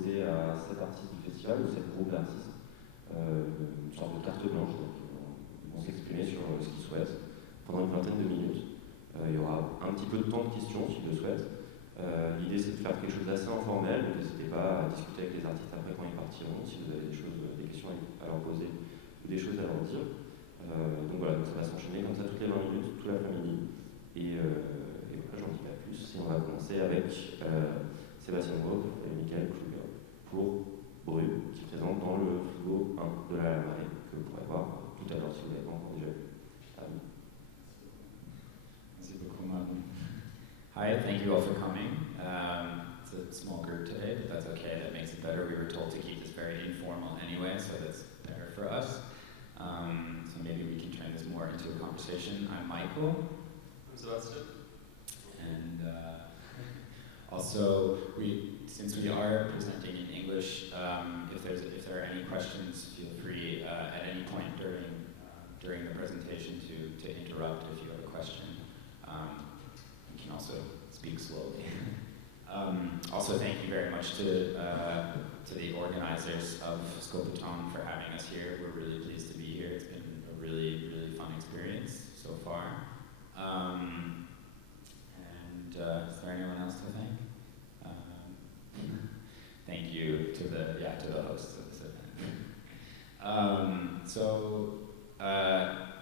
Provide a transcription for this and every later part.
proposer à 7 artistes du festival, ou 7 groupes d'artistes, une sorte de carte blanche. Donc ils vont s'exprimer sur ce qu'ils souhaitent pendant une vingtaine de minutes. Il y aura un petit peu de temps de questions s'ils le souhaitent. L'idée c'est de faire quelque chose d'assez informel, donc n'hésitez pas à discuter avec les artistes après quand ils partiront, si vous avez des questions à leur poser ou des choses à leur dire. Donc voilà, donc ça va s'enchaîner comme ça toutes les 20 minutes, tout l'après-midi. Et voilà, j'en dis pas plus. Et on va commencer avec Sebastian Wolf et Michael Kluger pour Bru, qui présente dans le frigo 1 de la marée, que vous pourrez voir tout à l'heure si vous l'avez pas encore déjà vu. Merci beaucoup, Martin. Hi, thank you all for coming. It's a small group today, but that's okay. That makes it better. We were told to keep this very informal anyway, so that's better for us. So maybe we can turn this more into a conversation. I'm Michael. I'm Sebastian. And also, since we are presenting in English, if there are any questions, feel free at any point during the presentation to interrupt if you have a question. You can also speak slowly. Also, thank you very much to the organizers of Scopitone for having us here. We're really pleased to be here. It's been a really, really fun experience so far. Is there anyone else to thank? Thank you to the hosts of this event.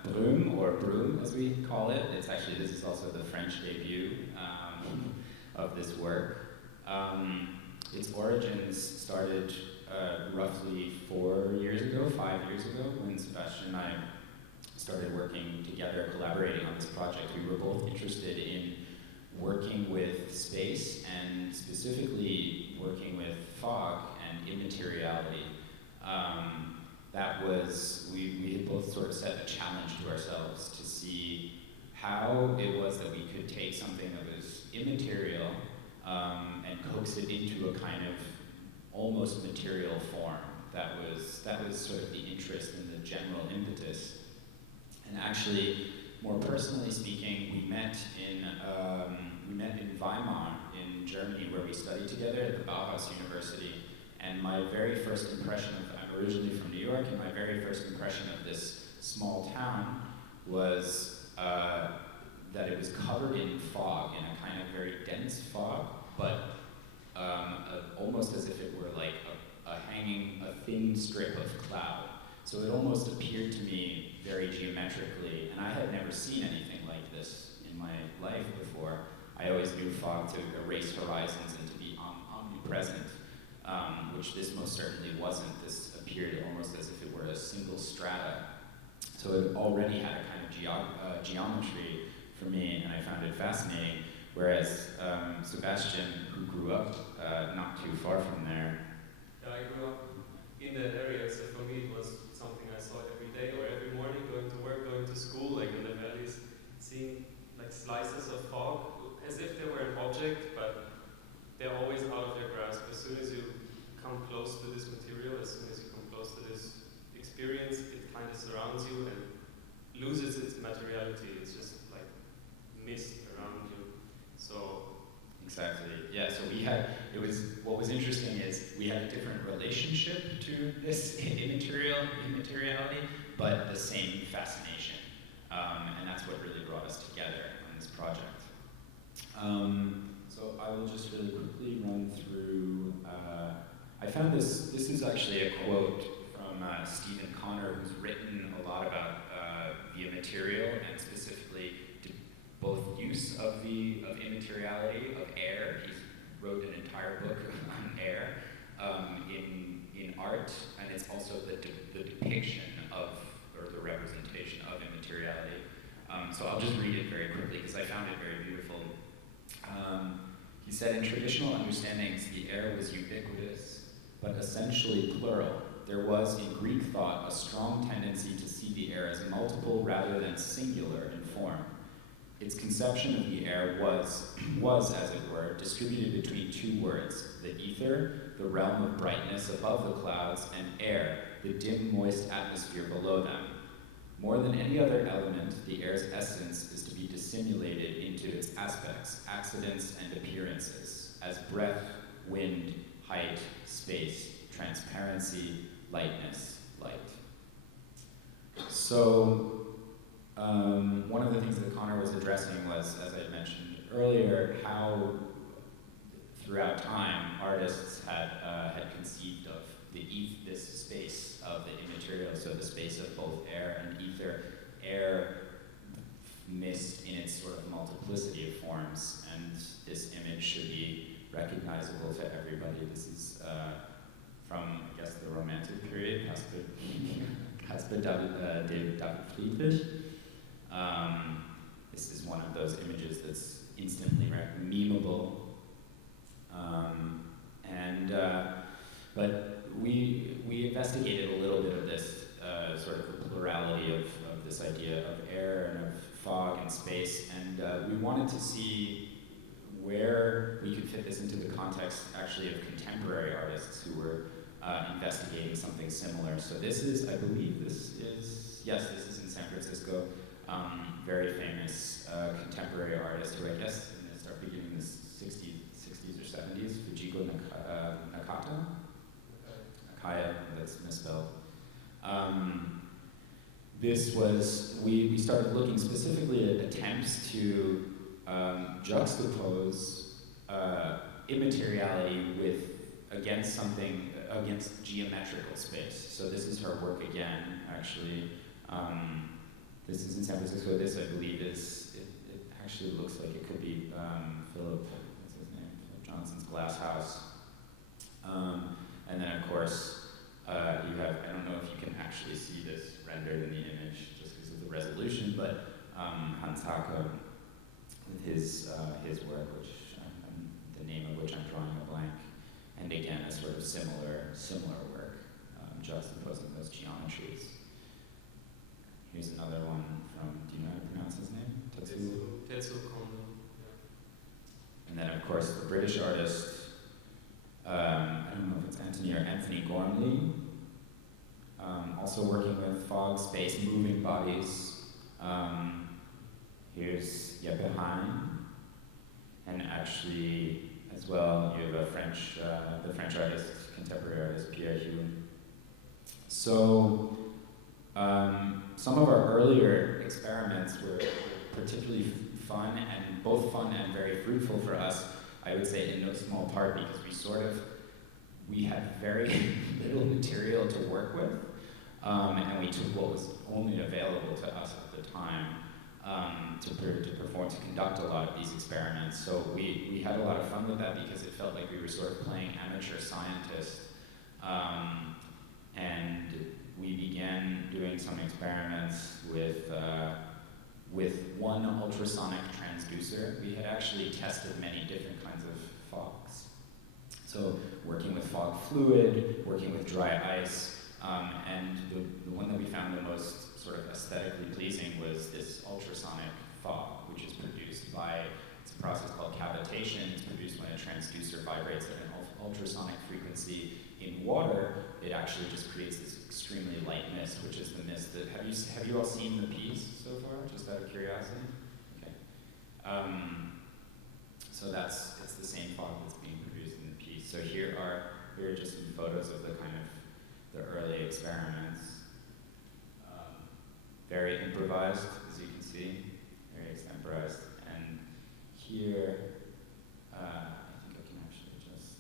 Brume, or Brume as we call it, this is also the French debut of this work. Its origins started roughly 5 years ago, when Sebastian and I started working together, collaborating on this project. We were both interested in working with space and specifically working with fog and immateriality. We had both sort of set a challenge to ourselves to see how it was that we could take something that was immaterial and coax it into a kind of almost material form. That was sort of the interest and the general impetus. And actually, more personally speaking, we met in Weimar in Germany, where we studied together at the Bauhaus University. And my very first impression I'm originally from New York, and my very first impression of this small town was that it was covered in fog, in a kind of very dense fog, but almost as if it were like a thin strip of cloud. So it almost appeared to me very geometrically, and I had never seen anything like this in my life before. I always knew fog to erase horizons and to be omnipresent, which this most certainly wasn't. This appeared almost as if it were a single strata. So it already had a kind of geometry for me, and I found it fascinating. Whereas Sebastian, who grew up not too far from there. Yeah, I grew up in that area, so for me it was something I saw every day or every morning, going to work, going to school, like in the valleys, seeing like slices of fog, as if they were an object, but they're always out of their grasp. As soon as you come close to this material, as soon as you come close to this experience, it kind of surrounds you and loses its materiality. It's just like mist around you. So exactly, yeah. So what was interesting is we had a different relationship to this immateriality, but the same fascination, and that's what really brought us together on this project. So I will just really quickly run through. I found this is actually a quote from Stephen Connor, who's written a lot about the immaterial and specifically both use of immateriality, of air. He wrote an entire book on air in art, and it's also the depiction of, or the representation of immateriality. So I'll just read it very quickly because I found it very beautiful. He said, in traditional understandings, the air was ubiquitous, but essentially plural. There was, in Greek thought, a strong tendency to see the air as multiple rather than singular in form. Its conception of the air was, as it were, distributed between two words, the ether, the realm of brightness above the clouds, and air, the dim, moist atmosphere below them. More than any other element, the air's essence is to be dissimulated into its aspects, accidents, and appearances, as breath, wind, height, space, transparency, lightness, light. So one of the things that Connor was addressing was, as I mentioned earlier, how throughout time artists had conceived of this space of the immaterial, so the space of both air and ether, air mist in its sort of multiplicity of forms, and this image should be recognizable to everybody. This is from, I guess, the Romantic period, Caspar David Friedrich. This is one of those images that's instantly memeable. But we investigated a little bit of this sort of the plurality of this idea of air and of fog and space, and we wanted to see where we could fit this into the context actually of contemporary artists who were investigating something similar. So this is, I believe this is in San Francisco, very famous contemporary artist who I guess started beginning in the 60s or 70s, Fujiko Nakaya, that's misspelled. This was, we started looking specifically at attempts to juxtapose immateriality against geometrical space. So this is her work again, actually. This is in San Francisco. This, I believe, it actually looks like it could be Philip Johnson's Glass House. And then, of course, you have, I don't know if you can actually see this rendered in the image just because of the resolution, but Hans Hake with his work, which the name of which I'm drawing a blank, and again, a sort of similar work, juxtaposing those geometries. Here's another one from, do you know how to pronounce his name? Tetsuo Kondo. Yeah. And then, of course, the British artist, I don't know if it's Anthony Gormley, also working with fog, space, moving bodies. Here's Jeppe Hein, and actually, as well, you have the French artist, contemporary artist, Pierre Hue. So, some of our earlier experiments were particularly fun and very fruitful for us, I would say in no small part because we had very little material to work with, and we took what was only available to us at the time to conduct a lot of these experiments. So we had a lot of fun with that because it felt like we were sort of playing amateur scientist, and we began doing some experiments with one ultrasonic transducer. We had actually tested many different kinds of fogs. So working with fog fluid, working with dry ice, and the one that we found the most sort of aesthetically pleasing was this ultrasonic fog, which is produced by, it's a process called cavitation. It's produced when a transducer vibrates at an ultrasonic frequency. In water, it actually just creates this extremely light mist, which is the mist that, have you all seen the piece so far, just out of curiosity? Okay. So it's the same fog that's being produced in the piece. So here are just some photos of the early experiments. Very improvised, as you can see, very extemporized. And here, I think I can actually just,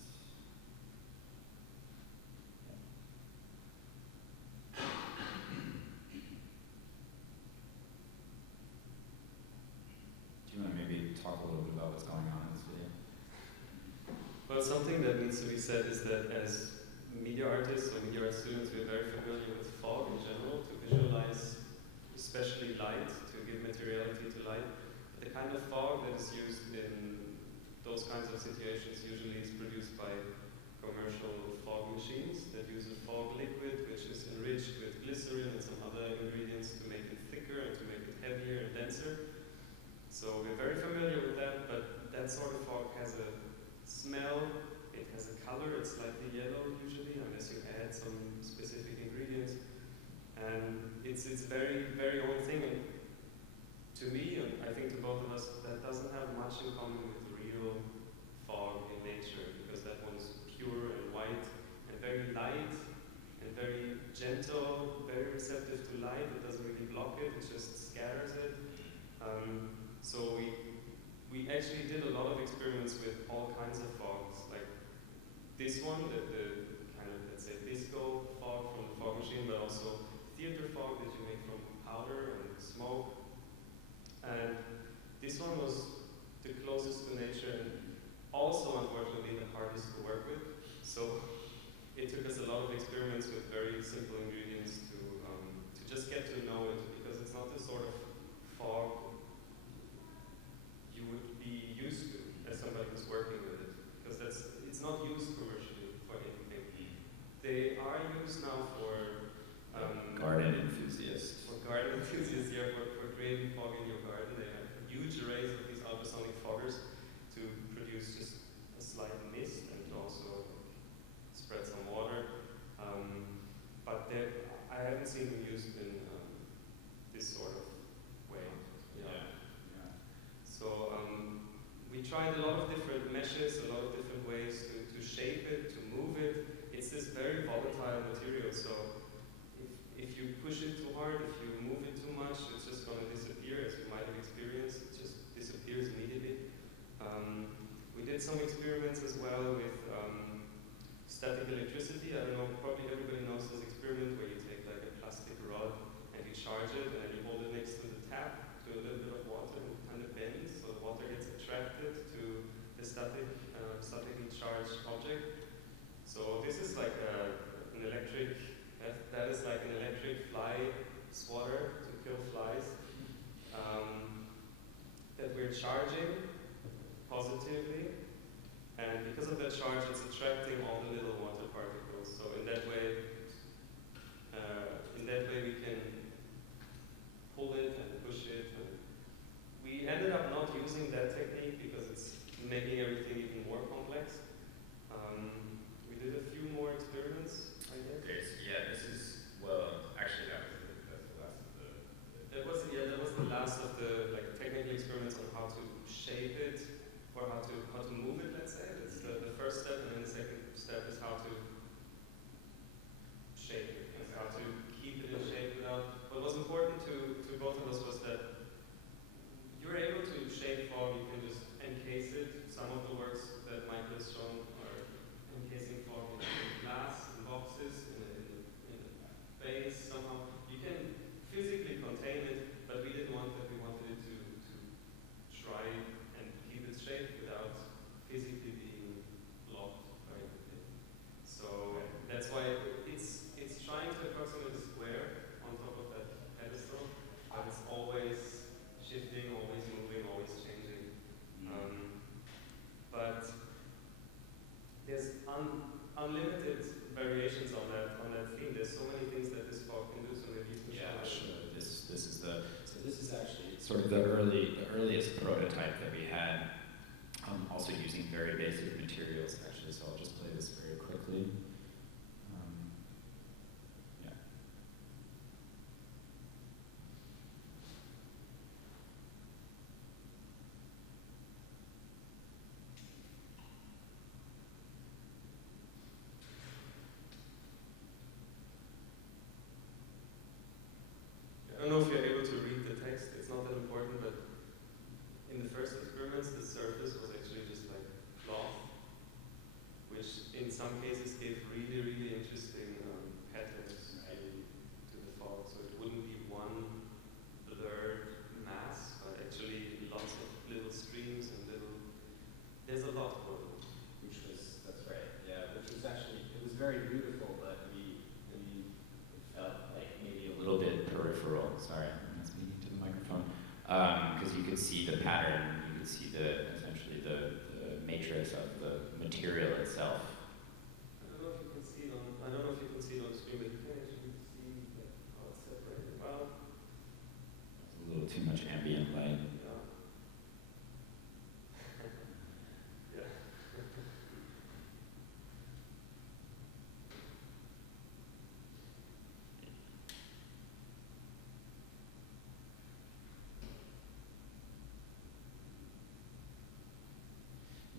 do you want to maybe talk a little bit about what's going on in this video? Well, something that needs to be said is that as media artists or media art students, we're very familiar with fog in general to visualize, especially light, to give materiality to light. But the kind of fog that is used in those kinds of situations usually is produced by commercial fog machines that use a fog liquid which is enriched with glycerin and some other ingredients to make it thicker and to make it heavier and denser. So we're very familiar with that, but that sort of fog has a smell, it has a color, it's slightly yellow usually, unless you add some specific ingredients. And it's very, very old thing. And to me, and I think to both of us, that doesn't have much in common with real fog in nature, because that one's pure and light and very gentle, very receptive to light. It doesn't really block it, it just scatters it. So we actually did a lot of experiments with all kinds of fogs, like this one, the kind of, let's say, disco fog from the fog machine, but also theater fog that you make from powder and smoke. And this one was the closest to nature and also, unfortunately, the hardest to work with. So it took us a lot of experiments with very simple ingredients to just get to know it, because it's not the sort of fog you would be used to as somebody who's working with it, because it's not used commercially for anything. They are used now for garden enthusiasts. For garden enthusiasts, yeah, for creating fog in your garden. They have huge arrays of these ultrasonic foggers to produce just a slight mist and to also spread some water. But I haven't seen them used in this sort of way. Yeah. So we tried a lot of different meshes, a lot of different ways to shape it, to move it. It's this very volatile material, so if you push it too hard, if you move it too much, it's just going to disappear, as you might have experienced. It just disappears immediately. We did some experiments as well with static electricity. I don't know, probably everybody knows this experiment where you take like a plastic rod and you charge it and then you hold it next to the tap to a little bit of water and it kind of bends, so the water gets attracted to the statically charged object. So this is like an electric, that is like an electric fly swatter to kill flies that we're charging positively, and because of that charge it's attracting all the little water particles. So in that way we can pull it and push it. And we ended up not using that technique because it's making everything even more complex. We did a few more experiments, I guess. This is, well, actually that's the last of the... That was the last of the technical experiments on how to shape it, or how to move it, let's say. That's the first step, and then the second step is how to shape it, and how to keep it in shape without... What was important to both of us was that you're able to shape fog, you can just encase it. Some of the works that Michael has shown are encasing fog in glass, in boxes, in a base somehow. You can physically contain it, but we didn't want that. We wanted it to try and keep its shape without physically being blocked by anything. So that's why it's trying to approximate a square on top of that pedestal, but it's always shifting, always moving, always changing. But there's unlimited variations on that theme. There's so many things that this fog can do. So maybe you can show. This is actually sort of the earliest prototype that we had. Also using very basic materials actually. So I'll just play this very quickly. I don't know if you're able to read the text, it's not that important, but in the first experiments, the surface was actually just like cloth, which in some cases gave really, really interesting patterns to the fog. So it wouldn't be one blurred mass, but actually lots of little streams and there's a lot going on. That's right, yeah, which was actually, it was very beautiful, but we felt like maybe a little bit peripheral. Sorry, I'm not speaking to the microphone. Because you could see the pattern, you could see essentially the matrix of the material itself. I don't know if you can see it on the screen, but you can actually see how it's separated. Well, There's a little too much ambient light.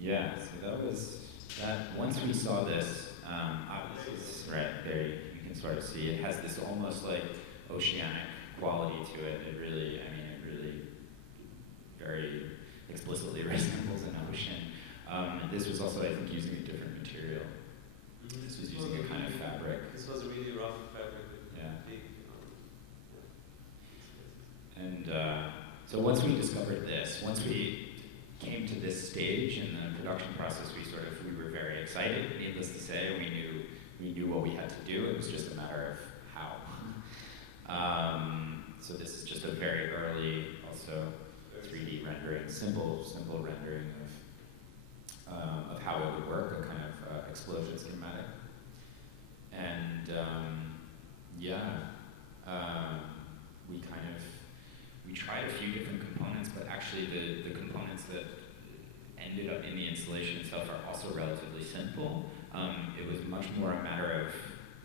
Yeah, so that was that. Once we saw this, thread there you can sort of see it has this almost like oceanic quality to it. It really very explicitly resembles an ocean. This was also, I think, using a different material. This was using a kind of fabric. This was a really rough fabric. Yeah. And so once we discovered this, once we came to this stage in the production process, we were very excited. Needless to say, we knew what we had to do. It was just a matter of how. So this is just a very early, also 3D rendering, simple rendering of how it would work, a kind of explosion schematic. And we tried a few different components, but actually the components that ended up in the installation itself are also relatively simple. It was much more a matter of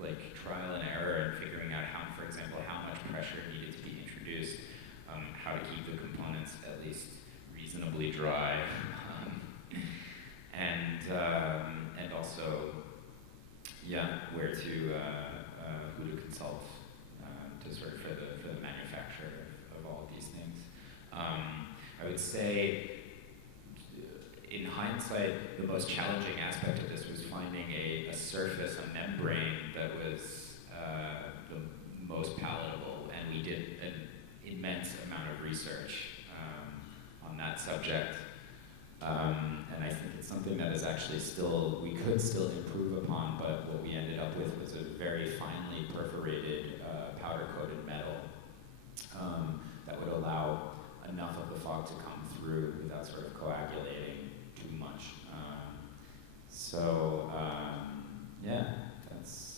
like trial and error and figuring out how, for example, how much pressure needed to be introduced, how to keep the components at least reasonably dry, and also, where to who to consult to sort of for the manufacture of all of these things. I would say, in hindsight, the most challenging aspect of this was finding a surface, a membrane that was the most palatable, and we did an immense amount of research on that subject. And I think it's something that is actually we could still improve upon, but what we ended up with was a very finely perforated powder-coated metal that would allow enough of the fog to come through without sort of coagulating too much. That's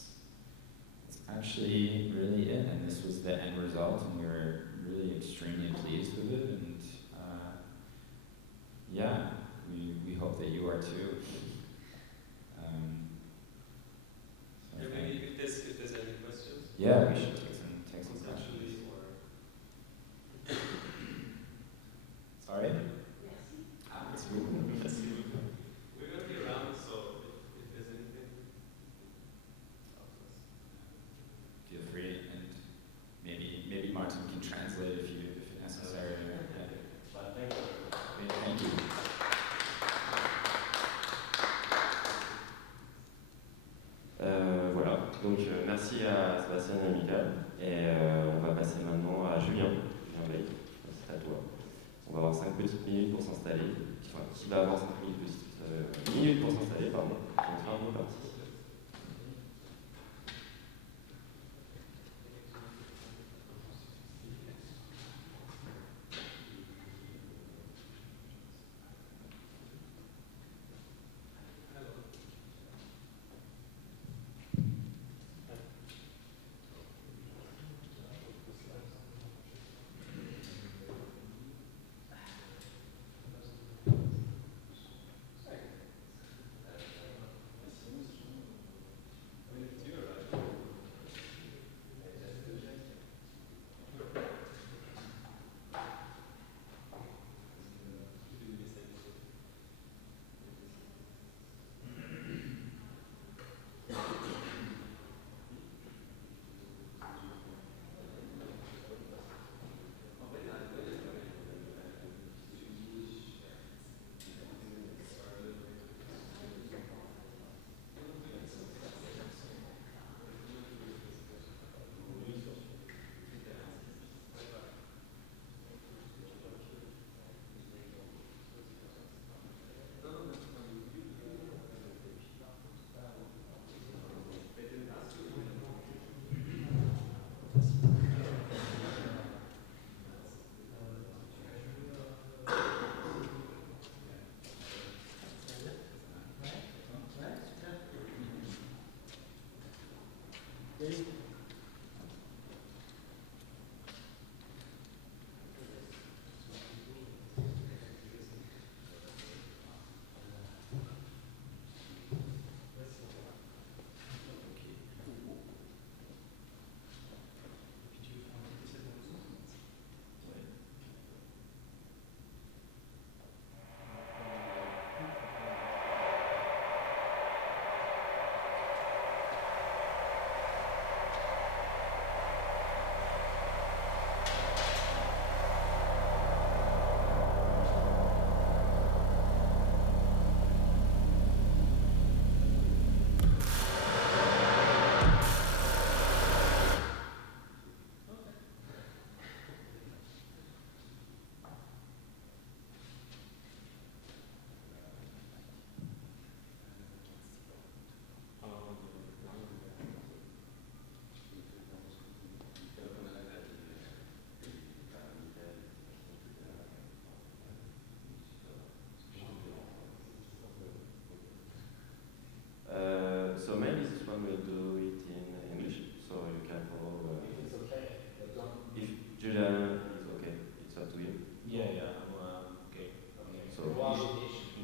actually really it, and this was the end result, and we were really extremely pleased with it, and we hope that you are too. Maybe if there's any questions. Yeah, we should take some questions. Sorry? It's really We're going to be around, so if there's anything, feel free, and maybe Martin can translate if necessary. Thank you. Voilà, donc merci à Sébastien et Michael, et on va passer maintenant à Julien Bayle, c'est à toi. On va avoir 5 petites minutes pour s'installer, enfin, qui va avoir 5 minutes pour s'installer, pardon, on sera un peu parti.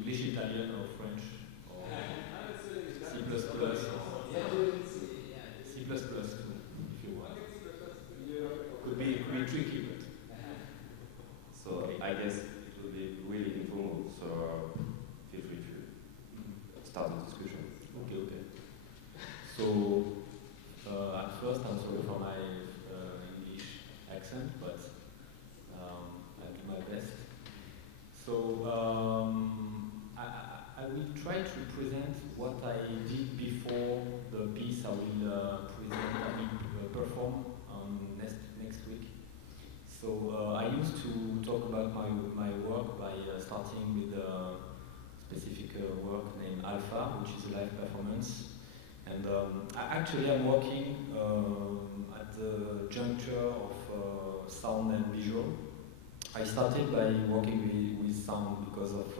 English, Italian, or French, or C++, or C++ too, if you want. Could be tricky, but So I guess it will be really informal, so feel free to start the discussion. okay. So at first, I'm sorry for my English accent, but I'll do my best. So I will try to present what I did before the piece I will perform next week. So I used to talk about my work by starting with a specific work named Alpha, which is a live performance. And actually I'm working at the juncture of sound and visual. I started by working with sound because of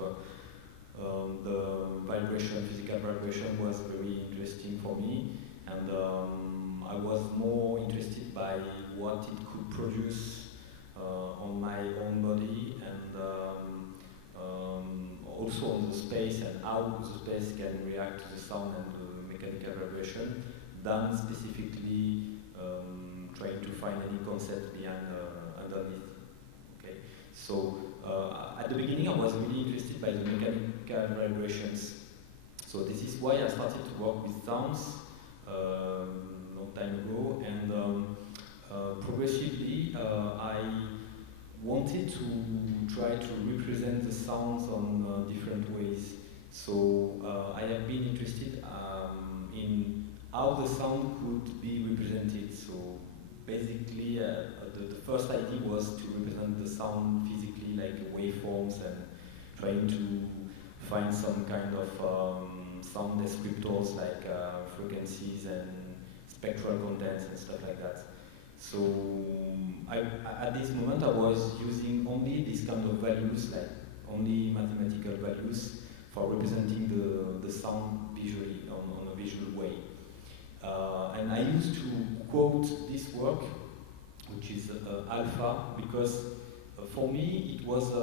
the vibration, physical vibration was very interesting for me, and I was more interested by what it could produce on my own body, and also on the space and how the space can react to the sound and the mechanical vibration, than specifically trying to find any concept behind underneath. Okay, so at the beginning I was really interested by the mechanical vibrations. So this is why I started to work with sounds long time ago, and progressively I wanted to try to represent the sounds on different ways. So I have been interested in how the sound could be represented. So basically the first idea was to represent the sound physically, like waveforms, and trying to find some kind of sound descriptors like frequencies and spectral contents and stuff like that. So at this moment I was using only these kind of values, like only mathematical values, for representing the sound visually, on a visual way. And I used to quote this work, which is Alpha, because for me it was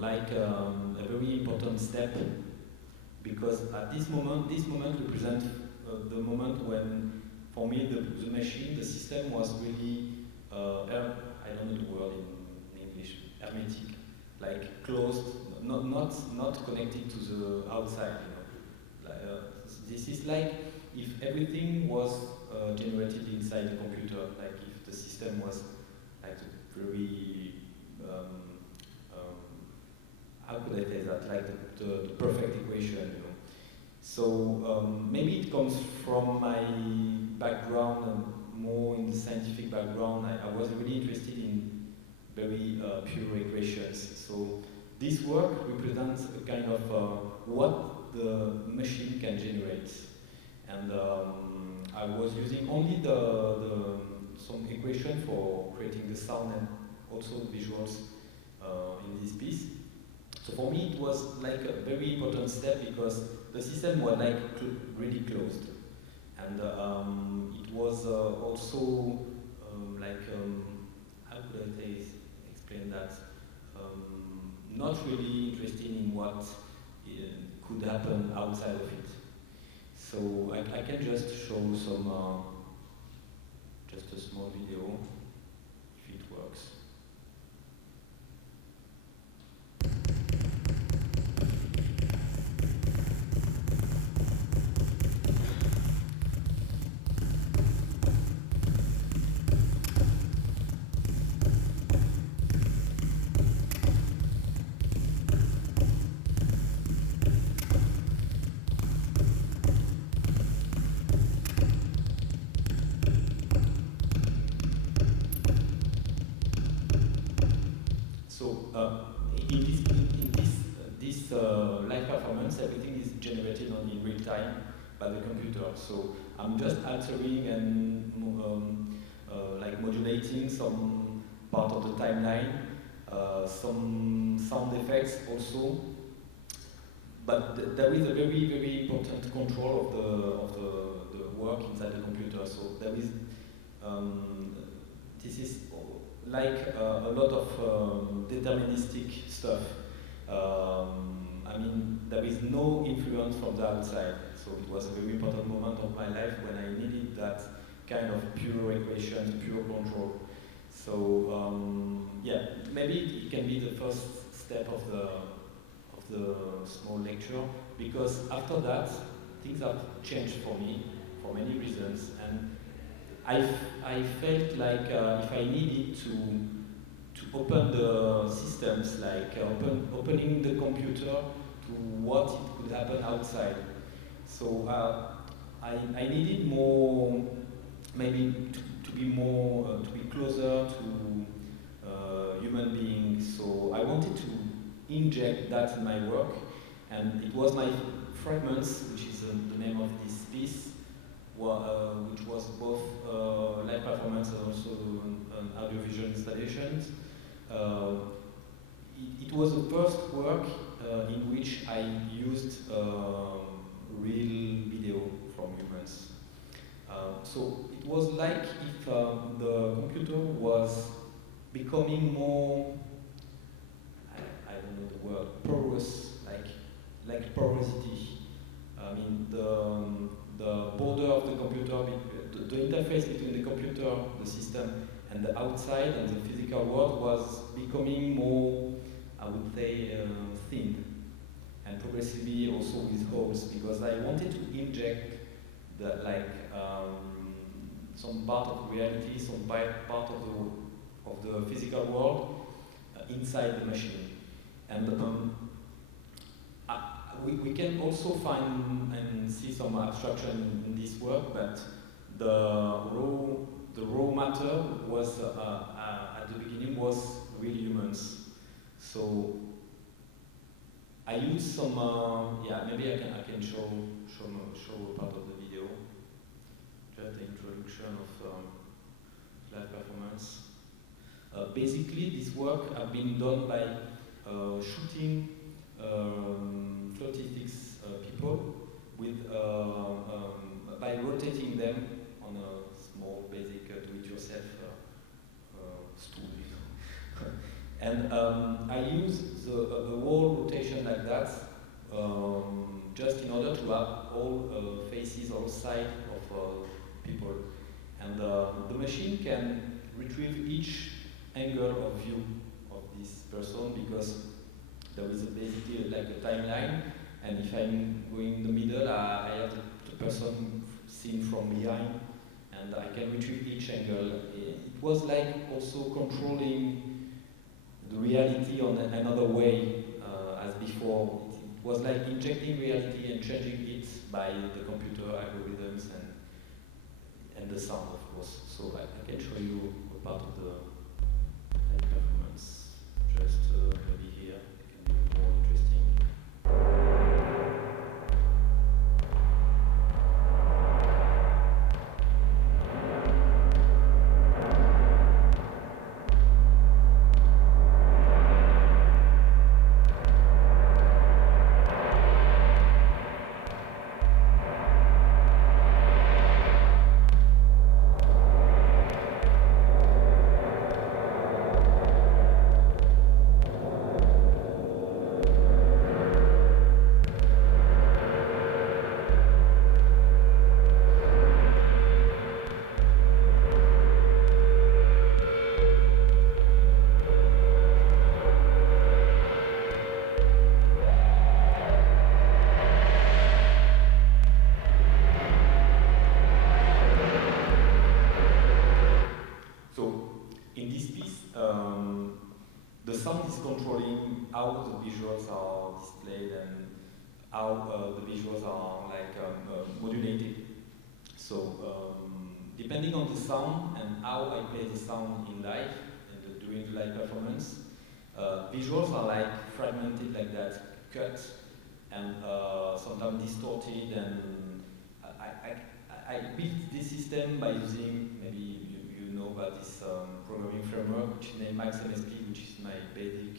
like a very important step, because at this moment represents the moment when, for me, the machine, the system was really, I don't know the word in English, hermetic, like closed, not connected to the outside. You know, this is like if everything was generated inside the computer, like if the system was like very, how could I say that, like the perfect equation, you know. So maybe it comes from my background, and more in the scientific background. I was really interested in very pure equations. So this work represents a kind of what the machine can generate. And I was using only some equation for creating the sound and also the visuals in this piece. So for me it was like a very important step, because the system was like really closed. And it was also like, how could I explain that? Not really interested in what could happen outside of it. So I can just show some, just a small video, if it works. Live performance, everything is generated in real time by the computer. So I'm just altering and like modulating some part of the timeline, some sound effects also. But there is a very, very important control of the work inside the computer. So there is this is like a lot of deterministic stuff. I mean, there is no influence from the outside. So it was a very important moment of my life when I needed that kind of pure equation, pure control. So yeah, maybe it can be the first step of the small lecture, because after that things have changed for me for many reasons, and I felt like if I needed to open the systems, like opening the computer to what it could happen outside. So I needed more, maybe to be more, to be closer to human beings. So I wanted to inject that in my work, and it was my fragments, which is the name of this piece, which was both live performance and also audiovisual installations. It was the first work in which I used real video from humans. So it was like if the computer was becoming more, I don't know the word, porous, like porosity. I mean, the border of the computer, the interface between the computer, the system, and the outside and the physical world was becoming more, I would say, thin, and progressively also with holes, because I wanted to inject some part of reality, some part of the physical world inside the machine. And we can also find and see some abstraction in this work, but the raw matter was at the beginning was real humans. So I used some maybe I can show part of the video, just the introduction of live performance. Basically, this work have been done by shooting 36 people with by rotating them on a small basic do-it-yourself stool. And I use the whole rotation like that just in order to have all faces, all sides of people. And the machine can retrieve each angle of view of this person, because there is basically like a timeline, and if I'm going in the middle, I have the person seen from behind, and I can retrieve each angle. It was like also controlling the reality on another way as before. It was like injecting reality and changing it by the computer algorithms and the sound, of course. So I can show you a part of the live performance, just maybe here. It can be more interesting. Controlling how the visuals are displayed and how the visuals are modulated. So depending on the sound and how I play the sound in live and during the live performance, visuals are like fragmented like that, cut and sometimes distorted. And I built this system by using, maybe you know about this programming framework, which is named MaxMSP, which is my basic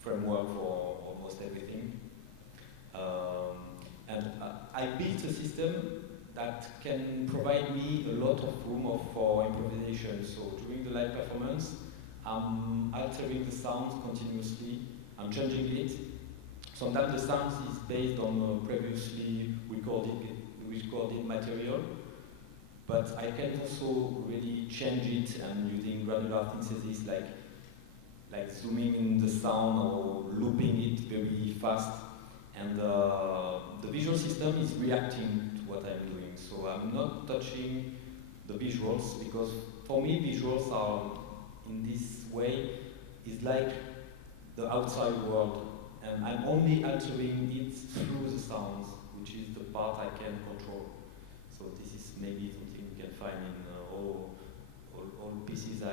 framework for almost everything. And I built a system that can provide me a lot of room for improvisation. So during the live performance, I'm altering the sound continuously, I'm changing it. sometimes the sound is based on previously recorded material, but I can also really change it and using granular synthesis like zooming in the sound or looping it very fast. And the visual system is reacting to what I'm doing. So I'm not touching the visuals because for me visuals are in this way is like the outside world, and I'm only altering it through the sounds, which is the part I can control. So this is maybe something you can find in all pieces I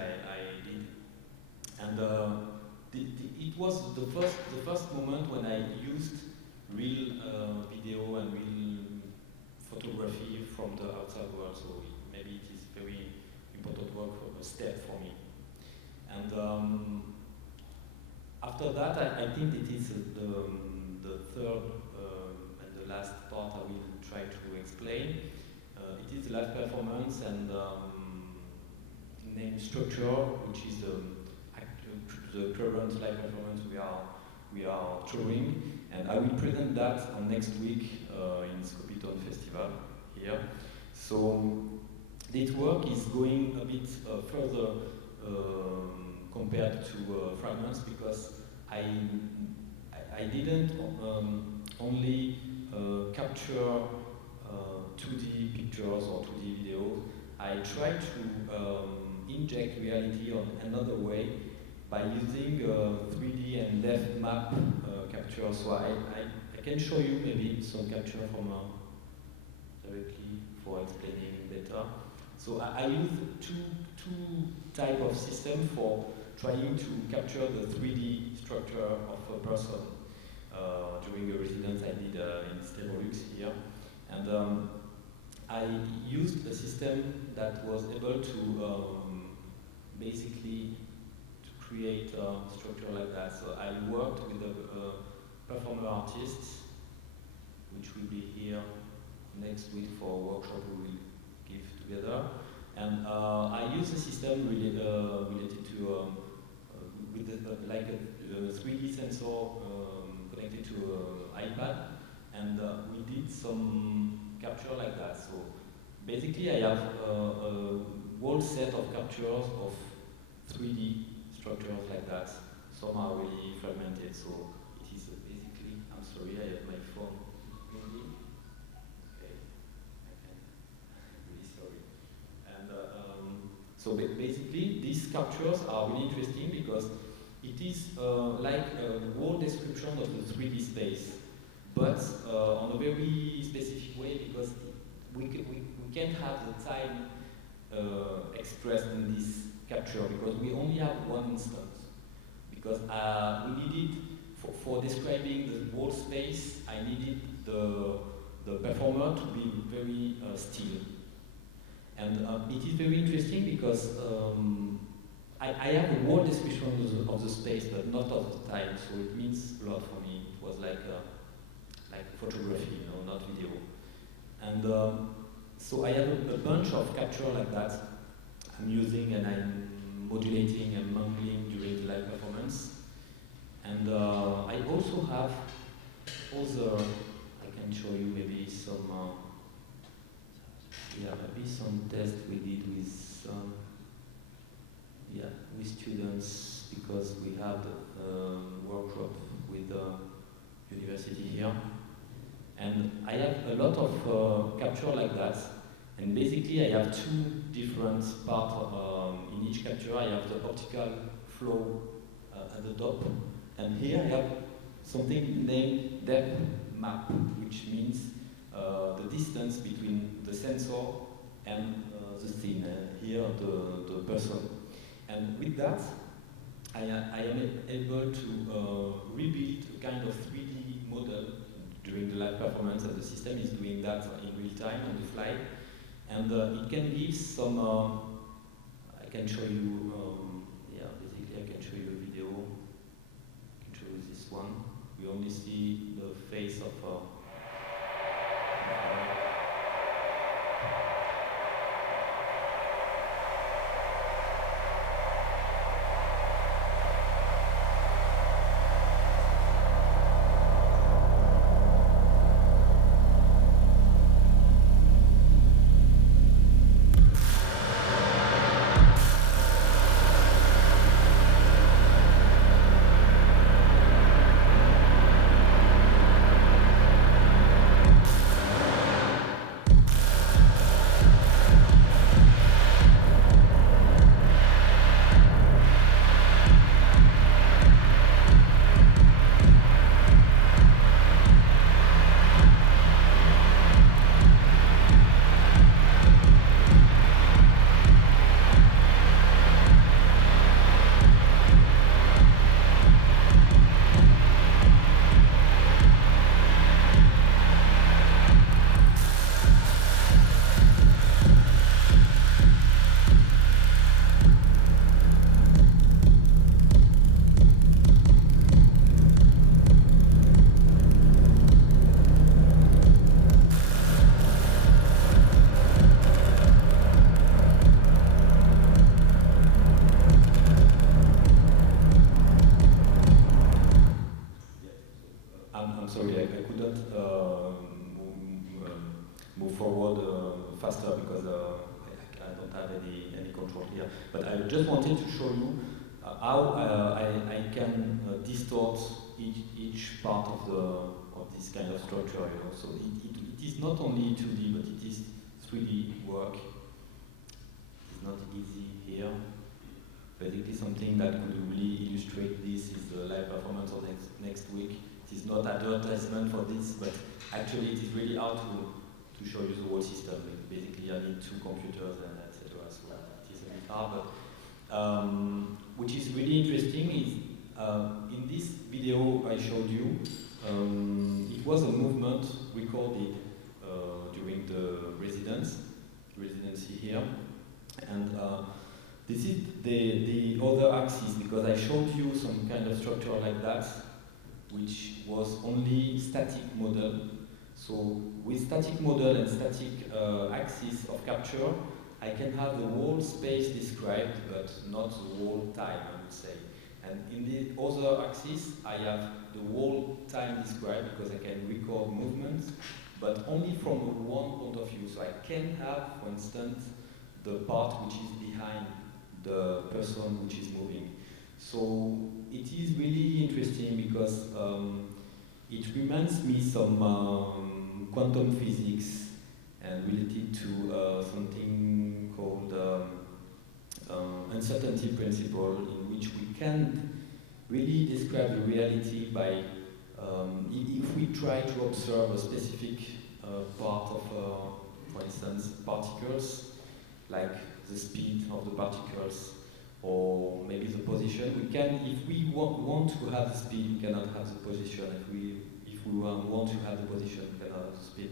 did. And it was the first moment when I used real video and real photography from the outside world. So maybe it is very important work for a step for me. And after that, I think it is the third and the last part I will try to explain. It is live performance and name structure, which is the current live performance we are touring, and I will present that on next week in Scopitone Festival here. So this work is going a bit further compared to fragments because I didn't only capture 2D pictures or 2D videos. I tried to inject reality on another way by using 3D and depth map capture. So I can show you maybe some capture from directly for explaining better. So I use two type of system for trying to capture the 3D structure of a person during a residence I did in Stereolux here. And I used a system that was able to basically to create a structure like that. So I worked with a performer artist, which will be here next week for a workshop we will give together. And I use a system related to with like a 3D sensor connected to an iPad, and we did some capture like that. So basically I have a whole set of captures of 3D structures like that. Some are really fragmented, so it is basically, I'm sorry, I have my phone ringing. Okay, I can, I'm really sorry. And so basically these captures are really interesting because it is like a whole description of the 3D space, but on a very specific way because we can't have the time expressed in this capture because we only have one instance. Because we needed, for describing the whole space, I needed the performer to be very still. And it is very interesting because I have a whole description of the space, but not of the time, so it means a lot for me. It was like photography, not video. And so I have a bunch of capture like that I'm using and I'm modulating and mangling during the live performance. And I also have other, I can show you maybe some, maybe some tests we did with some, with students because we had a workshop with the university here. And I have a lot of capture like that. And basically I have two different parts in each capture. I have the optical flow at the top. And here I have something named depth map, which means the distance between the sensor and the scene. Here the person. And with that, I am able to rebuild a kind of 3D model during the live performance, and the system is doing that in real time on the fly. And it can give some, I can show you, basically I can show you a video. I can show you this one. We only see the face of I'm sorry, I couldn't move forward faster because I don't have any control here. But I just wanted to show you how I can distort each part of this kind of structure. You know? So it is not only 2D, but it is 3D work. It's not easy here. Basically, something that could really illustrate this is the live performance of next week. It is not advertisement for this, but actually it is really hard to show you the whole system. Basically, I need 2 computers and etc. So it is a bit hard. But which is really interesting is in this video I showed you, it was a movement recorded during the residency here, and this is the other axis, because I showed you some kind of structure like that, which was only static model. So with static model and static axis of capture, I can have the whole space described, but not the whole time, I would say. And in the other axis, I have the whole time described, because I can record movements, but only from one point of view. So I can have, for instance, the part which is behind the person which is moving. So it is really interesting because it reminds me some quantum physics and related to something called uncertainty principle, in which we can really describe the reality by if we try to observe a specific part of, for instance, particles, like the speed of the particles, or maybe the position. We can, if we want to have the speed, we cannot have the position. If we want to have the position, we cannot have the speed.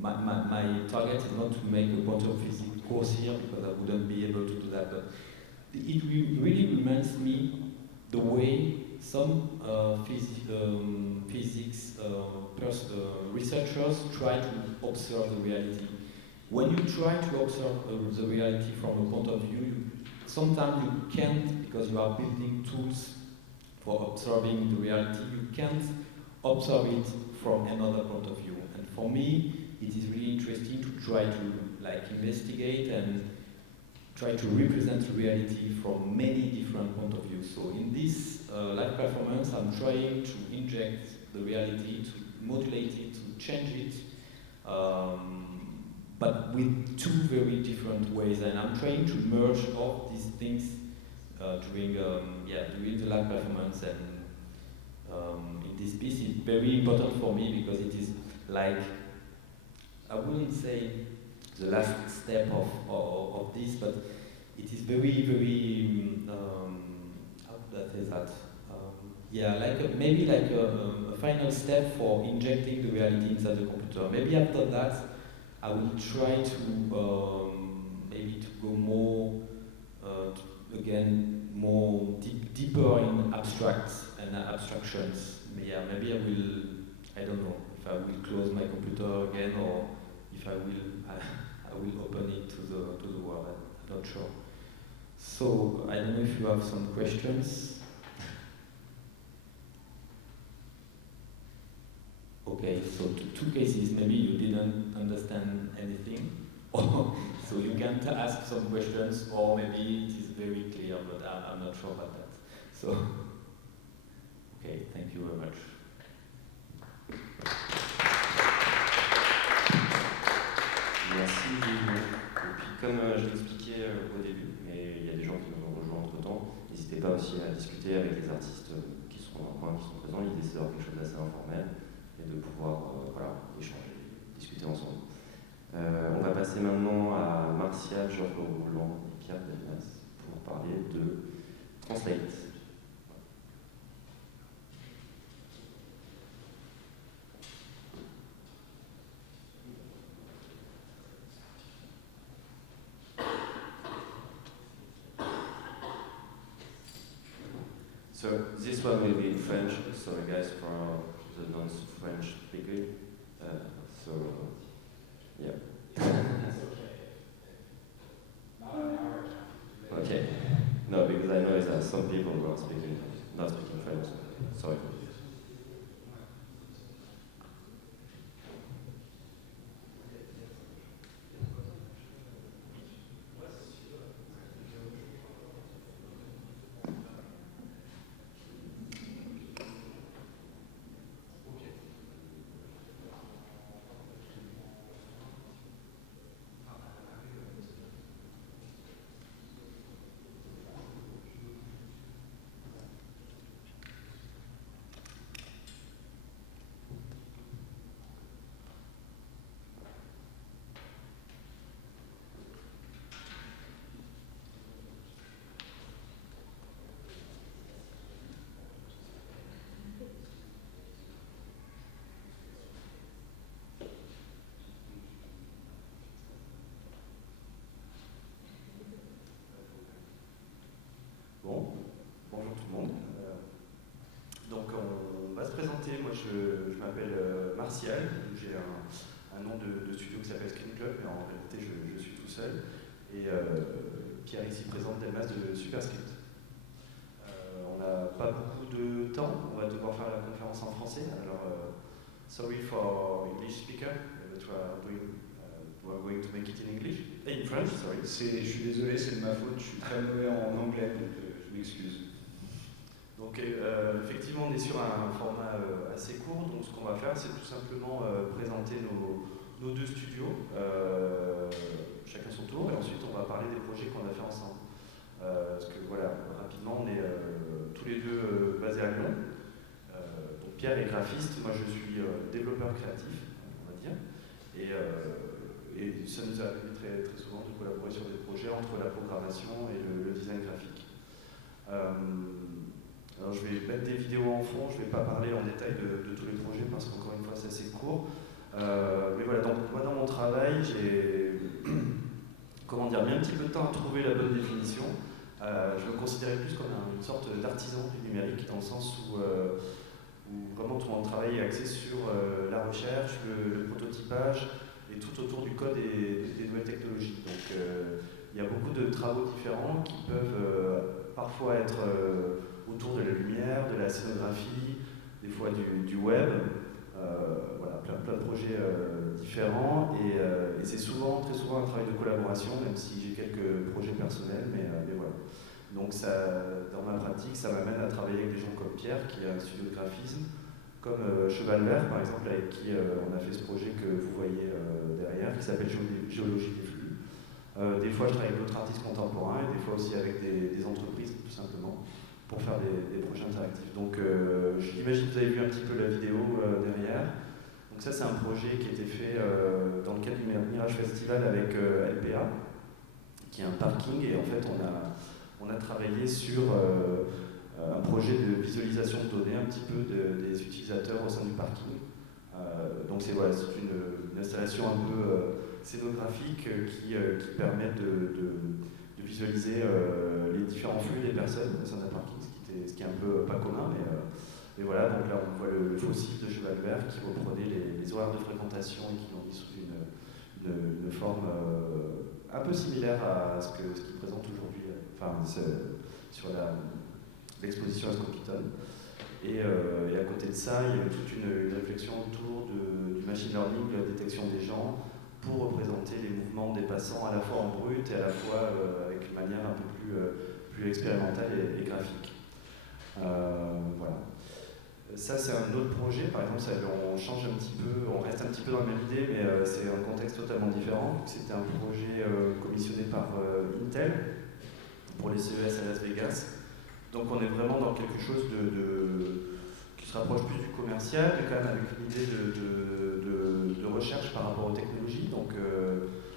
My target is not to make a quantum physics course here, because I wouldn't be able to do that. But it really reminds me the way some physics researchers try to observe the reality. When you try to observe the reality from a point of view, sometimes you can't, because you are building tools for observing the reality, you can't observe it from another point of view. And for me, it is really interesting to try to investigate and try to represent the reality from many different points of view. So in this live performance, I'm trying to inject the reality, to modulate it, to change it, but with 2 very different ways, and I'm trying to merge all these things during the live performance. And in this piece, it's very important for me because it is like, I wouldn't say the last step of this, but it is very, very, how could I say that? Maybe like a final step for injecting the reality inside the computer. Maybe after that, I will try to maybe to go more more deeper in abstracts and abstractions. Maybe I will, I don't know if I will close my computer again, or if I will open it to the world. I'm not sure. So I don't know if you have some questions. Okay, so 2 cases, maybe you didn't understand anything, so you can ask some questions, or maybe it is very clear, but I'm not sure about that. So, okay, thank you very much. Merci Guillaume. Et puis comme je l'expliquais au début, mais il y a des gens qui nous ont rejoints entre temps, n'hésitez pas aussi à discuter avec les artistes qui sont dans le coin, qui sont présents. L'idée c'est d'avoir quelque chose d'assez informel et de pouvoir échanger, discuter ensemble. On va passer maintenant à Martial, Geoffre-Rouland et Katherine pour parler de Translate. So this one will be in French, sorry guys for the non-French speaker. Yeah. Okay. No, because I know there are some people who are not speaking French. Sorry. présenter, moi je m'appelle Martial, j'ai un nom de studio qui s'appelle Screen Club, mais en réalité je suis tout seul. Et Pierre ici présente des masses de Superscript. On n'a pas beaucoup de temps, on va devoir faire la conférence en français, alors sorry for English speaker, but we're going to make it in English, in French, sorry. Je suis désolé, c'est de ma faute, je suis très mauvais en anglais, donc je m'excuse. Donc effectivement, on est sur un format assez court, donc ce qu'on va faire, c'est tout simplement présenter nos deux studios, chacun son tour, et ensuite on va parler des projets qu'on a fait ensemble. Parce que voilà, rapidement, on est tous les deux basés à Lyon. Donc Pierre est graphiste, moi je suis développeur créatif, on va dire. Et ça nous a permis très, très souvent de collaborer sur des projets entre la programmation et le design graphique. Alors je vais mettre des vidéos en fond, je ne vais pas parler en détail de tous les projets parce qu'encore une fois c'est assez court. Mais voilà, donc moi dans mon travail, j'ai mis un petit peu de temps à trouver la bonne définition. Je me considérais plus comme une sorte d'artisan du numérique, dans le sens où vraiment tout mon travail est axé sur la recherche, le prototypage et tout autour du code et des nouvelles technologies. Donc il y a beaucoup de travaux différents qui peuvent parfois être autour de la lumière, de la scénographie, des fois du web, voilà, plein de projets différents et c'est très souvent un travail de collaboration, même si j'ai quelques projets personnels, mais voilà. Donc ça, dans ma pratique, ça m'amène à travailler avec des gens comme Pierre, qui a un studio de graphisme, comme Cheval-Vert, par exemple, avec qui on a fait ce projet que vous voyez derrière, qui s'appelle Géologie des flux. Des fois, je travaille avec d'autres artistes contemporains, et des fois aussi avec des entreprises, tout simplement, pour faire des projets interactifs. Donc, j'imagine que vous avez vu un petit peu la vidéo derrière. Donc ça, c'est un projet qui a été fait dans le cadre du Mirage Festival avec LPA, qui est un parking, et en fait, on a travaillé sur un projet de visualisation de données un petit peu des utilisateurs au sein du parking. Donc c'est une installation un peu scénographique qui permet de visualiser les différents flux des personnes au sein d'un parking, ce qui est un peu pas commun, mais voilà, donc là on voit le fossile de Cheval-Vert qui reprenait les horaires de fréquentation et qui l'ont mis sous une forme un peu similaire à ce qu'il présente aujourd'hui, sur l'exposition à Scopitone. Et à côté de ça, il y a toute une réflexion autour du machine learning, de la détection des gens, pour représenter les mouvements des passants à la fois en brut et à la fois avec une manière un peu plus expérimentale et graphique. Voilà. Ça, c'est un autre projet. Par exemple, on change un petit peu, on reste un petit peu dans la même idée, mais c'est un contexte totalement différent. C'était un projet commissionné par Intel pour les CES à Las Vegas. Donc, on est vraiment dans quelque chose qui se rapproche plus du commercial, mais quand même avec une idée de recherche par rapport aux technologies. Donc,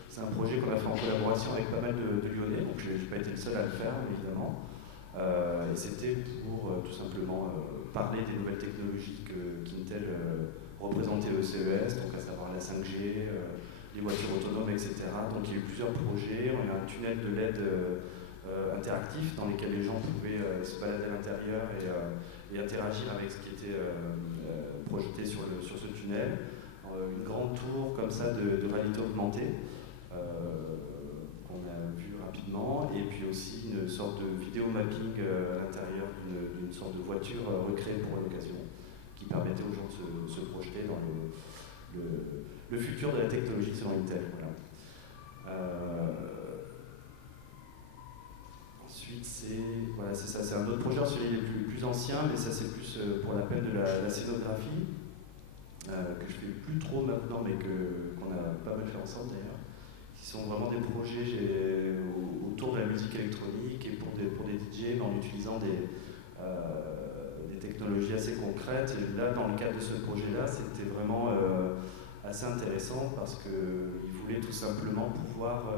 c'est un projet qu'on a fait en collaboration avec pas mal de Lyonnais. Donc, je n'ai pas été le seul à le faire, évidemment. Et c'était pour tout simplement parler des nouvelles technologies qu'Intel représentait au CES, donc à savoir la 5G, les voitures autonomes, etc. Donc il y a eu plusieurs projets, on a eu un tunnel de LED interactif dans lequel les gens pouvaient se balader à l'intérieur et interagir avec ce qui était projeté sur ce tunnel. Une grande tour comme ça de réalité augmentée. Qu'on a vu rapidement, et puis aussi une sorte de vidéo mapping à l'intérieur d'une sorte de voiture recréée pour l'occasion, qui permettait aux gens de se projeter dans le futur de la technologie selon Intel. Voilà. Ensuite, c'est un autre projet, celui les plus anciens, mais ça c'est plus pour l'appel de la scénographie, que je fais plus trop maintenant, mais qu'on a pas mal fait ensemble d'ailleurs. Qui sont vraiment des projets autour de la musique électronique et pour des DJ, en utilisant des technologies assez concrètes. Et là, dans le cadre de ce projet-là, c'était vraiment assez intéressant parce qu'ils voulaient tout simplement pouvoir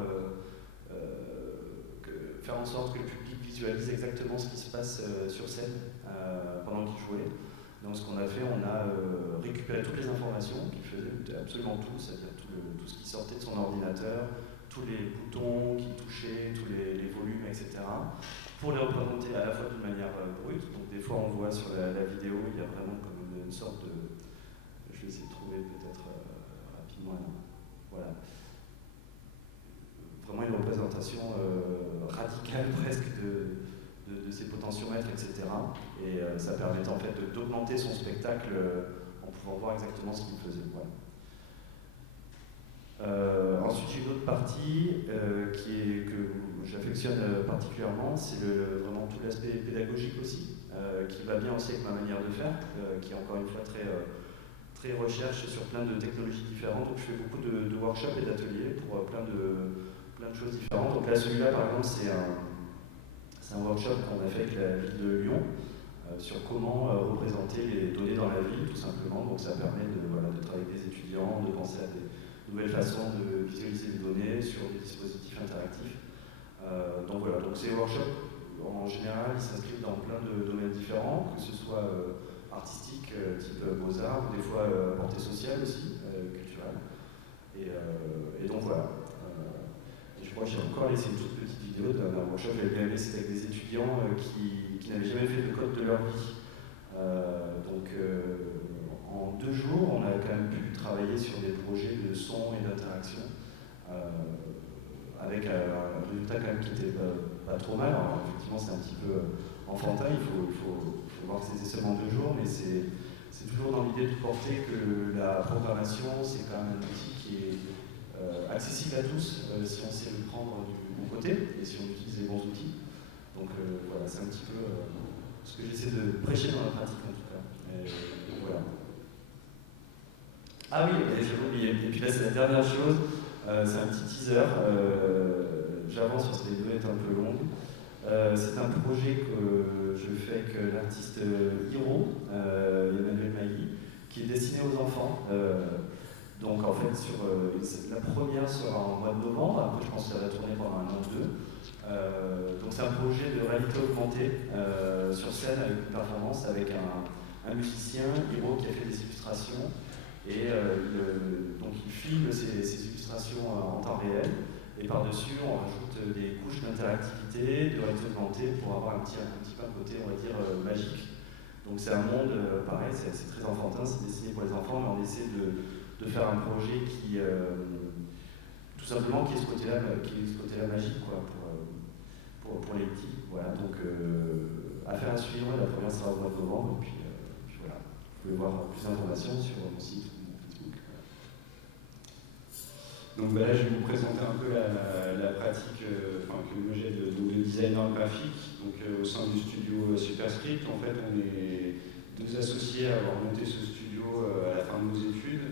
faire en sorte que le public visualise exactement ce qui se passe sur scène pendant qu'il jouait. Donc ce qu'on a fait, on a récupéré toutes les informations qu'il faisait, absolument tout, c'est-à-dire tout ce qui sortait de son ordinateur, tous les boutons qui touchaient, tous les volumes, etc. pour les représenter à la fois d'une manière brute. Donc des fois on voit sur la vidéo, il y a vraiment comme une une sorte de... Je vais essayer de trouver peut-être rapidement, voilà. Vraiment une représentation radicale presque de ces potentiomètres, etc. Et ça permettait en fait d'augmenter son spectacle en pouvant voir exactement ce qu'il faisait. Voilà. Ensuite, j'ai une autre partie que j'affectionne particulièrement, c'est vraiment tout l'aspect pédagogique aussi, qui va bien aussi avec ma manière de faire, qui est encore une fois très recherche sur plein de technologies différentes. Donc, je fais beaucoup de workshops et d'ateliers pour plein de choses différentes. Donc là, celui-là, par exemple, c'est un workshop qu'on a fait avec la ville de Lyon sur comment représenter les données dans la ville, tout simplement. Donc ça permet de travailler avec des étudiants, de penser à des nouvelles façons de visualiser les données sur des dispositifs interactifs. Donc voilà, donc ces workshops, en général, ils s'inscrivent dans plein de domaines différents, que ce soit artistique, type beaux-arts, ou des fois portée sociale aussi, culturelle. Et donc voilà. Et je crois que j'ai encore laissé une toute petite vidéo d'un workshop que j'avais bien aimé, c'était avec des étudiants qui n'avaient jamais fait de code de leur vie. En 2 jours, on a quand même pu travailler sur des projets de son et d'interaction, avec un résultat quand même qui n'était pas trop mal. Alors, effectivement, c'est un petit peu enfantin, il faut voir que c'était seulement 2 jours, mais c'est toujours dans l'idée de porter que la programmation, c'est quand même un outil qui est accessible à tous si on sait le prendre du bon côté et si on utilise les bons outils. Donc voilà, c'est un petit peu ce que j'essaie de prêcher dans la pratique en tout cas. Voilà. Ah oui, j'avais oublié. Et puis là, c'est la dernière chose. C'est un petit teaser. J'avance parce que les vidéos est un peu longue. C'est un projet que je fais avec l'artiste Hiro, Emmanuel Mailly, qui est destiné aux enfants. Donc en fait, la première sera en mois de novembre. Après, je pense que ça va tourner pendant 1 an ou 2. Donc c'est un projet de réalité augmentée sur scène avec une performance avec un musicien, Hiro, qui a fait des illustrations. Et donc il filme ces illustrations en temps réel, et par-dessus on rajoute des couches d'interactivité, de réalité augmentée pour avoir un petit peu un côté, on va dire, magique. Donc c'est un monde, pareil, c'est très enfantin, c'est dessiné pour les enfants, mais on essaie de faire un projet qui, tout simplement, qui est ce côté-là magique, quoi, pour les petits. Voilà, donc affaire à suivre, la première sera au mois de novembre, et puis voilà. Vous pouvez voir plus d'informations sur mon site ou mon Facebook. Donc là, je vais vous présenter un peu la pratique que moi j'ai de designer graphique. Donc au sein du studio Superscript, en fait, on est 2 associés à avoir monté ce studio à la fin de nos études,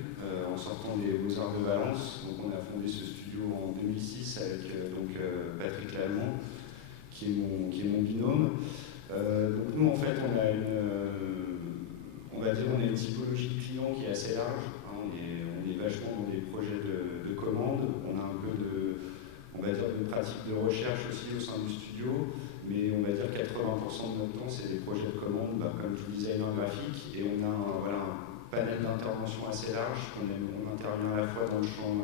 en sortant des Beaux-Arts de Valence. Donc on a fondé ce studio en 2006 avec Patrick Lallemand, qui est mon binôme. Donc nous, en fait, on a une typologie de clients qui est assez large. Hein, on est vachement dans des projets de commande. On a un peu de pratique de recherche aussi au sein du studio, mais on va dire 80% de notre temps, c'est des projets de commande, comme tout designer graphique. Et on a un panel d'intervention assez large. On intervient à la fois dans le champ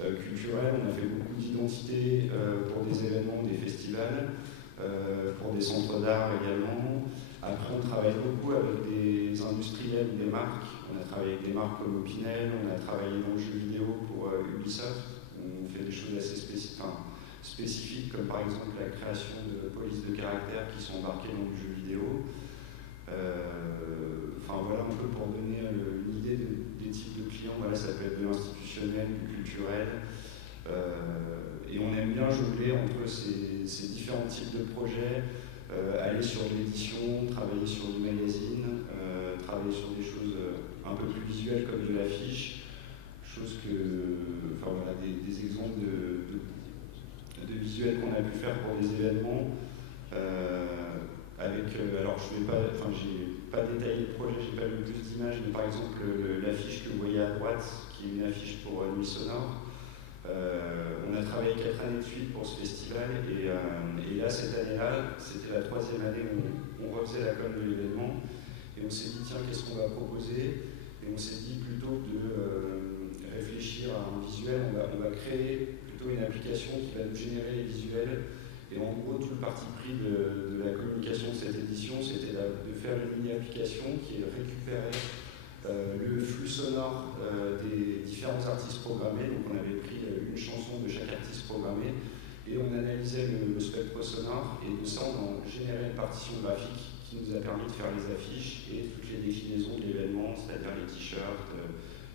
culturel, on a fait beaucoup d'identité pour des événements, des festivals, pour des centres d'art également. Après, on travaille beaucoup avec des industriels, des marques. On a travaillé avec des marques comme Opinel, on a travaillé dans le jeu vidéo pour Ubisoft. On fait des choses assez spécifiques, comme par exemple la création de polices de caractère qui sont embarquées dans le jeu vidéo. Voilà un peu pour donner une idée des types de clients. Voilà, ça peut être de l'institutionnel, du culturel. Et on aime bien jongler entre ces différents types de projets. Aller sur de l'édition, travailler sur du magazine, travailler sur des choses un peu plus visuelles comme de l'affiche, des exemples de visuels qu'on a pu faire pour des événements. Alors j'ai pas détaillé le projet, j'ai pas eu plus d'images, mais par exemple l'affiche que vous voyez à droite, qui est une affiche pour Nuit Sonore. On a travaillé 4 années de suite pour ce festival et là, cette année-là, c'était la 3e année où on refaisait la com de l'événement et on s'est dit tiens, qu'est-ce qu'on va proposer? Et on s'est dit plutôt que de réfléchir à un visuel, on va créer plutôt une application qui va nous générer les visuels. Et en gros, tout le parti pris de la communication de cette édition, c'était de faire une mini-application qui récupérait programmés, donc on avait pris une chanson de chaque artiste programmé, et on analysait le spectre sonore, et de ça on générait une partition graphique qui nous a permis de faire les affiches et toutes les déclinaisons de l'événement, c'est-à-dire les t-shirts,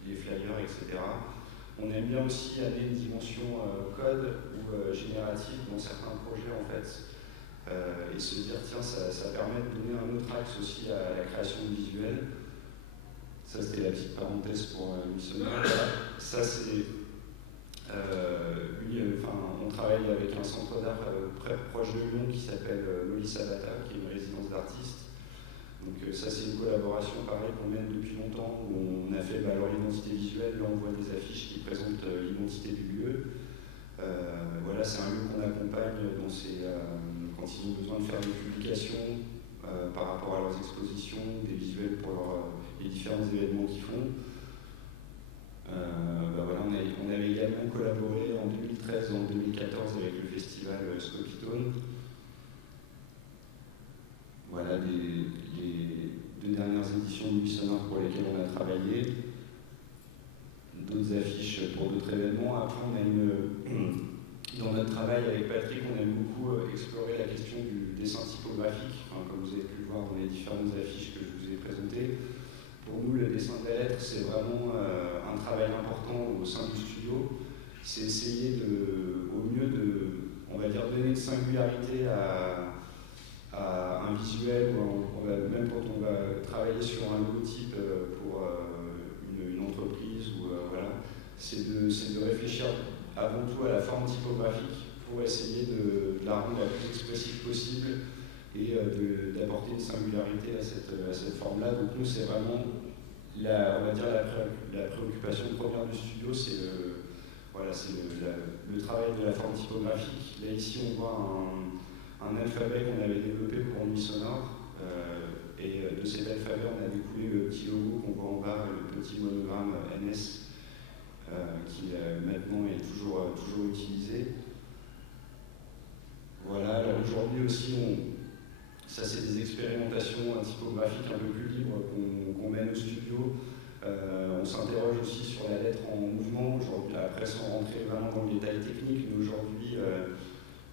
les flyers, etc. On aime bien aussi aller une dimension code ou générative dans certains projets en fait, et se dire tiens ça permet de donner un autre axe aussi à la création visuelle. Ça c'était la petite parenthèse pour Missionnaire. Ça c'est on travaille avec un centre d'art proche de Lyon qui s'appelle Sabata, qui est une résidence d'artistes. Donc ça c'est une collaboration pareil qu'on mène depuis longtemps, où on a fait leur identité visuelle, là on voit des affiches qui présentent l'identité du lieu. Voilà, c'est un lieu qu'on accompagne dans quand ils ont besoin de faire des publications par rapport à leurs expositions, des visuels pour les différents événements qu'ils font. Voilà, on avait également collaboré en 2013 et en 2014 avec le festival Scopitone. Voilà les 2 dernières éditions du Sonore pour lesquelles on a travaillé. D'autres affiches pour d'autres événements. Après, dans notre travail avec Patrick, on aime beaucoup explorer la question du dessin typographique, comme vous avez pu le voir dans les différentes affiches que je vous ai présentées. Pour nous, le dessin de la lettre, c'est vraiment un travail important au sein du studio. C'est essayer au mieux on va dire, donner une singularité à un visuel, même quand on va travailler sur un logotype pour une entreprise, voilà, c'est de réfléchir avant tout à la forme typographique pour essayer de la rendre la plus expressive possible et d'apporter une singularité à cette forme-là. Donc nous, c'est vraiment, on va dire, la préoccupation première du studio, c'est le travail de la forme typographique. Là, ici, on voit un alphabet qu'on avait développé pour Nuit Sonore, et de cet alphabet, on a découlé le petit logo qu'on voit en bas, le petit monogramme NS, qui maintenant est toujours utilisé. Voilà, alors aujourd'hui aussi, ça c'est des expérimentations typographiques un peu plus libres qu'on mène au studio. On s'interroge aussi sur la lettre en mouvement, aujourd'hui, après sans rentrer vraiment dans le détail technique, mais aujourd'hui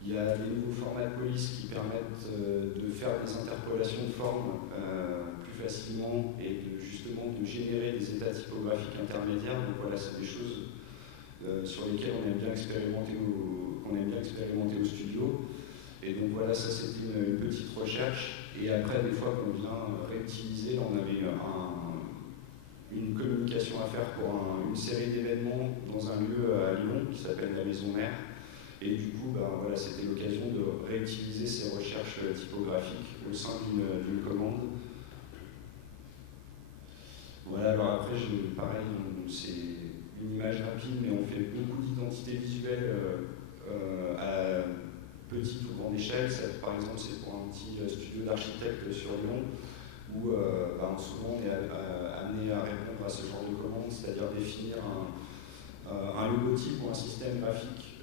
il y a des nouveaux formats de police qui permettent de faire des interpolations de formes plus facilement et justement de générer des états typographiques intermédiaires. Donc voilà, c'est des choses sur lesquelles on aime bien expérimenter au studio. Et donc voilà, ça c'était une petite recherche. Et après, des fois qu'on vient réutiliser, on avait une communication à faire pour une série d'événements dans un lieu à Lyon qui s'appelle la Maison Mère. Et du coup, voilà, c'était l'occasion de réutiliser ces recherches typographiques au sein d'une commande. Voilà, alors après, pareil, c'est une image rapide, mais on fait beaucoup d'identité visuelle à petite ou grande échelle. Ça, par exemple, c'est pour un petit studio d'architectes sur Lyon, où souvent on est amené à répondre à ce genre de commande, c'est-à-dire définir un logotype ou un système graphique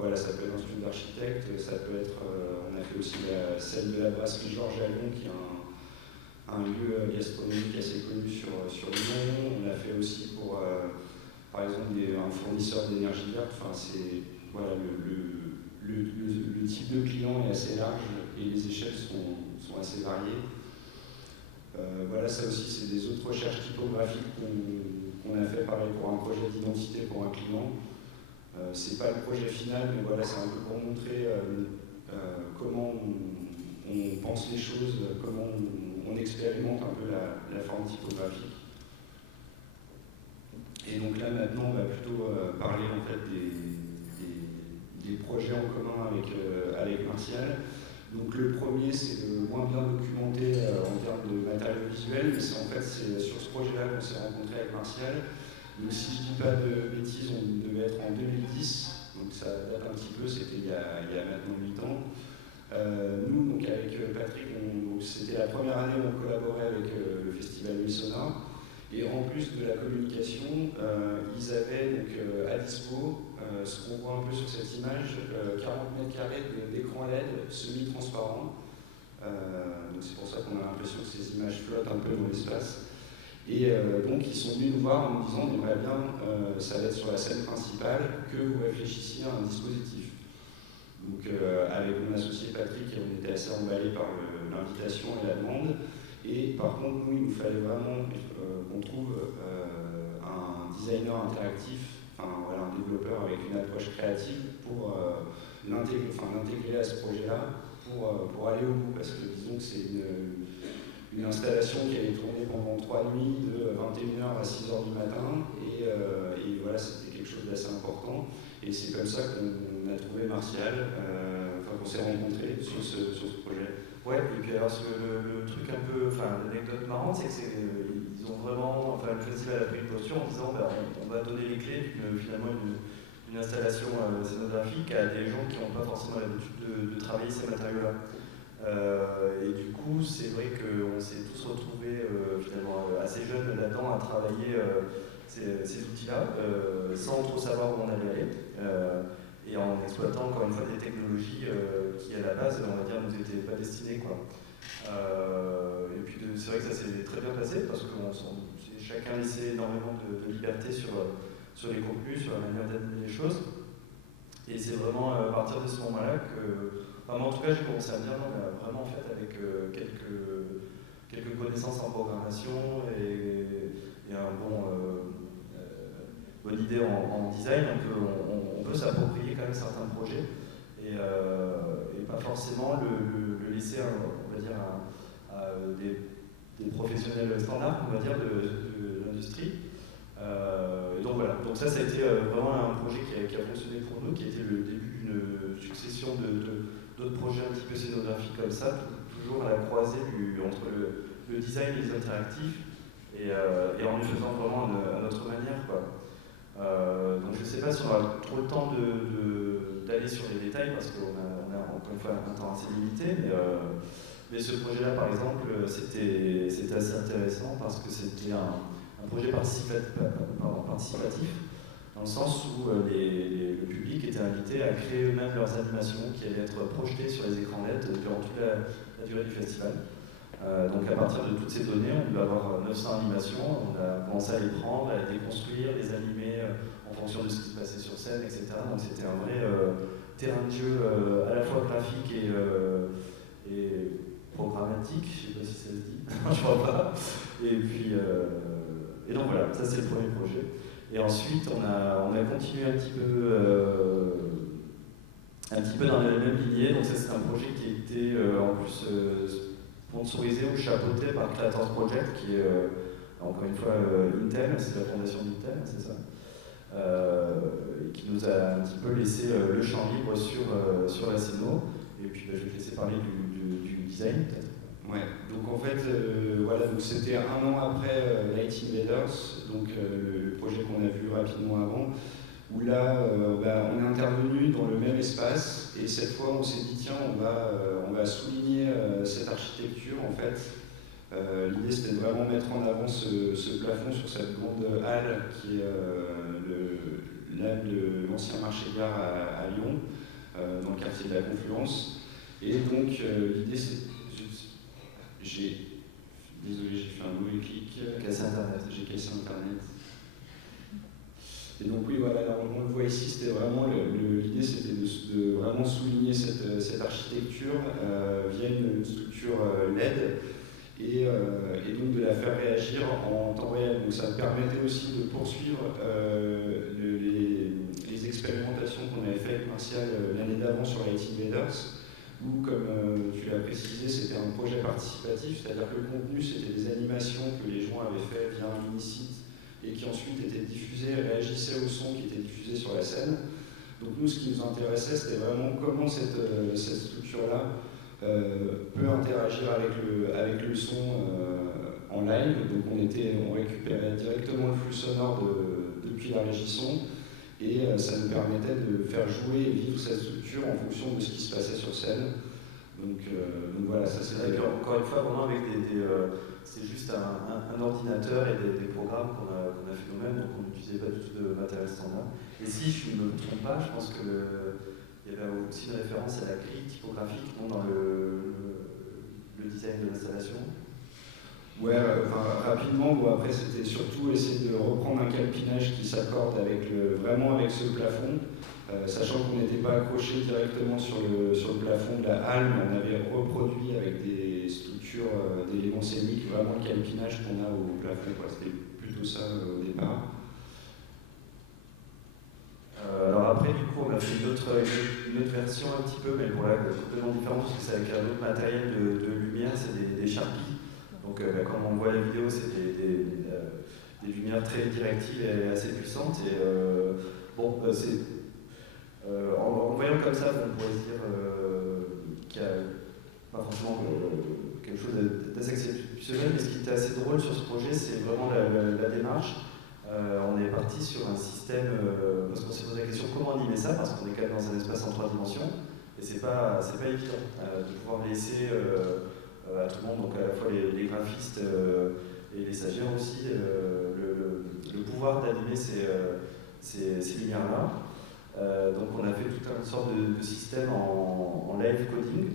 voilà, ça peut être un studio d'architecte, ça peut être, on a fait aussi celle de la brasserie Georges à Lyon, qui est un lieu gastronomique assez connu sur Lyon. On l'a fait aussi pour, par exemple, un fournisseur d'énergie verte. Enfin, voilà, le type de client est assez large et les échelles sont assez variées. Voilà, ça aussi, c'est des autres recherches typographiques qu'on a fait pareil pour un projet d'identité pour un client. C'est pas le projet final, mais voilà, c'est un peu pour montrer comment on pense les choses, comment on expérimente un peu la forme typographique. Et donc là, maintenant, on va plutôt parler en fait des projets en commun avec Martial. Donc le premier, c'est le moins bien documenté en termes de matériel visuel, mais c'est sur ce projet-là qu'on s'est rencontré avec Martial. Donc si je ne dis pas de bêtises, on devait être en 2010, donc ça date un petit peu, c'était il y a maintenant 8 ans. Nous, donc avec Patrick, c'était la première année où on collaborait avec le festival Nuit Sonore. Et en plus de la communication, ils avaient donc, à dispo, ce qu'on voit un peu sur cette image, 40 mètres carrés d'écran LED semi-transparent. Donc c'est pour ça qu'on a l'impression que ces images flottent un peu dans l'espace. Et donc ils sont venus nous voir en nous disant on aimerait bien, ça va être sur la scène principale, que vous réfléchissiez à un dispositif. Donc avec mon associé Patrick, on était assez emballés par l'invitation et la demande. Et par contre, nous, il nous fallait vraiment qu'on trouve un designer interactif, enfin voilà, un développeur avec une approche créative pour l'intégrer à ce projet-là pour aller au bout. Parce que disons que c'est une installation qui avait tourné pendant 3 nuits de 21h à 6h du matin. Et voilà, c'était quelque chose d'assez important. Et c'est comme ça qu'on a trouvé Martial, qu'on s'est rencontrés sur ce projet. Ouais, et puis alors le truc un peu, l'anecdote marrante, c'est qu'ils ont vraiment, le festival a pris une posture en disant on va donner les clés finalement une installation scénographique à des gens qui n'ont pas forcément l'habitude de travailler ces matériaux-là. Et du coup, c'est vrai qu'on s'est tous retrouvés finalement assez jeunes là-dedans à travailler ces outils-là, sans trop savoir où on allait aller. Et en exploitant encore une fois des technologies qui à la base, on va dire, nous étaient pas destinées, quoi. Et puis c'est vrai que ça s'est très bien passé parce que chacun laissait énormément de liberté sur les contenus, sur la manière d'animer les choses. Et c'est vraiment à partir de ce moment-là que, en tout cas, j'ai commencé à me dire non, mais vraiment en fait avec quelques connaissances en programmation et un bonne idée en design, on peut s'approprier quand même certains projets et pas forcément le laisser, on va dire, à des professionnels standards, on va dire, de l'industrie. Et donc voilà, donc ça a été vraiment un projet qui a fonctionné pour nous, qui a été le début d'une succession d'autres projets un petit peu scénographiques comme ça, toujours à la croisée entre le design et les interactifs, et en le faisant vraiment à notre manière, quoi. Donc je ne sais pas si on aura trop le temps d'aller sur les détails parce qu'on a encore une fois un temps assez limité, mais ce projet-là par exemple c'était assez intéressant parce que c'était un projet participatif dans le sens où le public était invité à créer eux-mêmes leurs animations qui allaient être projetées sur les écrans LED durant toute la durée du festival. Donc à partir de toutes ces données, on devait avoir 900 animations, on a commencé à les prendre, à les déconstruire, les animer en fonction de ce qui se passait sur scène, etc. Donc c'était un vrai terrain de jeu à la fois graphique et programmatique, je ne sais pas si ça se dit, je crois pas. Et donc voilà, ça c'est le premier projet. Et ensuite on a continué un petit peu dans la même lignée, donc ça c'est un projet qui était en plus sponsorisé ou chapeauté par Créateurs Project, qui est encore une fois Intel, c'est la fondation d'Intel, c'est ça, qui nous a un petit peu laissé le champ libre sur la scéno. Et puis je vais te laisser parler du design peut-être. Ouais, donc en fait, voilà, donc c'était 1 an après Lighting Leaders, donc le projet qu'on a vu rapidement avant, où là, on est intervenu dans le même espace, et cette fois on s'est dit tiens, on va souligner cette architecture en fait. L'idée c'était de vraiment mettre en avant ce plafond sur cette grande halle qui est l'halle de l'ancien marché de gare à Lyon, dans le quartier de la Confluence. Et donc l'idée c'est... Désolé, j'ai fait un mauvais clic. J'ai cassé Internet. Et donc oui, voilà, alors, on le voit ici, c'était vraiment l'idée, c'était de vraiment souligner cette architecture via une structure LED et donc de la faire réagir en temps réel. Donc ça me permettait aussi de poursuivre les expérimentations qu'on avait faites avec Martial l'année d'avant sur Lighting Leaders, où, comme tu l'as précisé, c'était un projet participatif, c'est-à-dire que le contenu, c'était des animations que les gens avaient fait via un mini-site et qui ensuite étaient diffusées, réagissaient au son qui était diffusé sur la scène. Donc nous, ce qui nous intéressait, c'était vraiment comment cette structure-là peut interagir avec le son en live. Donc on récupérait directement le flux sonore depuis la régie son, et ça nous permettait de faire jouer et vivre cette structure en fonction de ce qui se passait sur scène. Donc voilà, ça c'est encore une fois vraiment avec c'est juste un ordinateur et des programmes qu'on a fait nous-mêmes, donc on n'utilisait pas du tout de matériel standard. Et si je ne me trompe pas, je pense qu'il y avait aussi une référence à la grille typographique dans le design de l'installation. Ouais, rapidement, bon, après c'était surtout essayer de reprendre un calpinage qui s'accorde vraiment avec ce plafond, sachant qu'on n'était pas accroché directement sur le plafond de la halle, mais on avait reproduit avec des structures d'éléments scéniques vraiment le calpinage qu'on a au plafond, quoi. C'était plutôt ça au départ. Alors après, du coup, on a fait une autre version un petit peu, mais pour la complètement différente, parce que c'est avec un autre matériel de lumière, c'est des Sharpies. Donc, comme on voit la vidéo, c'est des lumières très directives et assez puissantes. Et en voyant comme ça, on pourrait se dire qu'il y a pas forcément quelque chose d'assez exceptionnel, mais ce qui était assez drôle sur ce projet, c'est vraiment la démarche. On est parti sur un système, parce qu'on s'est posé la question comment animer ça, parce qu'on est quand même dans un espace en 3 dimensions, et c'est pas évident de pouvoir laisser à tout le monde, donc à la fois les graphistes et les stagiaires aussi, le pouvoir d'animer ces lumières-là. Donc on a fait toute une sorte de système en live coding.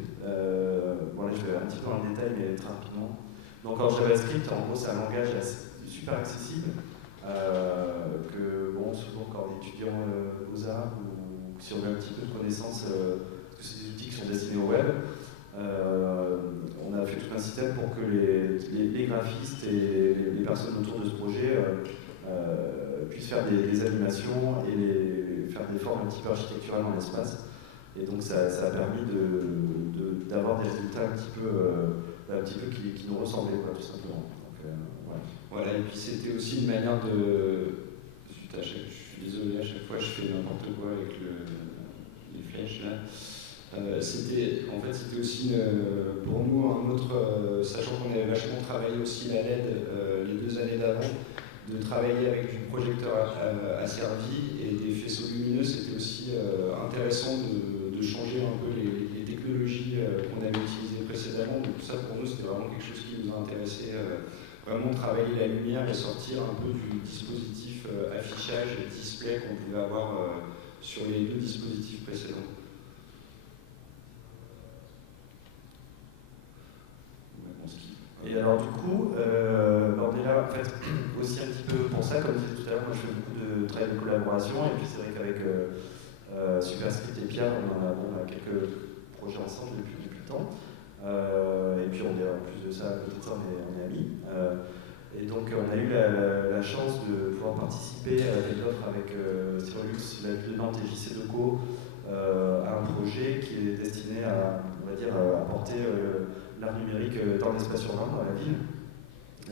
Bon là je vais un petit peu dans le détail, mais très rapidement. Donc en JavaScript, en gros c'est un langage super accessible, que bon, souvent quand on est étudiant aux arts, ou si on a un petit peu de connaissances, parce que c'est des outils qui sont destinés au web, on a fait tout un système pour que les graphistes et les personnes autour de ce projet puissent faire des animations et faire des formes un petit peu architecturales dans l'espace. Et donc ça a permis d'avoir des résultats un petit peu qui nous ressemblaient, quoi, tout simplement. Donc, ouais. Voilà, et puis c'était aussi une manière de... Je suis désolé, à chaque fois je fais n'importe quoi avec les flèches là. C'était aussi pour nous un autre, sachant qu'on avait vachement travaillé aussi la LED les 2 années d'avant, de travailler avec du projecteur asservi et des faisceaux lumineux, c'était aussi intéressant de changer un peu les technologies qu'on avait utilisées précédemment. Donc ça pour nous c'était vraiment quelque chose qui nous a intéressé, vraiment travailler la lumière et sortir un peu du dispositif affichage et display qu'on pouvait avoir sur les 2 dispositifs précédents. Et alors du coup, on est là en fait aussi un petit peu pour ça, comme je disais tout à l'heure, moi je fais beaucoup de travail de collaboration, et puis c'est vrai qu'avec Superscript et Pierre, on a quelques projets ensemble depuis le temps, et puis on est en plus de ça, à côté de ça, on est amis. Et donc on a eu la chance de pouvoir participer à l'appel d'offres avec Styrolux, la ville de Nantes et JC Deco, à un projet qui est destiné à, on va dire, apporter l'art numérique dans l'espace urbain, dans la ville,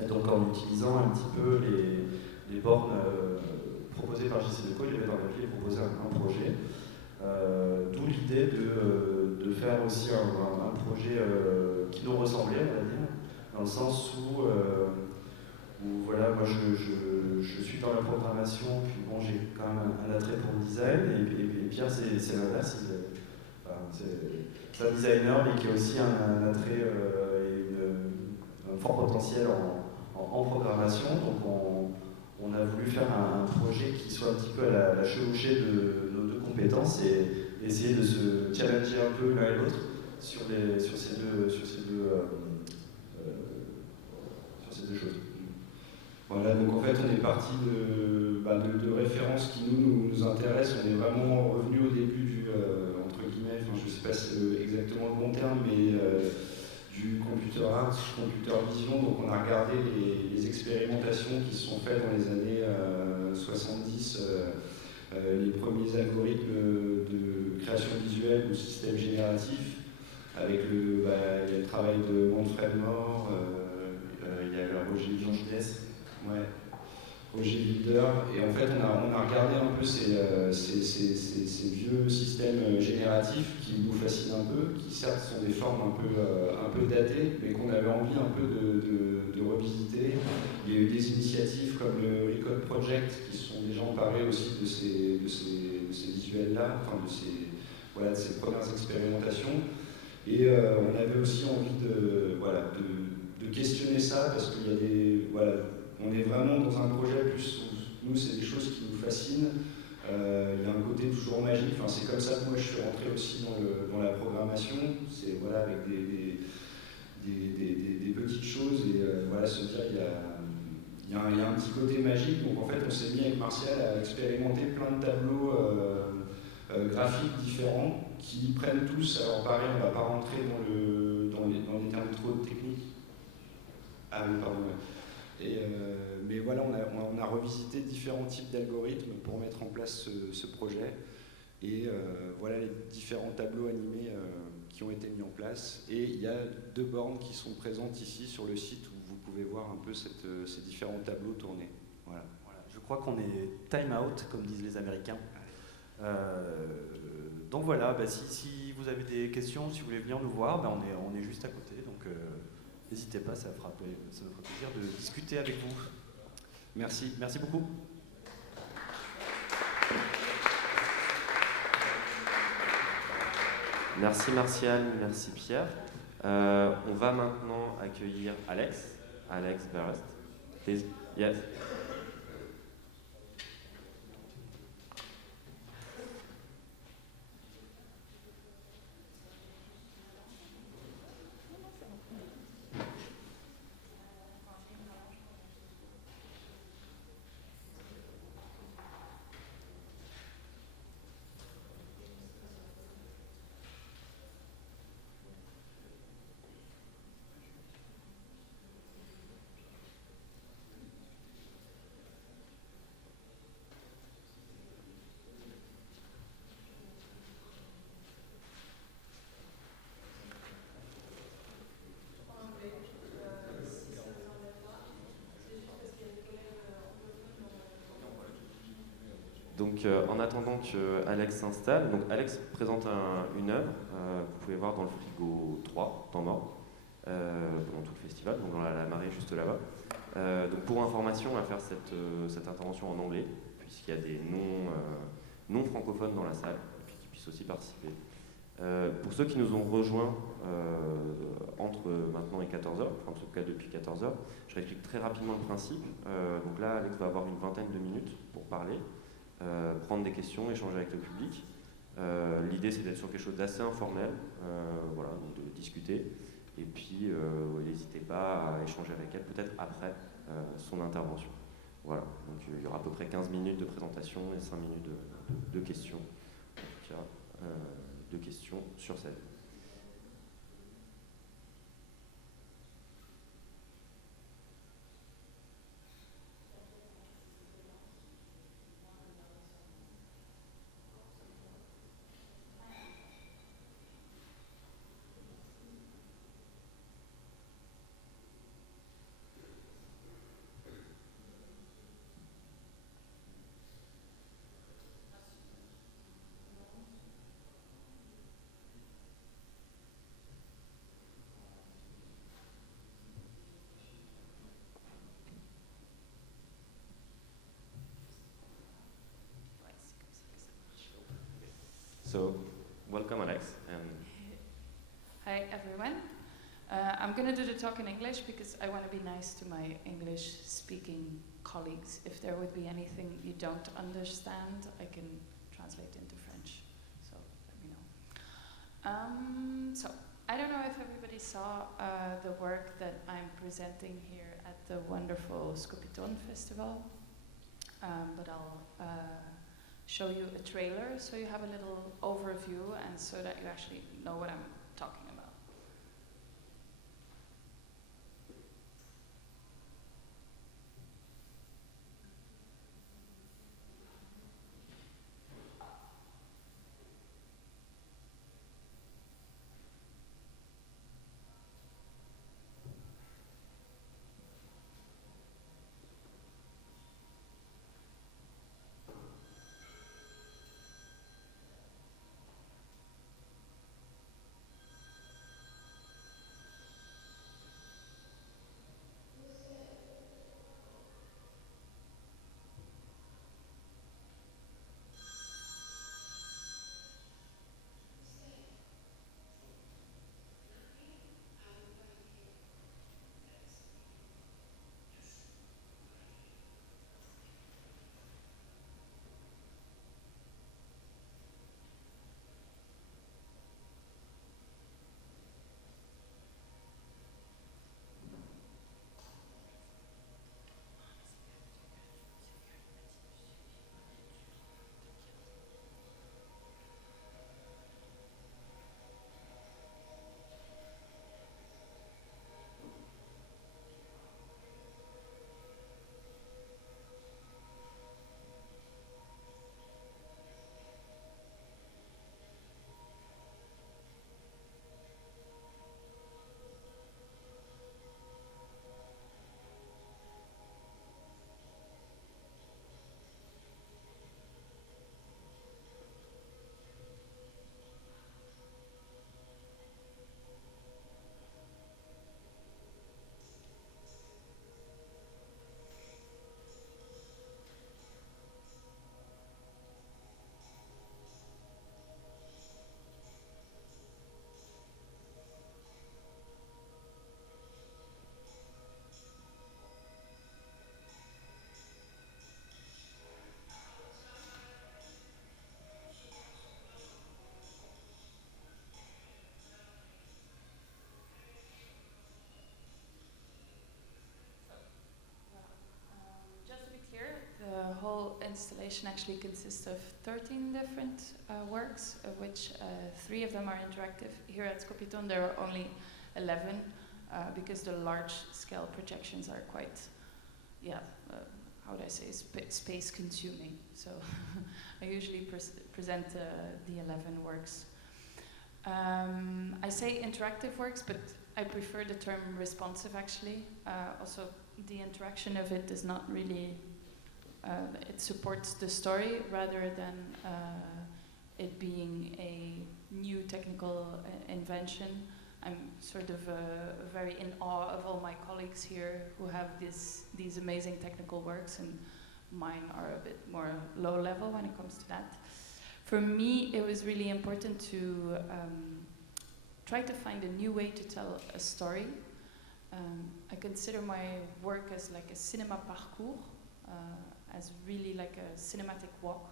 et donc en utilisant un petit peu les bornes proposées par JC Deco, il y avait dans la ville proposé un projet, d'où l'idée de faire aussi un projet qui nous ressemblait, on va dire, dans le sens où voilà, moi je suis dans la programmation, puis bon, j'ai quand même un attrait pour le design, et Pierre c'est l'inverse, c'est un designer, mais qui a aussi un attrait et un fort potentiel en programmation. Donc on a voulu faire un projet qui soit un petit peu à la chevauchée de nos 2 compétences et essayer de se challenger un peu l'un et l'autre sur ces deux choses. Voilà, donc en fait on est parti de références qui nous intéressent. On est vraiment revenu au début du, entre guillemets, je ne sais pas si c'est exactement le bon terme, mais du computer art, computer vision. Donc on a regardé les expérimentations qui se sont faites dans les années 70, les premiers algorithmes de création visuelle ou système génératif, avec il y a le travail de Manfred Moore, il y a Roger Jean-Gilles. Ouais, Roger Wilder, et en fait on a regardé un peu ces vieux systèmes génératifs qui nous fascinent un peu, qui certes sont des formes un peu datées, mais qu'on avait envie un peu de revisiter. Il y a eu des initiatives comme le Recode Project qui se sont déjà emparés aussi de ces visuels-là, enfin de ces premières expérimentations. Et on avait aussi envie de questionner ça, parce qu'il y a des... on est vraiment dans un projet plus où nous c'est des choses qui nous fascinent. Il y a un côté toujours magique. C'est comme ça que moi je suis rentré aussi dans la programmation. C'est avec des petites choses et voilà, se dire il y a un petit côté magique. Donc en fait, on s'est mis avec Martial à expérimenter plein de tableaux graphiques différents qui prennent tous, alors pareil, on ne va pas rentrer dans les termes trop techniques. Ah oui, pardon. Mais voilà, on a revisité différents types d'algorithmes pour mettre en place ce projet. Et voilà les différents tableaux animés qui ont été mis en place. Et il y a 2 bornes qui sont présentes ici sur le site où vous pouvez voir un peu ces différents tableaux tournés. Voilà. Je crois qu'on est time out, comme disent les Américains. Donc voilà, si vous avez des questions, si vous voulez venir nous voir, on est juste à côté. Donc n'hésitez pas, ça me fera plaisir de discuter avec vous. Merci beaucoup. Merci Martial, merci Pierre. On va maintenant accueillir Alex Berest. Please. Yes. Donc, en attendant que Alex s'installe, donc Alex présente une œuvre que vous pouvez voir dans le frigo 3, temps mort, pendant tout le festival, donc dans la marée juste là-bas. Donc, pour information, on va faire cette intervention en anglais, puisqu'il y a des non francophones dans la salle, et puis qui puissent aussi participer. Pour ceux qui nous ont rejoints entre maintenant et 14h, enfin en tout cas depuis 14h, je réexplique très rapidement le principe. Donc là, Alex va avoir une vingtaine de minutes pour parler. Prendre des questions, échanger avec le public. L'idée, c'est d'être sur quelque chose d'assez informel, voilà, donc de discuter. Et puis, n'hésitez pas à échanger avec elle, peut-être après son intervention. Voilà, donc il y aura à peu près 15 minutes de présentation et 5 minutes de questions. En tout cas, de questions sur celle. So, welcome Alex. Hi everyone. I'm going to do the talk in English because I want to be nice to my English-speaking colleagues. If there would be anything you don't understand, I can translate into French. So let me know. So I don't know if everybody saw the work that I'm presenting here at the wonderful Scopitone festival, but I'll show you a trailer so you have a little overview and so that you actually know what I'm talking about. whole installation actually consists of 13 different works, of which 3 of them are interactive. Here at Scopitone there are only 11, because the large-scale projections are quite, how do I say, space consuming. So I usually present the 11 works. I say interactive works, but I prefer the term responsive actually. Also, the interaction of it is not really, it supports the story rather than it being a new technical invention. I'm sort of very in awe of all my colleagues here who have these amazing technical works, and mine are a bit more low level when it comes to that. For me, it was really important to try to find a new way to tell a story. I consider my work as like a cinema parcours, as really like a cinematic walk,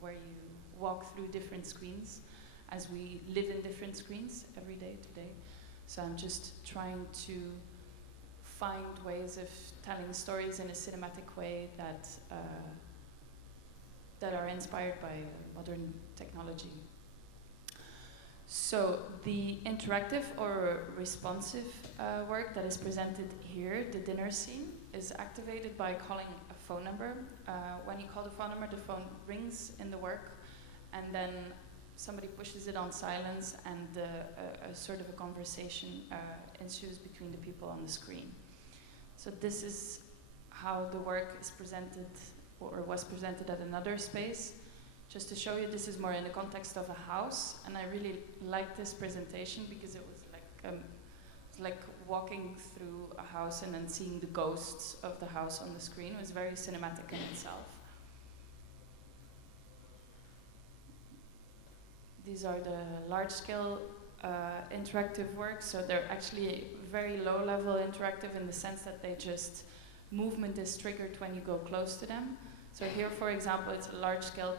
where you walk through different screens, as we live in different screens every day today. So I'm just trying to find ways of telling stories in a cinematic way that are inspired by modern technology. So the interactive or responsive work that is presented here, the dinner scene, is activated by calling a phone number. When you call the phone number, the phone rings in the work, and then somebody pushes it on silence, and a sort of a conversation ensues between the people on the screen. So this is how the work is presented, or was presented at another space. Just to show you, this is more in the context of a house, and I really liked this presentation because it was like walking through a house and then seeing the ghosts of the house on the screen. It was very cinematic in itself. These are the large-scale interactive works, so they're actually very low-level interactive in the sense that they just, movement is triggered when you go close to them. So here, for example, it's a large-scale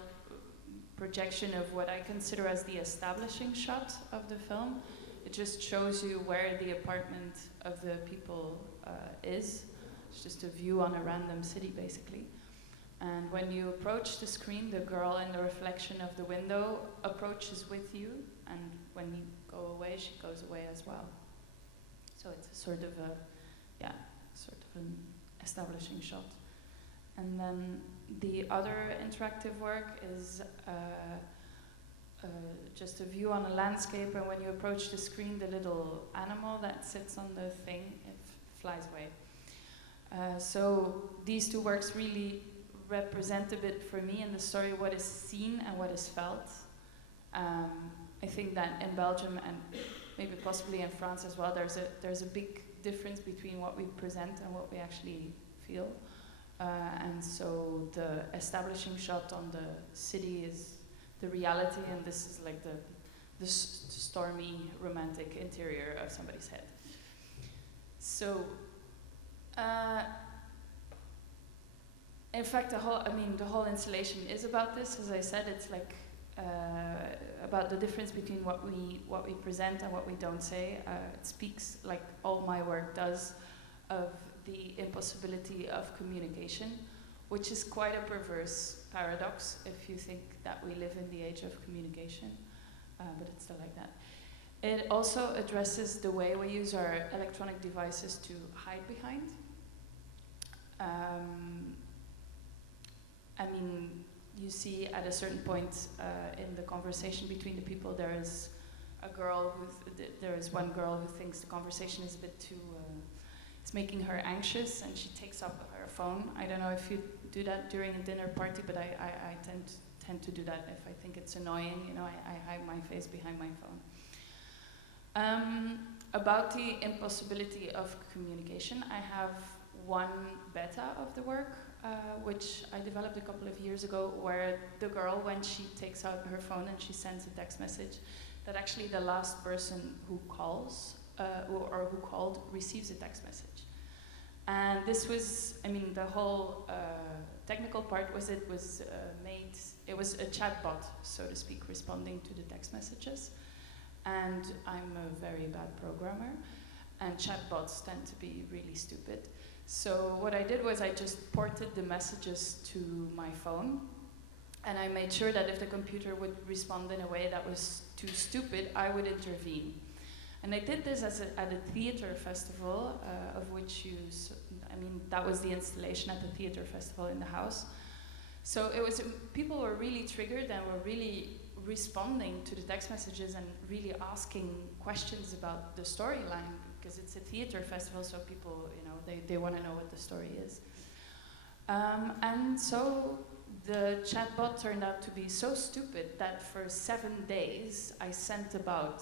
projection of what I consider as the establishing shot of the film. It just shows you where the apartment of the people is. It's just a view on a random city, basically. And when you approach the screen, the girl in the reflection of the window approaches with you, and when you go away, she goes away as well. So it's a sort of an establishing shot. And then the other interactive work is just a view on a landscape, and when you approach the screen, the little animal that sits on the thing, it flies away. So these two works really represent a bit for me in the story what is seen and what is felt. I think that in Belgium and maybe possibly in France as well, there's a big difference between what we present and what we actually feel. And so the establishing shot on the city is the reality, and this is like the stormy romantic interior of somebody's head. So in fact, the whole installation is about this. As I said, it's like about the difference between what we present and what we don't say. It speaks, like all my work does, of the impossibility of communication, which is quite a perverse paradox if you think that we live in the age of communication, but it's still like that. It also addresses the way we use our electronic devices to hide behind. You see at a certain point in the conversation between the people, there is one girl who thinks the conversation is a bit too, it's making her anxious, and she takes up her phone. I don't know if you do that during a dinner party, but I tend to do that if I think it's annoying. I hide my face behind my phone. About the impossibility of communication, I have one beta of the work, which I developed a couple of years ago, where the girl, when she takes out her phone and she sends a text message, that actually the last person who calls or who called receives a text message. And this was, the whole technical part was it was a chatbot, so to speak, responding to the text messages. And I'm a very bad programmer, and chatbots tend to be really stupid. So what I did was I just ported the messages to my phone, and I made sure that if the computer would respond in a way that was too stupid, I would intervene. And I did this at a theater festival, of which that was the installation at the theater festival in the house. So people were really triggered and were really responding to the text messages and really asking questions about the storyline, because it's a theater festival, so people, they want to know what the story is. And so the chatbot turned out to be so stupid that for 7 days I sent about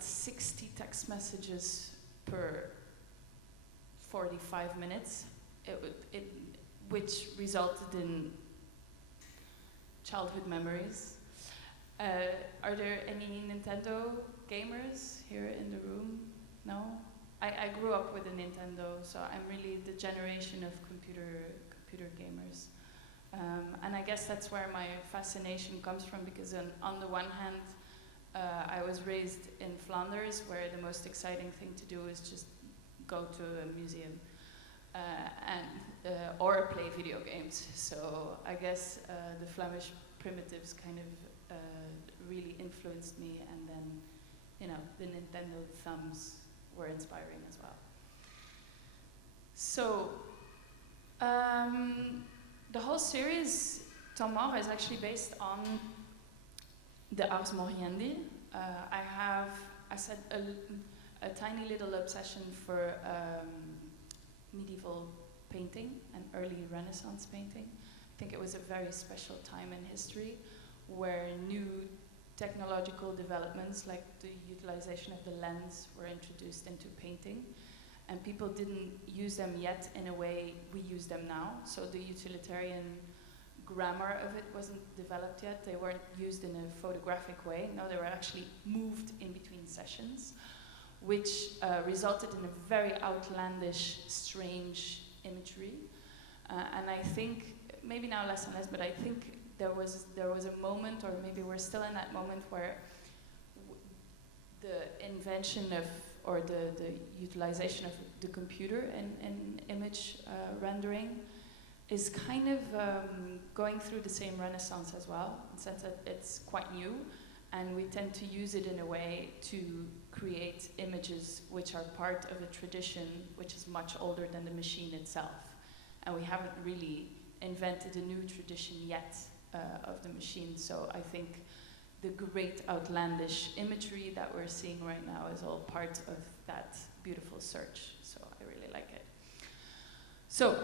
60 text messages per 45 minutes, which resulted in childhood memories. Are there any Nintendo gamers here in the room? No? I grew up with a Nintendo, so I'm really the generation of computer gamers. And I guess that's where my fascination comes from, because on the one hand, I was raised in Flanders, where the most exciting thing to do is just go to a museum or play video games. So I guess the Flemish primitives kind of really influenced me, and then, the Nintendo thumbs were inspiring as well. So the whole series, Tomor, is actually based on the Ars Moriendi. I said a tiny little obsession for medieval painting and early Renaissance painting. I think it was a very special time in history where new technological developments like the utilization of the lens were introduced into painting, and people didn't use them yet in a way we use them now. So the utilitarian grammar of it wasn't developed yet. They weren't used in a photographic way. No, they were actually moved in between sessions, which resulted in a very outlandish, strange imagery. And I think, maybe now less and less, but I think there was a moment, or maybe we're still in that moment, where the invention of, or the utilization of the computer in image rendering is kind of going through the same renaissance as well, in the sense that it's quite new, and we tend to use it in a way to create images which are part of a tradition which is much older than the machine itself. And we haven't really invented a new tradition yet of the machine. So I think the great outlandish imagery that we're seeing right now is all part of that beautiful search. So I really like it. So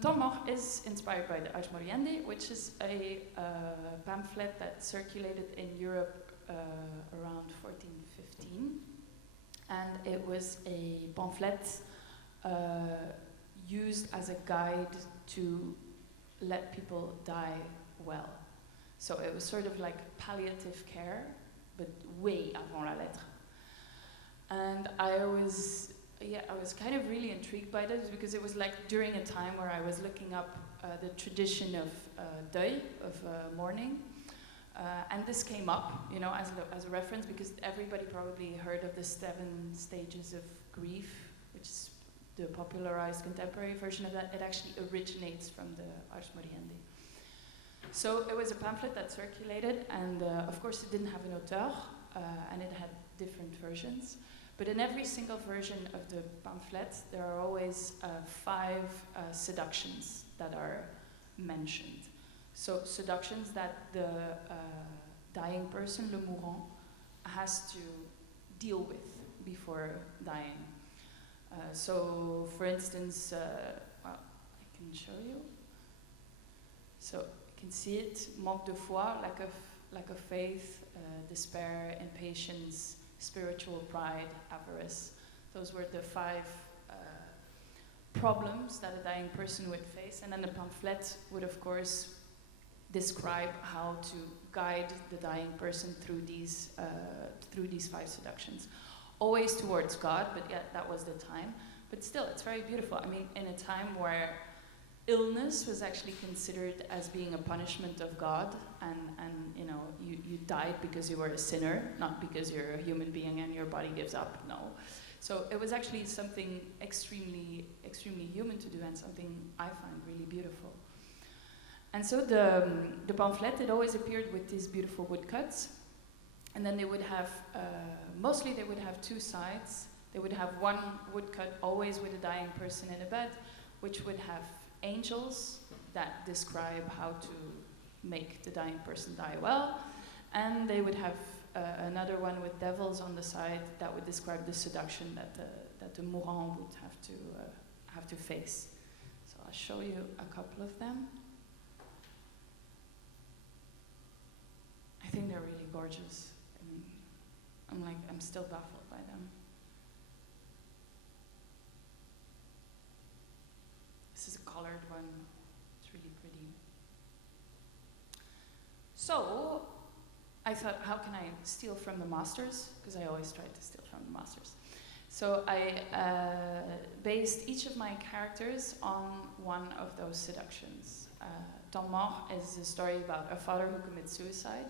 Tomor is inspired by the Ars Moriendi, which is a pamphlet that circulated in Europe around 1415. And it was a pamphlet used as a guide to let people die well. So it was sort of like palliative care, but way avant la lettre. And I was kind of really intrigued by this, because it was like during a time where I was looking up the tradition of deuil, of mourning. And this came up, as a reference, because everybody probably heard of the 7 stages of grief, which is the popularized contemporary version of that. It actually originates from the Ars Moriendi. So it was a pamphlet that circulated, and of course it didn't have an auteur, and it had different versions. But in every single version of the pamphlet, there are always 5 seductions that are mentioned. So seductions that the dying person, le mourant, has to deal with before dying. So, for instance, I can show you. So you can see it: manque de foi, lack of faith, despair, impatience, spiritual pride, avarice. Those were the 5 problems that a dying person would face. And then the pamphlet would, of course, describe how to guide the dying person through these 5 seductions. Always towards God, but yeah, that was the time. But still, it's very beautiful. I mean, in a time where illness was actually considered as being a punishment of God, and you died because you were a sinner, not because you're a human being and your body gives up. No, So it was actually something extremely human to do, and something I find really beautiful. And so the pamphlet, it always appeared with these beautiful woodcuts, and then they would have, mostly they would have two sides. They would have one woodcut always with a dying person in a bed, which would have angels that describe how to make the dying person die well, and they would have another one with devils on the side that would describe the seduction that the mourant would have to face. So I'll show you a couple of them. I think they're really gorgeous. I mean, I'm still baffled by them. This is a colored one. It's really pretty. So I thought, how can I steal from the masters? Because I always try to steal from the masters. So I based each of my characters on one of those seductions. Pendant is a story about a father who commits suicide,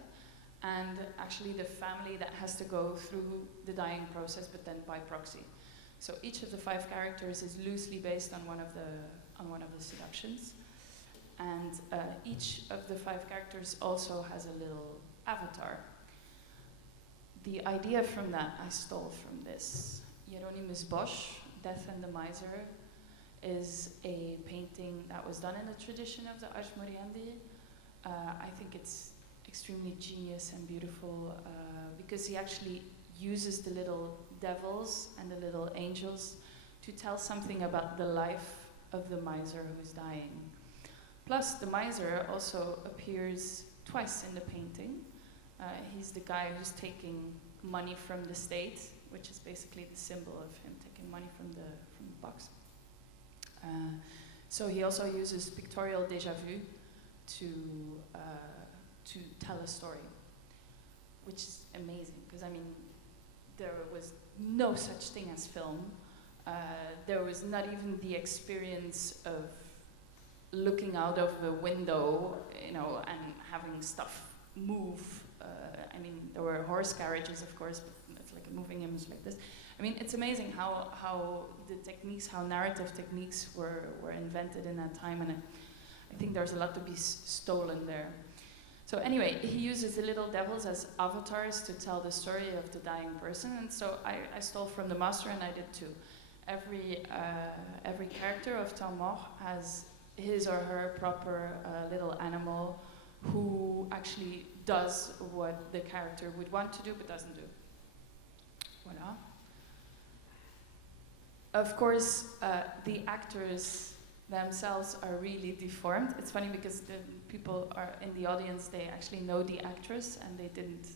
and actually the family that has to go through the dying process, but then by proxy. So each of the 5 characters is loosely based on one of the seductions, and each of the 5 characters also has a little avatar. The idea from that I stole from this. Hieronymus Bosch, Death and the Miser, is a painting that was done in the tradition of the Ashmoriendi. I think it's extremely genius and beautiful because he actually uses the little devils and the little angels to tell something about the life of the miser who's dying. Plus, the miser also appears twice in the painting. He's the guy who's taking money from the state, which is basically the symbol of him taking money from the box. So he also uses pictorial déjà vu to tell a story, which is amazing, because I mean, there was no such thing as film. There was not even the experience of looking out of the window, you know, and having stuff move. I mean, there were horse carriages, of course, but it's like a moving image like this. I mean, it's amazing how the techniques, how narrative techniques were invented in that time, and I think there's a lot to be stolen there. So anyway, he uses the little devils as avatars to tell the story of the dying person, and so I stole from the master, and I did too. Every character of Pendant has his or her proper little animal who actually does what the character would want to do but doesn't do. Voilà. Of course, the actors themselves are really deformed. It's funny because the people are in the audience, they actually know the actress and they didn't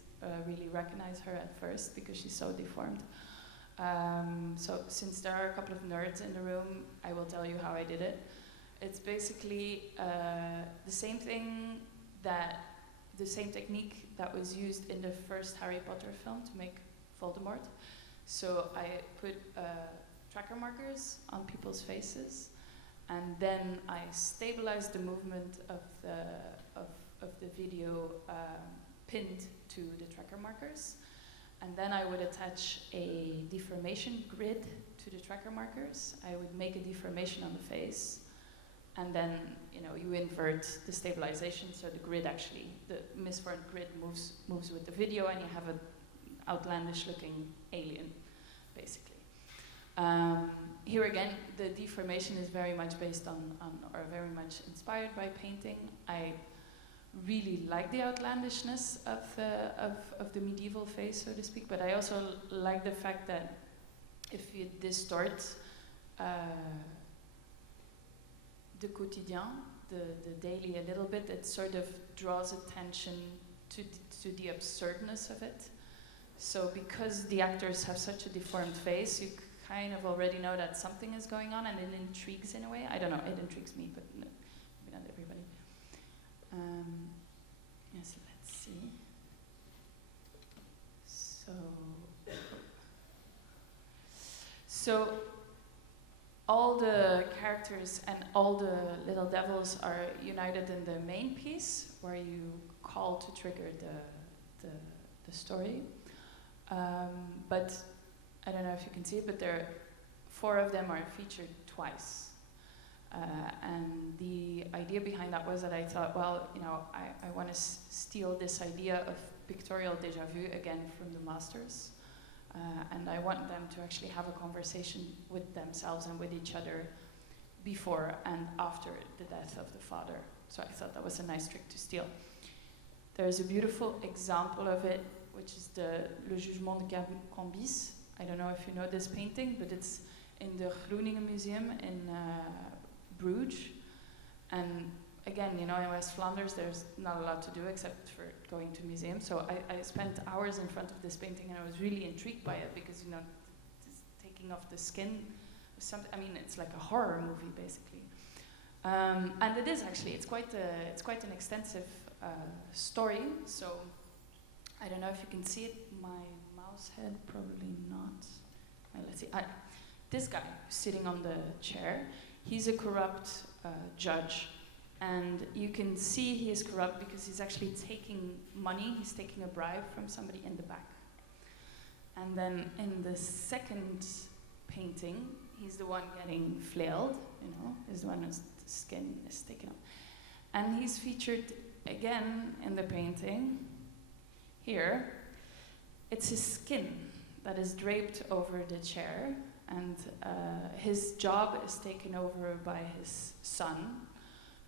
really recognize her at first because she's so deformed. So since there are a couple of nerds in the room, I will tell you how I did it. It's basically the same thing the same technique that was used in the first Harry Potter film to make Voldemort. So I put tracker markers on people's faces, and then I stabilized the movement of the video pinned to the tracker markers. And then I would attach a deformation grid to the tracker markers. I would make a deformation on the face, and then you invert the stabilization, so the grid actually, the misformed grid moves with the video, and you have an outlandish-looking alien, basically. Here again, the deformation is very much based on or very much inspired by painting. I really like the outlandishness of the medieval face, so to speak, but I also like the fact that if you distort the quotidien, the daily a little bit, it sort of draws attention to the absurdness of it. So because the actors have such a deformed face, you kind of already know that something is going on, and it intrigues in a way. I don't know, it intrigues me, but maybe not everybody. Yes, let's see. So all the characters and all the little devils are united in the main piece, where you call to trigger the story. But I don't know if you can see it, but 4 of them are featured twice. And the idea behind that was that I thought, well, you know, I want to steal this idea of pictorial déjà vu again from the masters. And I want them to actually have a conversation with themselves and with each other before and after the death of the father. So I thought that was a nice trick to steal. There's a beautiful example of it, which is Le Jugement de Cambis. I don't know if you know this painting, but it's in the Groningen Museum in Bruges. And again, you know, in West Flanders, there's not a lot to do except for going to museums. So I spent hours in front of this painting, and I was really intrigued by it because, you know, taking off the skin, I mean, it's like a horror movie, basically. And it is actually, it's quite an extensive story. So I don't know if you can see it. My mouse head, probably not. Let's see. This guy sitting on the chair, he's a corrupt judge. And you can see he is corrupt because he's actually taking money, he's taking a bribe from somebody in the back. And then in the second painting, he's the one getting flailed, you know, he's the one whose skin is taken off. And he's featured again in the painting. Here, it's his skin that is draped over the chair, and his job is taken over by his son,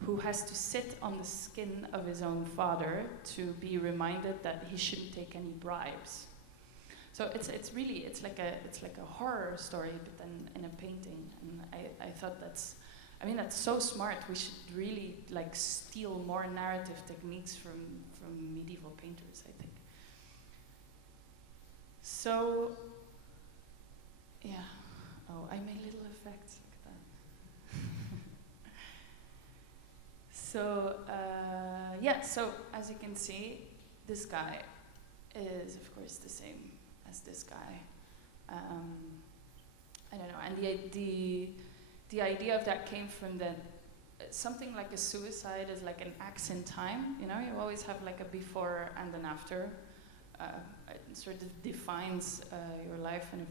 who has to sit on the skin of his own father to be reminded that he shouldn't take any bribes. So it's like a horror story, but then in a painting. And I thought that's so smart. We should really like steal more narrative techniques from medieval painters, I think. So yeah. Oh, I made little effects. Look at that. So yeah. So as you can see, this guy is of course the same as this guy. I don't know. And the idea of that came from that something like a suicide is like an axe in time. You know, you always have like a before and an after. It sort of defines your life in a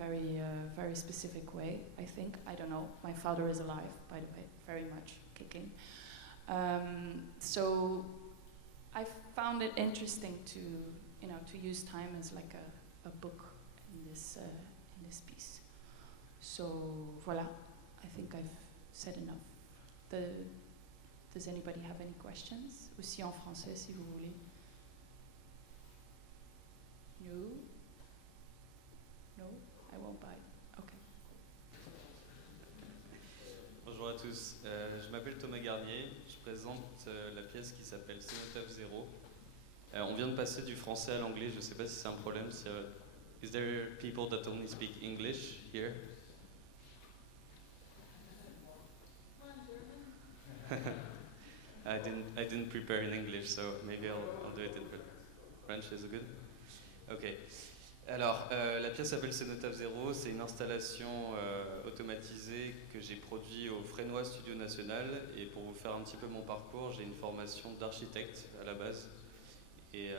very specific way, I think. I don't know. My father is alive, by the way, very much kicking. So I found it interesting to use time as like a book in this piece. So voilà, I think I've said enough. Does anybody have any questions? Aussi en français, si vous voulez. No, I won't buy. Okay. Bonjour à tous, je m'appelle Thomas Garnier, je présente la pièce qui s'appelle Cenotaphe 0. On vient de passer du français à l'anglais, je ne sais pas si c'est un problème. Is there people that only speak English here? I didn't prepare in English, so maybe I'll do it in French. Is it good? Ok. Alors, la pièce s'appelle Cenotaphe 0. C'est une installation automatisée que j'ai produite au Fresnois Studio National. Et pour vous faire un petit peu mon parcours, j'ai une formation d'architecte à la base. Et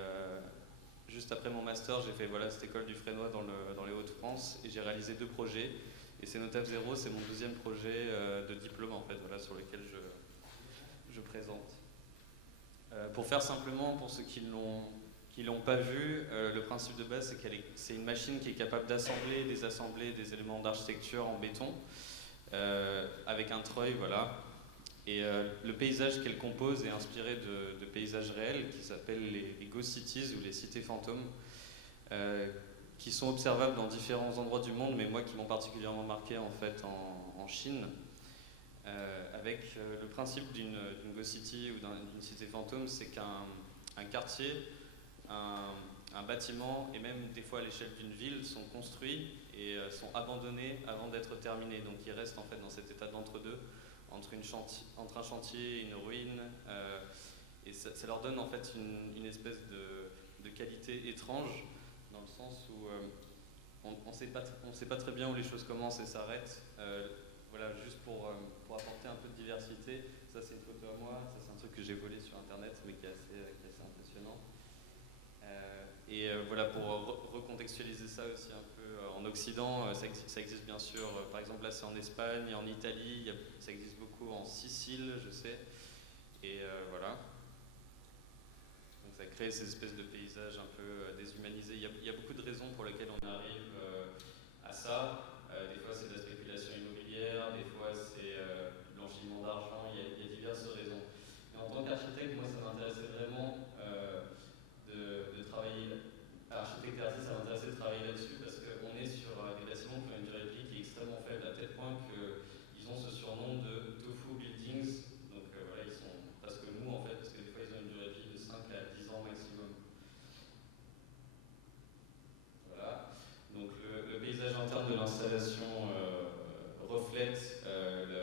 juste après mon master, j'ai fait cette école du Fresnois dans les Hauts-de-France. Et j'ai réalisé 2 projets. Et Cenotaphe 0, c'est mon 2e projet de diplôme, en fait, sur lequel je présente. Pour faire simplement, pour ceux qui l'ont pas vu, le principe de base, c'est une machine qui est capable d'assembler et désassembler des éléments d'architecture en béton avec un treuil, voilà. Et le paysage qu'elle compose est inspiré de paysages réels qui s'appellent les ghost cities ou les cités fantômes, qui sont observables dans différents endroits du monde, mais moi qui m'ont particulièrement marqué en fait en Chine. Avec le principe d'une ghost city ou d'une cité fantôme, c'est qu'un quartier, un bâtiment et même des fois à l'échelle d'une ville sont construits et sont abandonnés avant d'être terminés. Donc ils restent en fait dans cet état d'entre-deux, entre un chantier et une ruine. Et ça leur donne en fait une espèce de qualité étrange, dans le sens où on sait pas très bien où les choses commencent et s'arrêtent. Voilà, juste pour apporter un peu de diversité. Ça c'est une photo à moi, ça c'est un truc que j'ai volé sur internet mais qui est assez impressionnant. Et voilà, pour recontextualiser ça aussi un peu en Occident, ça existe bien sûr, par exemple là c'est en Espagne, en Italie, ça existe beaucoup en Sicile, je sais. Et voilà. Donc ça crée ces espèces de paysages un peu déshumanisés. Il y a beaucoup de raisons pour lesquelles on arrive à ça. Des fois c'est de la spéculation immobilière, des fois c'est blanchiment d'argent, il y a diverses raisons. Mais en tant qu'architecte, moi ça m'intéressait vraiment de travailler, architecte et artiste, ça m'intéressait de travailler là-dessus parce qu'on est sur des bâtiments qui ont une durée de vie qui est extrêmement faible, à tel point qu'ils ont ce surnom de tofu buildings. Donc voilà, ils sont presque mous en fait, parce que des fois ils ont une durée de vie de 5 à 10 ans maximum. Voilà. Donc le paysage interne de l'installation reflète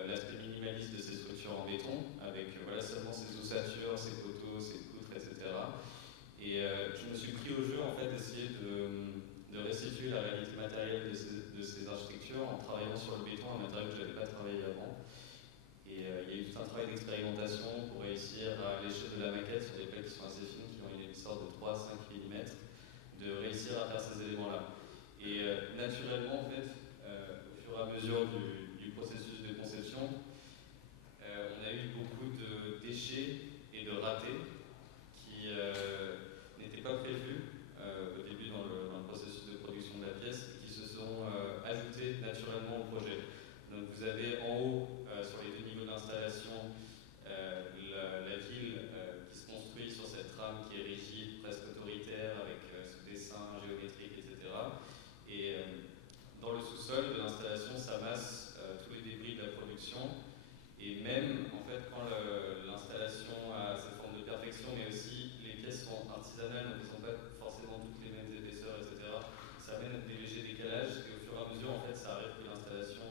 l'aspect minimaliste de ces structures en béton, avec voilà, seulement ces ossatures, ces poteaux, ces poutres, etc. Et je me suis pris au jeu en fait d'essayer de restituer la réalité matérielle de ces architectures en travaillant sur le béton, un matériau que je n'avais pas travaillé avant. Et il y a eu tout un travail d'expérimentation pour réussir à l'échelle de la maquette sur des plaques qui sont assez fines, qui ont une épaisseur de 3 à 5 mm, de réussir à faire ces éléments-là. Et naturellement, en fait, au fur et à mesure du processus de conception, on a eu beaucoup de déchets et de ratés qui n'étaient pas prévus au début dans le processus de production de la pièce et qui se sont ajoutés naturellement au projet. Donc vous avez en haut, sur les 2 niveaux d'installation, la ville qui se construit sur cette trame qui est rigide, presque autoritaire, avec ce dessin géométrique, etc. Et dans le sous-sol de l'installation s'amassent tous les débris de la production. Et même, en fait, quand l'installation a cette forme de perfection, mais aussi les pièces sont artisanales, donc elles ne sont pas forcément toutes les mêmes épaisseurs, etc., ça amène des légers décalages, et au fur et à mesure, en fait, ça arrive que l'installation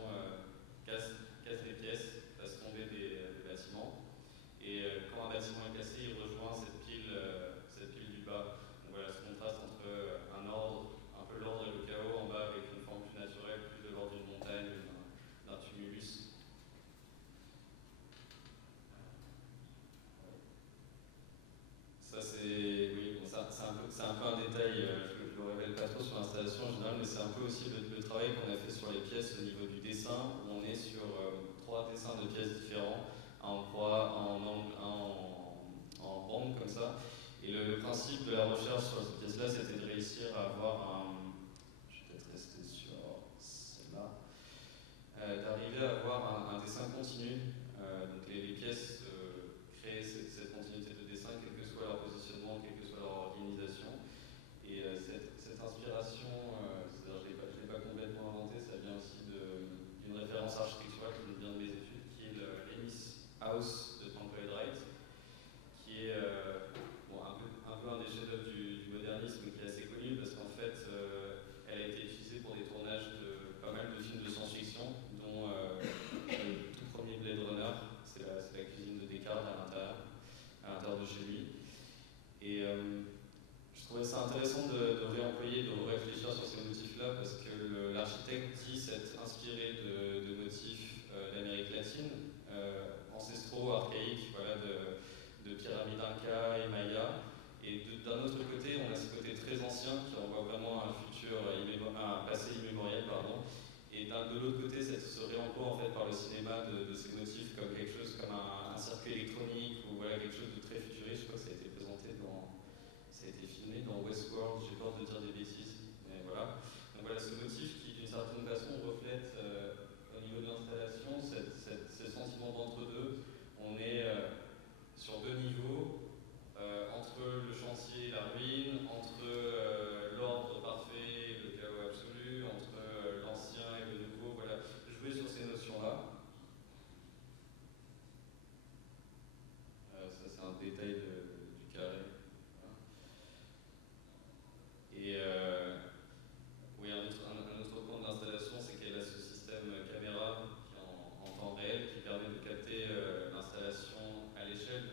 casse les pièces, fasse tomber des bâtiments. Et quand un bâtiment est cassé, il rejoint cette pile du bas. Donc voilà, ce contraste entre un ordre, un peu l'ordre et le chaos en bas, avec une forme plus naturelle, plus de l'ordre d'une montagne, d'un tumulus. Ça c'est, oui, bon, c'est un peu un détail, je ne le révèle pas trop sur l'installation en général, mais c'est un peu aussi le travail qu'on a fait sur les pièces au niveau du dessin, où on est sur 3 dessins de pièces différents, un en croix, un en angle, un en bande comme ça. Et le principe de la recherche sur cette pièce-là, c'était de réussir à avoir je vais peut-être rester sur celle-là, d'arriver à avoir un dessin continu. Donc les pièces créent cette continuité de dessin, quel que soit leur positionnement, quelle que soit leur organisation. Et cette inspiration, c'est-à-dire je ne l'ai pas complètement inventée, ça vient aussi d'une référence architecturale qui vient de mes études, qui est l'Ennis House de Temple Wright, qui est bon, un peu un des chefs-d'œuvre du modernisme, qui est assez connu parce qu'en fait, elle a été utilisée pour des tournages de pas mal de films de science-fiction, dont le tout premier Blade Runner, c'est la cuisine de Descartes à l'intérieur de chez lui. Et je trouvais ça intéressant de réemployer, de réfléchir sur ces motifs-là, parce que l'architecte dit s'être inspiré de motifs d'Amérique latine, ancestraux, archaïques, voilà, de pyramides Inca et Maya. Et d'un autre côté, on a ce côté très ancien qui renvoie vraiment à un passé immémorial, pardon. Et de l'autre côté, ça se réemploie en fait par le cinéma de ces motifs comme quelque chose comme un circuit électronique ou voilà, quelque chose de très futuriste. Je crois que ça a été présenté ça a été filmé dans Westworld, j'ai peur de dire des bêtises, mais voilà. Donc voilà, ce motif qui d'une certaine façon reflète au niveau de l'installation ce sentiment d'entre-deux. On est sur 2 niveaux, entre le chantier et la ruine, entre l'ordre parfait et le chaos absolu, entre l'ancien et le nouveau, voilà, jouer sur ces notions-là. Ça c'est un détail du carré. Voilà. Et oui, un autre point de l'installation, c'est qu'elle a ce système caméra qui est en temps réel, qui permet de capter l'installation à l'échelle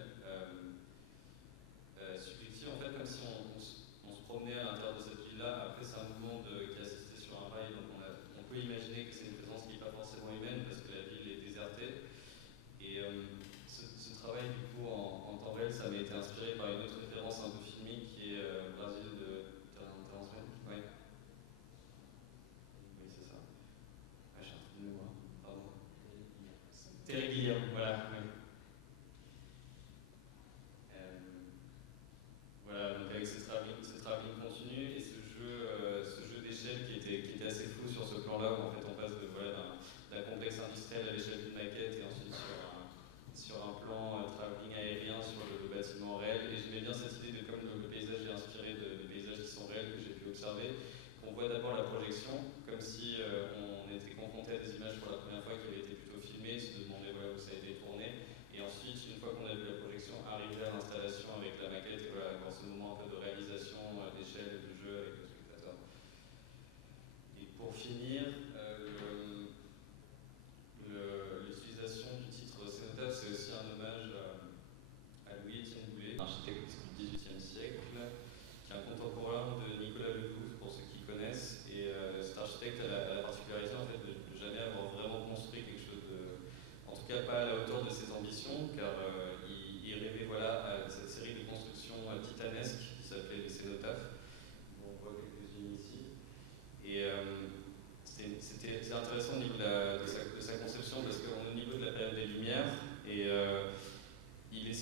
subjective, en fait, comme si on se promenait à l'intérieur de cette ville-là. Après, c'est un mouvement qui est assisté sur un rail, donc on peut imaginer que c'est une présence qui n'est pas forcément humaine parce que la ville est désertée. Et ce travail, du coup, en temps réel, ça m'avait été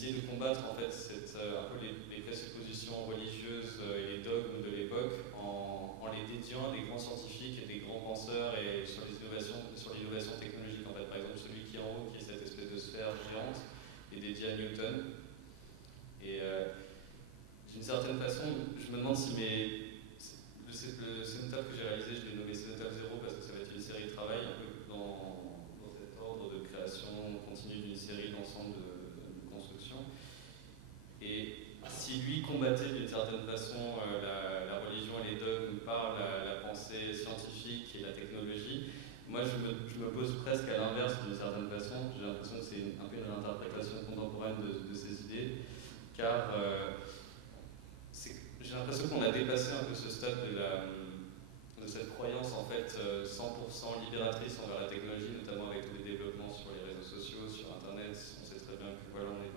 d'essayer de combattre en fait un peu les présuppositions religieuses et les dogmes de l'époque en les dédiant à des grands scientifiques et des grands penseurs et sur l'innovation technologique. En fait, par exemple, celui qui est en haut, qui est cette espèce de sphère géante, est dédié à Newton. Et d'une certaine façon, je me demande si le cénotaphe que j'ai réalisé, je l'ai nommé cénotaphe 0 parce que ça va être une série de travail un peu dans cet ordre de création continue d'une série d'ensemble de construction. Et si lui combattait d'une certaine façon la religion et les dogmes par la pensée scientifique et la technologie, moi je me pose presque à l'inverse d'une certaine façon. J'ai l'impression que c'est un peu une interprétation contemporaine de ces idées, car j'ai l'impression qu'on a dépassé un peu ce stade de cette croyance en fait 100% libératrice envers la technologie, notamment avec tous les développements sur les réseaux sociaux, sur Internet. On sait très bien que voilà, on est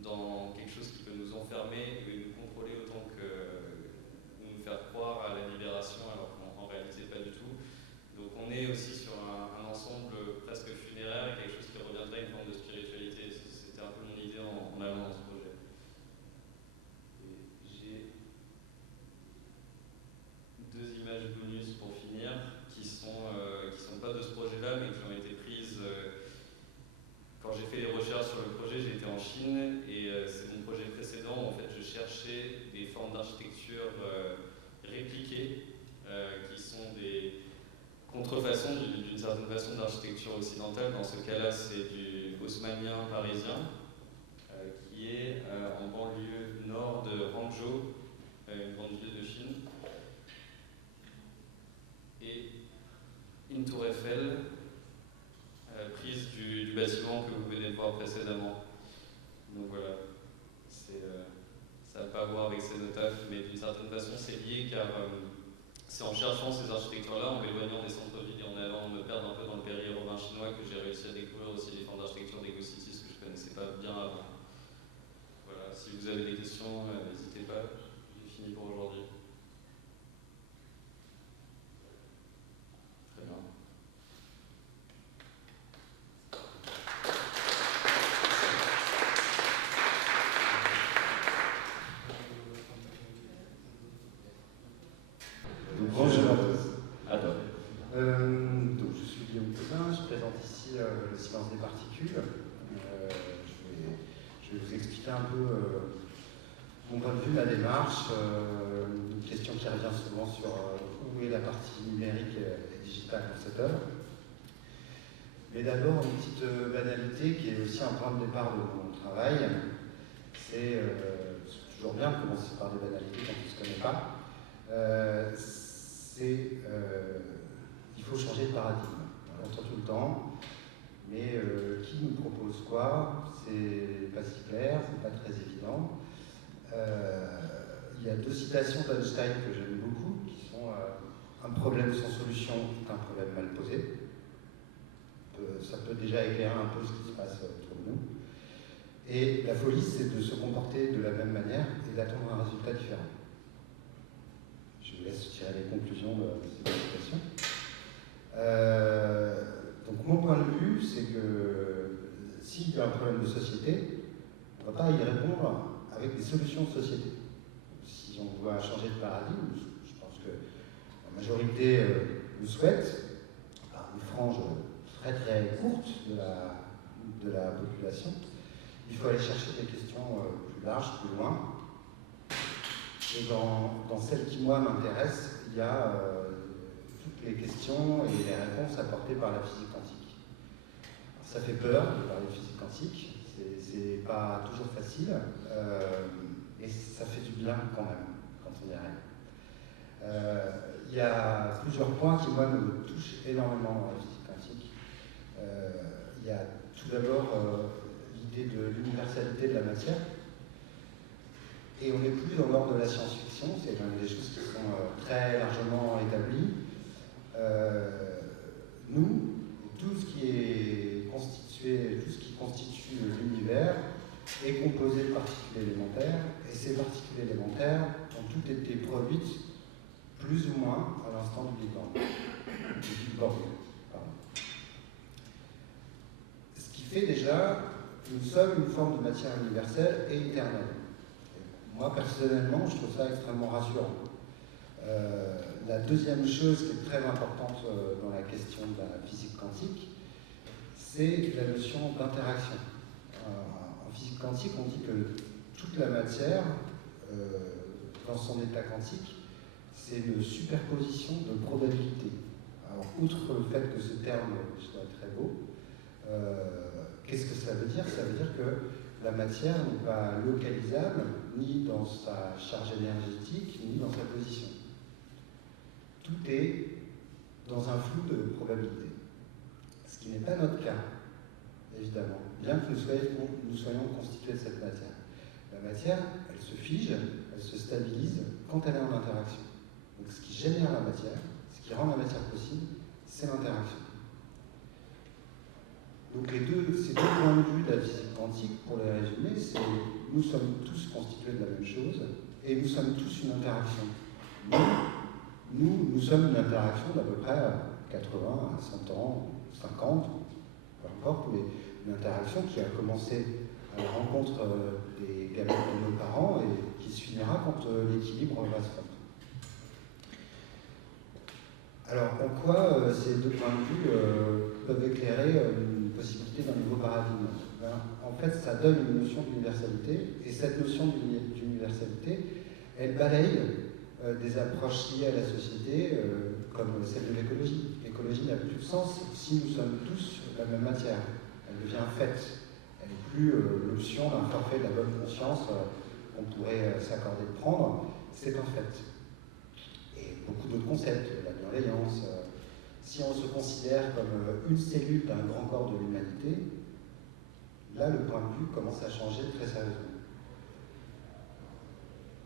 dans quelque chose qui peut nous enfermer et nous contrôler autant que nous faire croire à la libération, alors qu'en réalité pas du tout. Donc on est aussi sur un ensemble presque funéraire et quelque chose qui reviendrait à une forme de spiritualité. C'était un peu mon idée en allant dans ce projet. Et j'ai deux images bonus pour finir qui sont pas de ce projet-là mais qui ont été prises quand j'ai fait les recherches sur le projet. J'ai été en Chine et c'est mon projet précédent où en fait je cherchais des formes d'architecture répliquées qui sont des contrefaçons d'une certaine façon d'architecture occidentale. Dans ce cas-là, c'est du haussmannien parisien qui est en banlieue nord de Hangzhou, une grande ville de Chine. Et une tour Eiffel prise du bâtiment que vous venez de voir précédemment. Donc voilà, ça n'a pas à voir avec cénotaphe, mais d'une certaine façon c'est lié car c'est en cherchant ces architectures-là, en m'éloignant des centres-villes et en allant me perdre un peu dans le périurbain chinois que j'ai réussi à découvrir aussi les formes d'architecture d'Ego-Cities que je ne connaissais pas bien avant. Voilà, si vous avez des questions, n'hésitez pas, j'ai fini pour aujourd'hui. Très bien. Bonjour à tous. Donc je suis Guillaume Cousin, je présente ici le silence des particules. Je vais vous expliquer un peu mon point de vue, ma démarche, une question qui revient souvent sur où est la partie numérique et digitale dans cette œuvre. Mais d'abord une petite banalité qui est aussi un point de départ de mon travail. C'est toujours bien de commencer par des banalités quand on ne se connaît pas. Il faut changer de paradigme. On l'entend tout le temps, mais qui nous propose quoi? C'est pas si clair, c'est pas très évident. Il y a deux citations d'Einstein que j'aime beaucoup, qui sont un problème sans solution est un problème mal posé. Ça peut déjà éclairer un peu ce qui se passe autour de nous. Et la folie, c'est de se comporter de la même manière et d'attendre un résultat différent. Je vous laisse tirer les conclusions de ces explications. Donc mon point de vue, c'est que s'il y a un problème de société, on ne va pas y répondre avec des solutions de société. Si on doit changer de paradigme, je pense que la majorité le souhaite, par une frange très très courte de la population, il faut aller chercher des questions plus larges, plus loin. Et dans celle qui, moi, m'intéresse, il y a toutes les questions et les réponses apportées par la physique quantique. Alors, ça fait peur de parler de physique quantique, c'est pas toujours facile, et ça fait du bien quand même, quand on y arrive. Il y a plusieurs points qui, moi, me touchent énormément dans la physique quantique. Il y a tout d'abord l'idée de l'universalité de la matière. Et on n'est plus dans l'ordre de la science-fiction, c'est quand même des choses qui sont très largement établies. Nous, tout ce qui constitue l'univers est composé de particules élémentaires, et ces particules élémentaires ont toutes été produites plus ou moins à l'instant du Big Bang. Ce qui fait déjà nous sommes une forme de matière universelle et éternelle. Moi, personnellement, je trouve ça extrêmement rassurant. La deuxième chose qui est très importante dans la question de la physique quantique, c'est la notion d'interaction. En physique quantique, on dit que toute la matière, dans son état quantique, c'est une superposition de probabilités. Alors, outre le fait que ce terme soit très beau, qu'est-ce que ça veut dire? Ça veut dire que la matière n'est pas localisable ni dans sa charge énergétique, ni dans sa position. Tout est dans un flou de probabilités. Ce qui n'est pas notre cas, évidemment, bien que nous soyons constitués de cette matière. La matière, elle se fige, elle se stabilise quand elle est en interaction. Donc ce qui génère la matière, ce qui rend la matière possible, c'est l'interaction. Donc ces deux points de vue de la physique quantique, pour les résumer, c'est nous sommes tous constitués de la même chose et nous sommes tous une interaction. Nous sommes une interaction d'à peu près 80 à 100 ans, 50, peu importe, une interaction qui a commencé à la rencontre des gamètes de nos parents et qui se finira quand l'équilibre va se rompre. Alors, en quoi ces deux points de vue peuvent éclairer une possibilité d'un nouveau paradigme? En fait, ça donne une notion d'universalité, et cette notion d'universalité, elle balaye des approches liées à la société, comme celle de l'écologie. L'écologie n'a plus de sens si nous sommes tous la même matière. Elle devient faite. Elle n'est plus l'option d'un forfait de la bonne conscience qu'on pourrait s'accorder de prendre. C'est un fait. Et beaucoup d'autres concepts, la bienveillance. Si on se considère comme une cellule d'un grand corps de l'humanité, là, le point de vue commence à changer très sérieusement.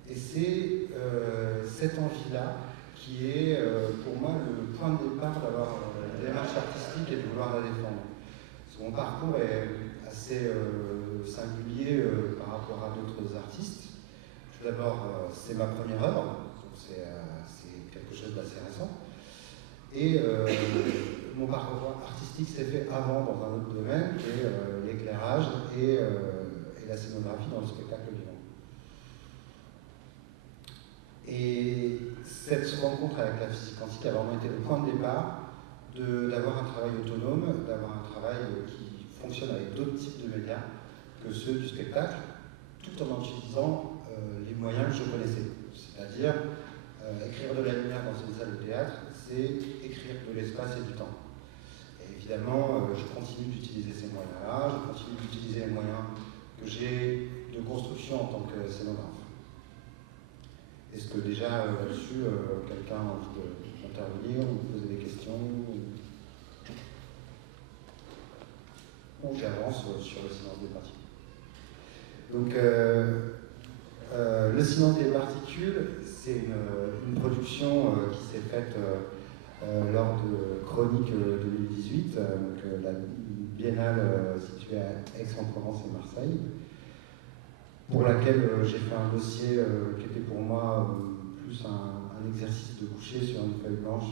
Et c'est cette envie-là qui est, pour moi, le point de départ d'avoir une démarche artistique et de vouloir la défendre. Parce que mon parcours est assez singulier par rapport à d'autres artistes. Tout d'abord, c'est ma première œuvre, donc c'est quelque chose d'assez récent. Et mon parcours artistique s'est fait avant dans un autre domaine, qui est l'éclairage et la scénographie dans le spectacle vivant. Et cette rencontre avec la physique quantique a vraiment été le point de départ d'avoir un travail autonome, d'avoir un travail qui fonctionne avec d'autres types de médias que ceux du spectacle, tout en utilisant les moyens que je connaissais. C'est-à-dire, écrire de la lumière dans une salle de théâtre, c'est écrire de l'espace et du temps. Et évidemment, je continue d'utiliser ces moyens-là, je continue d'utiliser les moyens que j'ai de construction en tant que scénographe. Est-ce que déjà là-dessus, quelqu'un a envie d'intervenir ou de poser des questions ou j'avance sur le silence des particules. Donc, le silence des particules, c'est une production qui s'est faite lors de Chronique 2018, donc la biennale située à Aix-en-Provence et Marseille, pour laquelle j'ai fait un dossier qui était pour moi plus un exercice de coucher sur une feuille blanche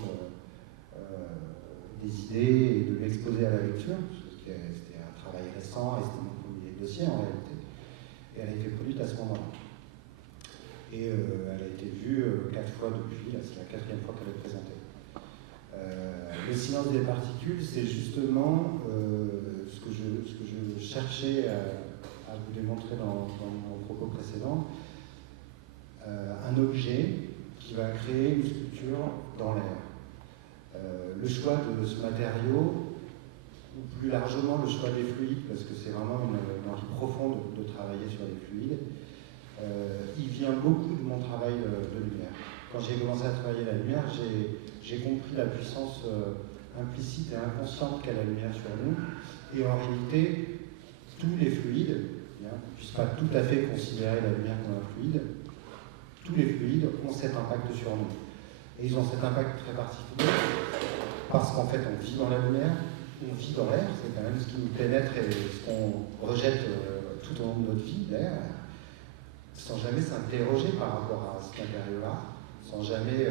des idées et de l'exposer à la lecture, parce que c'était un travail récent et c'était mon premier dossier en réalité. Et elle a été produite à ce moment-là. Et elle a été vue 4 fois depuis, c'est la 4e fois qu'elle est présentée. Le silence des particules, c'est justement ce que je cherchais à vous démontrer dans mon propos précédent, un objet qui va créer une structure dans l'air. Le choix de ce matériau, ou plus largement le choix des fluides, parce que c'est vraiment une envie profonde de travailler sur les fluides, il vient beaucoup de mon travail de lumière. Quand j'ai commencé à travailler la lumière, j'ai compris la puissance implicite et inconsciente qu'a la lumière sur nous, et en réalité, tous les fluides, je ne puisse pas tout à fait considérer la lumière comme un fluide, tous les fluides ont cet impact sur nous. Et ils ont cet impact très particulier parce qu'en fait on vit dans la lumière, on vit dans l'air, c'est quand même ce qui nous pénètre et ce qu'on rejette tout au long de notre vie, l'air, sans jamais s'interroger par rapport à ce matériau-là, sans jamais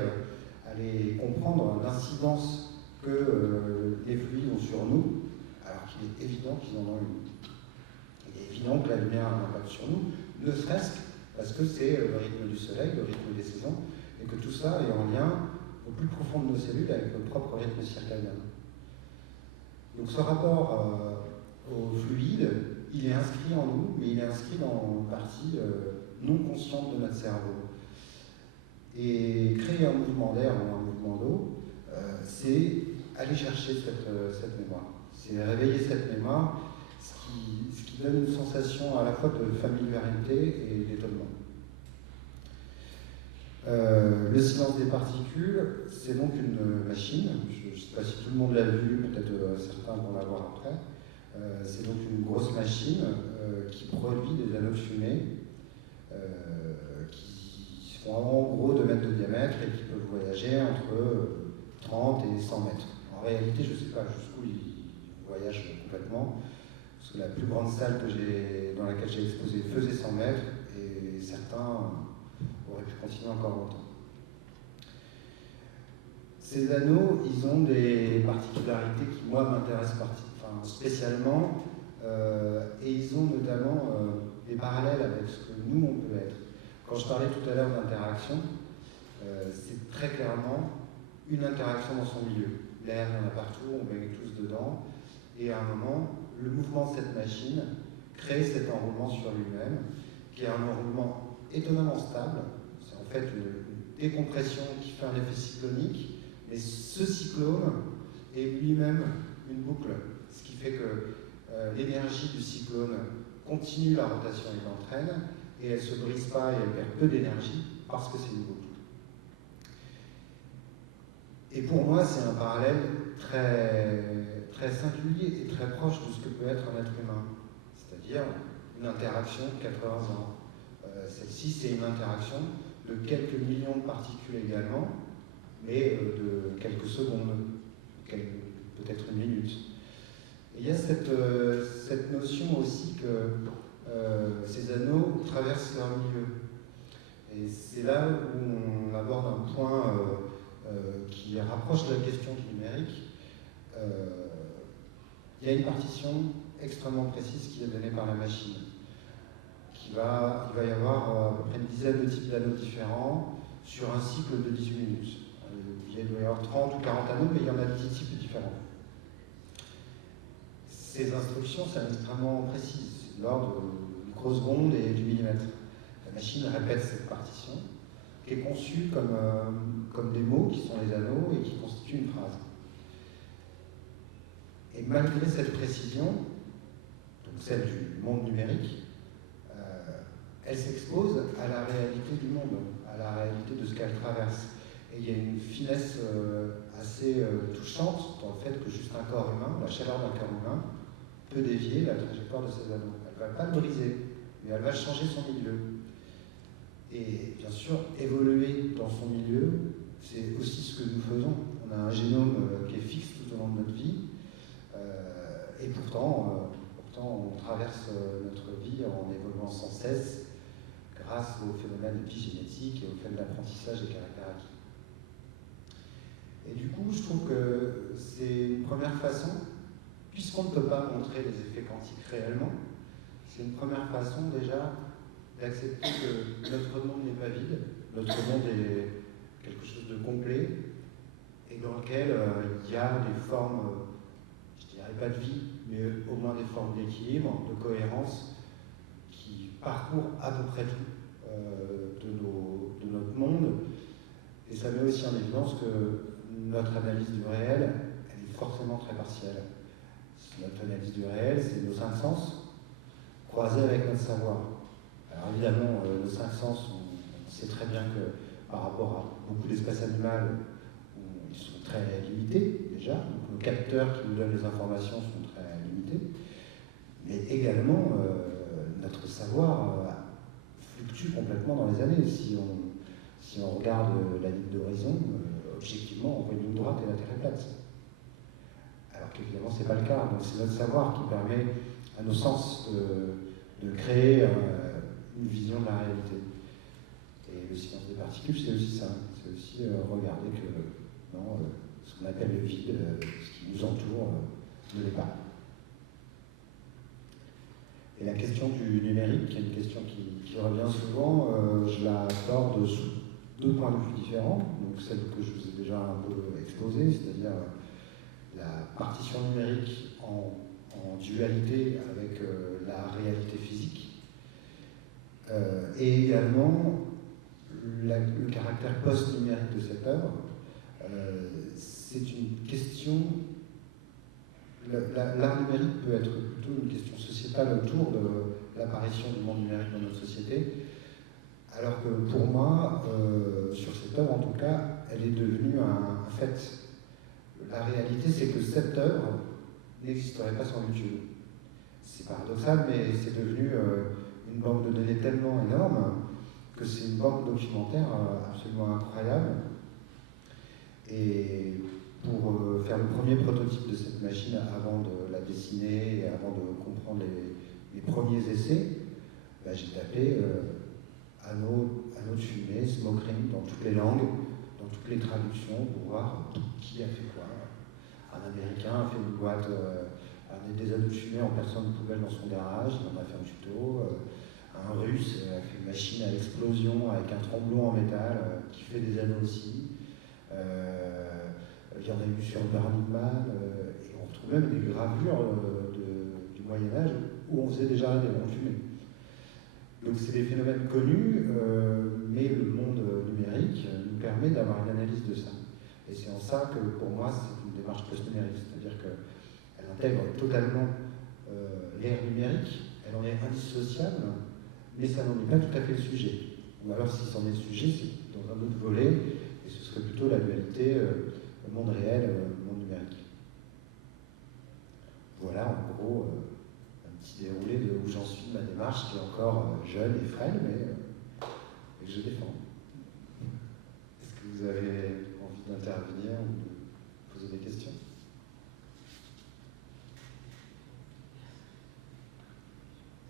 aller comprendre l'incidence que les fluides ont sur nous, alors qu'il est évident qu'ils en ont une. Il qui donc la lumière a un impact sur nous, ne serait-ce que parce que c'est le rythme du soleil, le rythme des saisons, et que tout ça est en lien au plus profond de nos cellules avec notre propre rythme circadien. Donc ce rapport au fluide, il est inscrit en nous, mais il est inscrit dans une partie non consciente de notre cerveau. Et créer un mouvement d'air ou un mouvement d'eau, c'est aller chercher cette mémoire. C'est réveiller cette mémoire, ce qui donne une sensation à la fois de familiarité et d'étonnement. Le silence des particules, c'est donc une machine. Je ne sais pas si tout le monde l'a vu, peut-être certains vont la voir après. C'est donc une grosse machine qui produit des anneaux de fumée qui font en gros 2 mètres de diamètre et qui peuvent voyager entre 30 et 100 mètres. En réalité, je ne sais pas jusqu'où ils voyagent complètement, parce que la plus grande salle dans laquelle j'ai exposé faisait 100 mètres et certains auraient pu continuer encore longtemps. Ces anneaux, ils ont des particularités qui, moi, m'intéressent spécialement, et ils ont notamment des parallèles avec ce que nous, on peut être. Quand je parlais tout à l'heure d'interaction, c'est très clairement une interaction dans son milieu. L'air, il y en a partout, on baigne tous dedans, et à un moment, le mouvement de cette machine crée cet enroulement sur lui-même, qui est un enroulement étonnamment stable. C'est en fait une décompression qui fait un effet cyclonique, mais ce cyclone est lui-même une boucle, ce qui fait que l'énergie du cyclone continue la rotation et l'entraîne, et elle ne se brise pas et elle perd peu d'énergie parce que c'est une boucle. Et pour moi, c'est un parallèle très, très singulier et très proche de ce que peut être un être humain, c'est-à-dire une interaction de 80 ans. Celle-ci, c'est une interaction de quelques millions de particules également, mais de quelques secondes, peut-être une minute. Et il y a cette notion aussi que ces anneaux traversent leur milieu. Et c'est là où on aborde un point qui rapproche de la question du numérique. Il y a une partition extrêmement précise qui est donnée par la machine. Il va y avoir à peu près une dizaine de types d'anneaux différents sur un cycle de 18 minutes. Il doit y avoir 30 ou 40 anneaux, mais il y en a 10 types différents. Ces instructions sont extrêmement précises, l'ordre du microseconde et du millimètre. La machine répète cette partition, qui est conçue comme des mots qui sont les anneaux et qui constituent une phrase. Et malgré cette précision, donc celle du monde numérique, elle s'expose à la réalité du monde, à la réalité de ce qu'elle traverse. Et il y a une finesse assez touchante dans le fait que juste un corps humain, la chaleur d'un corps humain, peut dévier la trajectoire de ces anneaux. Elle ne va pas le briser, mais elle va changer son milieu. Et bien sûr, évoluer dans son milieu, c'est aussi ce que nous faisons. On a un génome qui est fixe tout au long de notre vie, et pourtant, on traverse notre vie en évoluant sans cesse grâce au phénomène épigénétique et au fait d'apprentissage des caractères acquis. Et du coup, je trouve que c'est une première façon, puisqu'on ne peut pas montrer les effets quantiques réellement, c'est une première façon déjà d'accepter que notre monde n'est pas vide, notre monde est quelque chose de complet, et dans lequel il y a des formes, je ne dirais pas de vie, mais au moins des formes d'équilibre, de cohérence, qui parcourent à peu près tout de notre monde. Et ça met aussi en évidence que notre analyse du réel, elle est forcément très partielle. Notre analyse du réel, c'est nos 5 sens croisés avec notre savoir. Alors évidemment, nos 5 sens, on sait très bien que par rapport à beaucoup d'espèces animales, ils sont très limités déjà. Donc nos capteurs qui nous donnent les informations sont très limités. Mais également, notre savoir fluctue complètement dans les années. Si on regarde la ligne d'horizon, objectivement, on voit une ligne droite et la Terre est plate. Alors qu'évidemment, ce n'est pas le cas. Donc c'est notre savoir qui permet à nos sens de créer une vision de la réalité. Et le silence des particules, c'est aussi ça. C'est aussi regarder que ce qu'on appelle le vide, ce qui nous entoure, ne l'est pas. Et la question du numérique, qui est une question qui revient souvent, je la aborde sous deux points de vue différents. Donc celle que je vous ai déjà un peu exposée, c'est-à-dire la partition numérique en dualité avec la réalité physique, et également le caractère post-numérique de cette œuvre. C'est une question. L'art numérique peut être plutôt une question sociétale autour de l'apparition du monde numérique dans notre société, alors que pour moi, sur cette œuvre en tout cas, elle est devenue un fait. La réalité, c'est que cette œuvre n'existerait pas sans YouTube. C'est paradoxal, mais c'est devenu une banque de données tellement énorme que c'est une banque documentaire absolument incroyable. Et pour faire le premier prototype de cette machine, avant de la dessiner et avant de comprendre les premiers essais, j'ai tapé anneau de fumée, smoke ring dans toutes les langues, dans toutes les traductions, pour voir qui a fait quoi. Un Américain a fait une boîte, des anneaux de fumée en perçant une poubelle dans son garage, il en a fait un tuto. Un Russe a fait une machine à explosion avec un tromblon en métal qui fait des anneaux aussi. Il y en a eu sur Burning Man, et on retrouve même des gravures du Moyen-Âge où on faisait déjà des ronds de fumée. Donc c'est des phénomènes connus, mais le monde numérique nous permet d'avoir une analyse de ça. Et c'est en ça que pour moi c'est une démarche post-numérique, c'est-à-dire qu'elle intègre totalement l'ère numérique, elle en est indissociable, mais ça n'en est pas tout à fait le sujet. Ou alors si c'en est le sujet, c'est dans un autre volet, et ce serait plutôt la dualité le monde réel, le monde numérique. Voilà en gros un petit déroulé de où j'en suis de ma démarche, qui est encore jeune et frêle, mais que je défends. Est-ce que vous avez envie d'intervenir ou de poser des questions?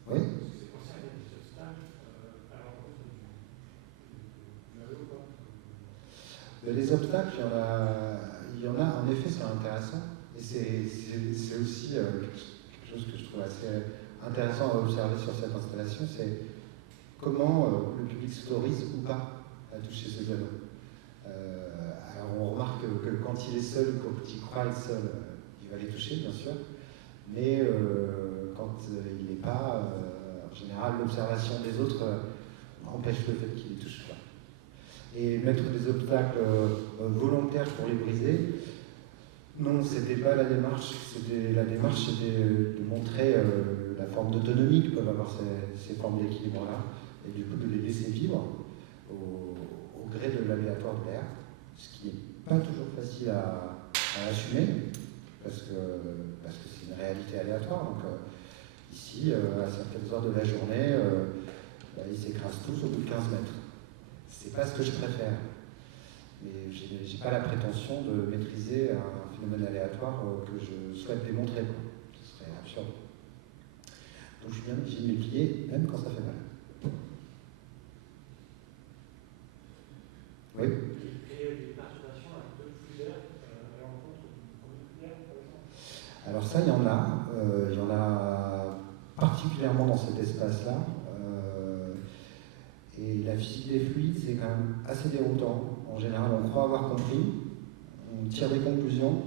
Oui? Les obstacles, il y en a, en effet, c'est intéressant. Et c'est aussi quelque chose que je trouve assez intéressant à observer sur cette installation, c'est comment le public s'autorise ou pas à toucher ces anneaux. Alors on remarque que quand il est seul, quand il croit être seul, il va les toucher, bien sûr. Mais quand il n'est pas, en général, l'observation des autres empêche le fait qu'il les touche pas. Et mettre des obstacles volontaires pour les briser, non, c'était pas la démarche. La démarche, c'était de montrer la forme d'autonomie que peuvent avoir ces formes d'équilibre-là, et du coup de les laisser vivre au gré de l'aléatoire de l'air, ce qui n'est pas toujours facile à assumer, parce que c'est une réalité aléatoire. Donc ici, à certaines heures de la journée, ils s'écrasent tous au bout de 15 mètres. C'est pas ce que je préfère, mais j'ai pas la prétention de maîtriser un phénomène aléatoire que je souhaite démontrer. Ce serait absurde. Donc j'ai mis le pied, même quand ça fait mal. Oui. Créer des perturbations avec d'autres plusieurs à la rencontre d'une plusieurs, par exemple. Alors ça, il y en a particulièrement dans cet espace-là. Et la physique des fluides, c'est quand même assez déroutant. En général, on croit avoir compris, on tire des conclusions,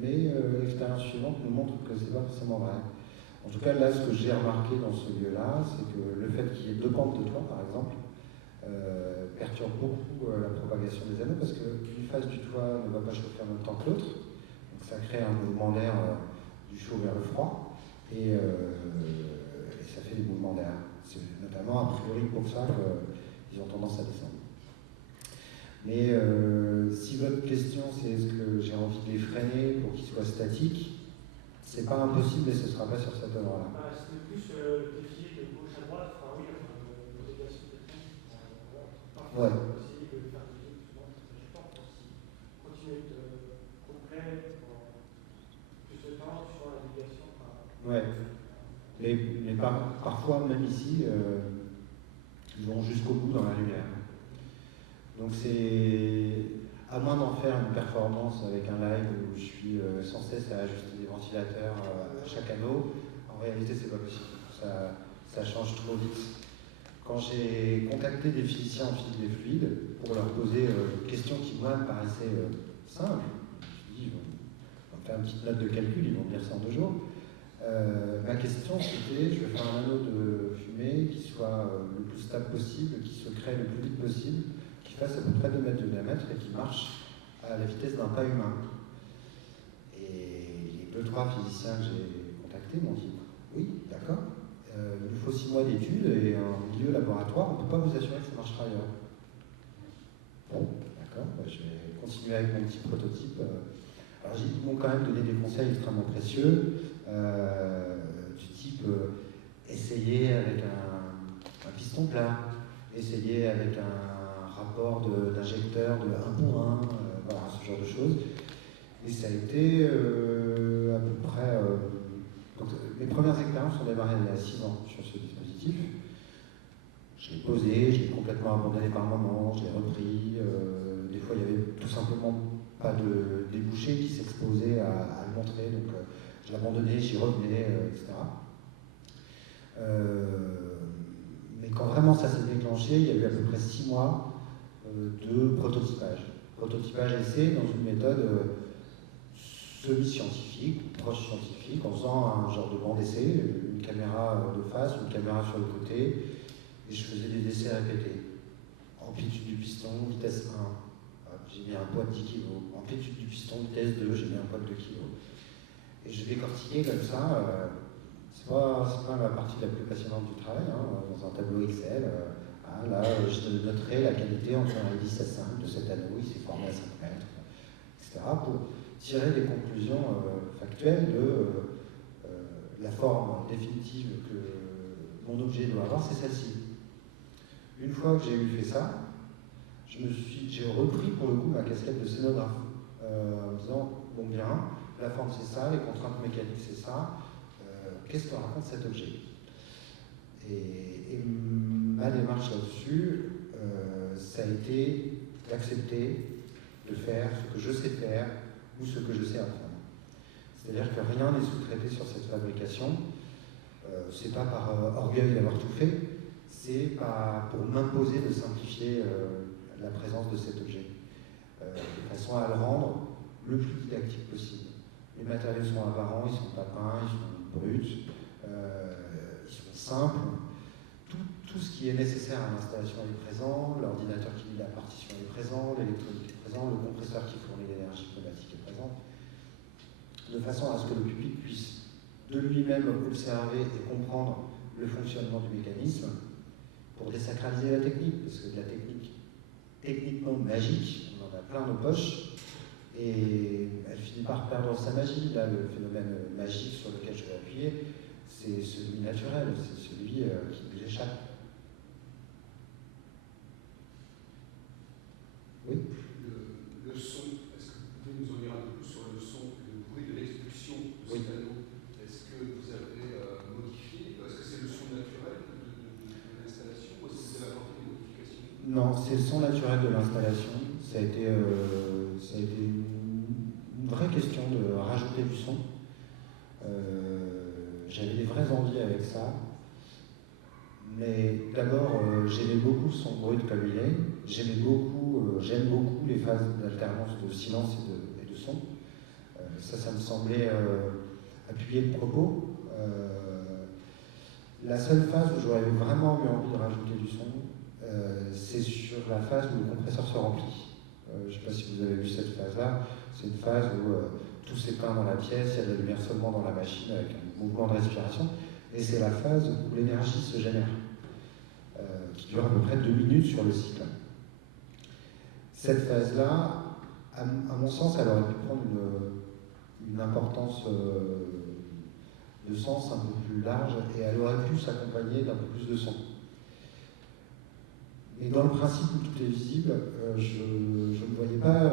mais l'expérience suivante nous montre que c'est pas forcément vrai. En tout cas, là, ce que j'ai remarqué dans ce lieu-là, c'est que le fait qu'il y ait deux pentes de toit, par exemple, perturbe beaucoup la propagation des anneaux, parce qu'une face du toit ne va pas chauffer en même temps que l'autre. Donc ça crée un mouvement d'air du chaud vers le froid, et ça fait des mouvements d'air. C'est notamment a priori pour ça qu'ils ont tendance à descendre. Mais si votre question c'est est-ce que j'ai envie de les freiner pour qu'ils soient statiques, c'est pas impossible, mais ce ne sera pas sur cette œuvre-là. C'était plus défier de gauche à droite, enfin oui, l'obligation de temps. Ouais. Essayer de faire des trucs, souvent c'est très fort pour continuer de complet plus de temps sur la navigation. Ouais. Mais parfois, même ici, ils vont jusqu'au bout dans la lumière. Donc c'est, à moins d'en faire une performance avec un live où je suis sans cesse à ajuster des ventilateurs à chaque anneau, en réalité c'est pas possible. ça change trop vite. Quand j'ai contacté des physiciens en physique des fluides pour leur poser des questions qui, moi, me paraissaient simples, je me suis dit, ils vont me faire une petite note de calcul, ils vont me dire ça en 2 jours. Ma question, c'était, je vais faire un anneau de fumée qui soit le plus stable possible, qui se crée le plus vite possible, qui fasse à peu près 2 mètres de diamètre et qui marche à la vitesse d'un pas humain. Et les 2-3 physiciens que j'ai contactés m'ont dit, oui, d'accord, il nous faut 6 mois d'études et un milieu laboratoire, on ne peut pas vous assurer que ça marchera ailleurs. Bon, d'accord, je vais continuer avec mon petit prototype. Alors ils m'ont quand même donné des conseils extrêmement précieux, du type essayer avec un piston plat, essayer avec un rapport d'injecteur de 1 pour 1, voilà, ce genre de choses. Et ça a été à peu près... donc, mes premières expériences ont démarré il y a 6 ans sur ce dispositif. Je l'ai posé, je l'ai complètement abandonné par moments, je l'ai repris. Des fois, il n'y avait tout simplement pas de débouché qui s'exposait à le montrer. Donc, je l'abandonnais, j'y revenais, etc. Mais quand vraiment ça s'est déclenché, il y a eu à peu près 6 mois de prototypage. Prototypage essai dans une méthode semi-scientifique, proche scientifique, en faisant un genre de banc d'essai, une caméra de face, une caméra sur le côté, et je faisais des essais répétés. Amplitude du piston, vitesse 1, j'ai mis un poids de 10 kg. Amplitude du piston, vitesse 2, j'ai mis un poids de 2 kg. Et je décortiquais comme ça, c'est pas la partie la plus passionnante du travail, hein, dans un tableau Excel. Là, je noterai la qualité entre 1 et 10 à 5 de cet anneau, il s'est formé à 5 mètres, etc. pour tirer des conclusions factuelles de la forme définitive que mon objet doit avoir, c'est celle-ci. Une fois que j'ai eu fait ça, j'ai repris pour le coup ma casquette de scénographe, en me disant, bon bien, la forme c'est ça, les contraintes mécaniques c'est ça, qu'est-ce que raconte cet objet? Et ma démarche là-dessus, ça a été d'accepter de faire ce que je sais faire ou ce que je sais apprendre. C'est-à-dire que rien n'est sous-traité sur cette fabrication. C'est pas par orgueil d'avoir tout fait, c'est pas pour m'imposer de simplifier la présence de cet objet, de façon à le rendre le plus didactique possible. Les matériaux sont apparents, ils sont pas peints, ils sont bruts, ils sont simples. Tout ce qui est nécessaire à l'installation est présent, l'ordinateur qui lit la partition est présent, l'électronique est présent, le compresseur qui fournit l'énergie pneumatique est présent, de façon à ce que le public puisse de lui-même observer et comprendre le fonctionnement du mécanisme pour désacraliser la technique, parce que de la technique techniquement magique, on en a plein nos poches, et elle finit par perdre sa magie. Là, le phénomène magique sur lequel je vais appuyer, c'est celui naturel, c'est celui qui nous échappe. Oui. Le son, est-ce que vous pouvez nous en dire un peu plus sur le son, le bruit de l'expulsion de cet anneau? Est-ce que vous avez modifié? Est-ce que c'est le son naturel de l'installation ou est-ce que vous avez apporté des modifications? Non, c'est le son naturel de l'installation. Ça a été une vraie question de rajouter du son. J'avais des vraies envies avec ça. Mais d'abord, j'aimais beaucoup son brut comme il est. J'aime beaucoup les phases d'alternance de silence et de son. Ça me semblait appuyer le propos. La seule phase où j'aurais vraiment eu envie de rajouter du son, c'est sur la phase où le compresseur se remplit. Je ne sais pas si vous avez vu cette phase-là. C'est une phase où tout s'éteint dans la pièce, il y a de la lumière seulement dans la machine avec un mouvement de respiration. Et c'est la phase où l'énergie se génère, qui dure à peu près 2 minutes sur le cycle. Cette phase-là, à mon sens, elle aurait pu prendre une importance de sens un peu plus large et elle aurait pu s'accompagner d'un peu plus de son. Mais dans le principe où tout est visible, je ne voyais pas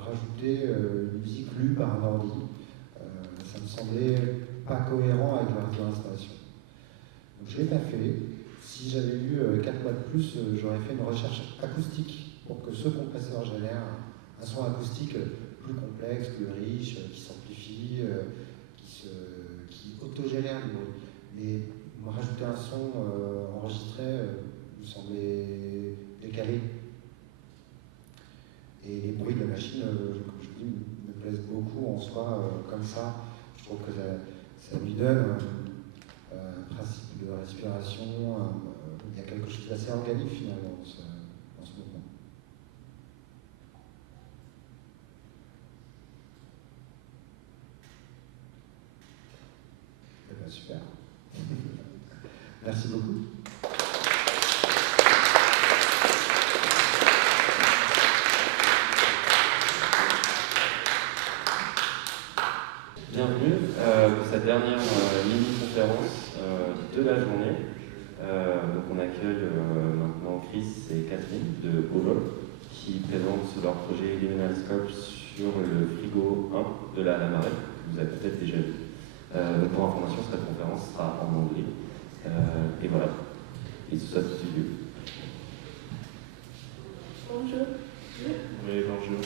rajouter une musique lue par un ordi. Ça me semblait pas cohérent avec la installation. Donc je ne l'ai pas fait. Si j'avais eu 4 mois de plus, j'aurais fait une recherche acoustique pour que ce compresseur génère un son acoustique plus complexe, plus riche, qui s'amplifie, qui autogénère du bruit. Mais rajouter un son enregistré me semblait décalé. Et les bruits de la machine, comme je vous dis, me plaisent beaucoup en soi, comme ça. Je trouve que ça lui donne un principe de respiration. Il y a quelque chose d'assez organique finalement dans ce mouvement. Eh bien, super. Merci beaucoup. Bienvenue pour cette dernière mini-conférence de la journée. Donc on accueille maintenant Brice et Katherine de Hovver qui présentent leur projet Scope sur le frigo 1 de la marée, que vous avez peut-être déjà vu. Donc pour information, cette conférence sera en anglais. Et voilà, et ce soit tout lieu. Bonjour. Oui, bonjour.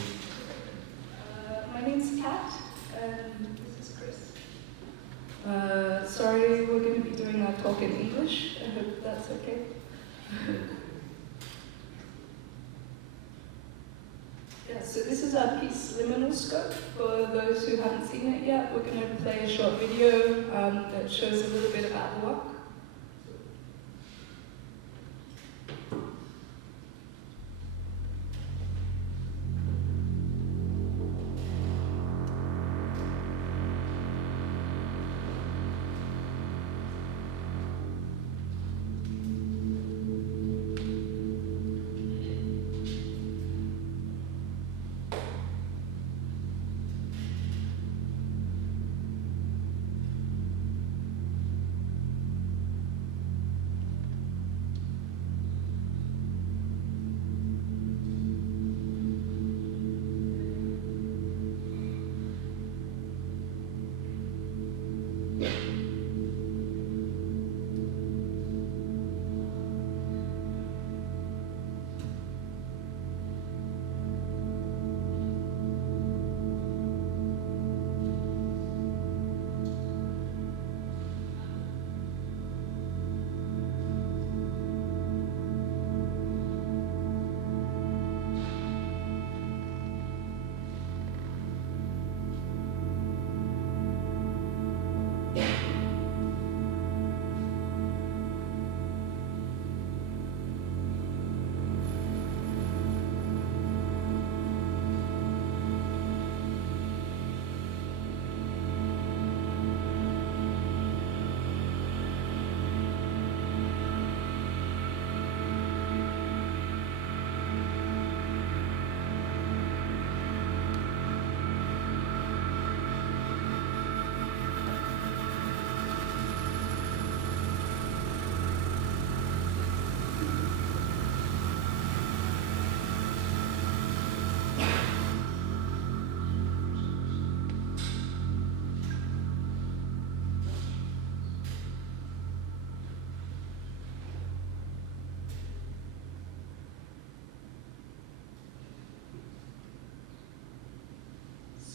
My name's Kat, and this is Chris. Sorry, we're going to be doing our talk in English. I hope that's okay. Yeah, so this is our piece, Liminal Scope. For those who haven't seen it yet, we're going to play a short video that shows a little bit about the work.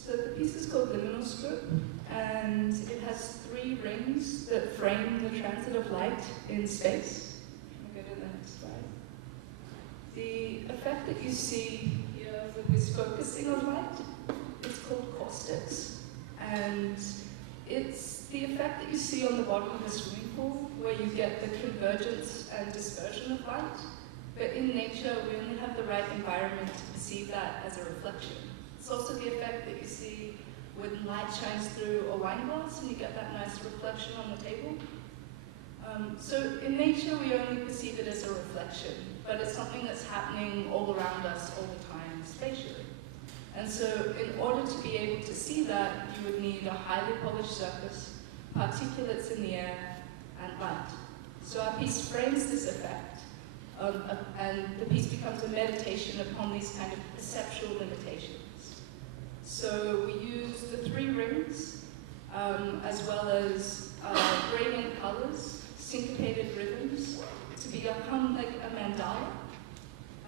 So the piece is called Liminal Scope, and it has 3 rings that frame the transit of light in space. I'll go to the next slide. The effect that you see here with this focusing of light is called caustics, and it's the effect that you see on the bottom of a swimming pool where you get the convergence and dispersion of light, but in nature we only have the right environment to perceive that as a reflection. It's also the effect that you see when light shines through a wine glass and you get that nice reflection on the table. So in nature we only perceive it as a reflection, but it's something that's happening all around us all the time spatially. And so in order to be able to see that, you would need a highly polished surface, particulates in the air, and light. So our piece frames this effect, and the piece becomes a meditation upon these kind of perceptual limitations. So we use the 3 rings, as well as gradient colors, syncopated rhythms, to become like a mandala.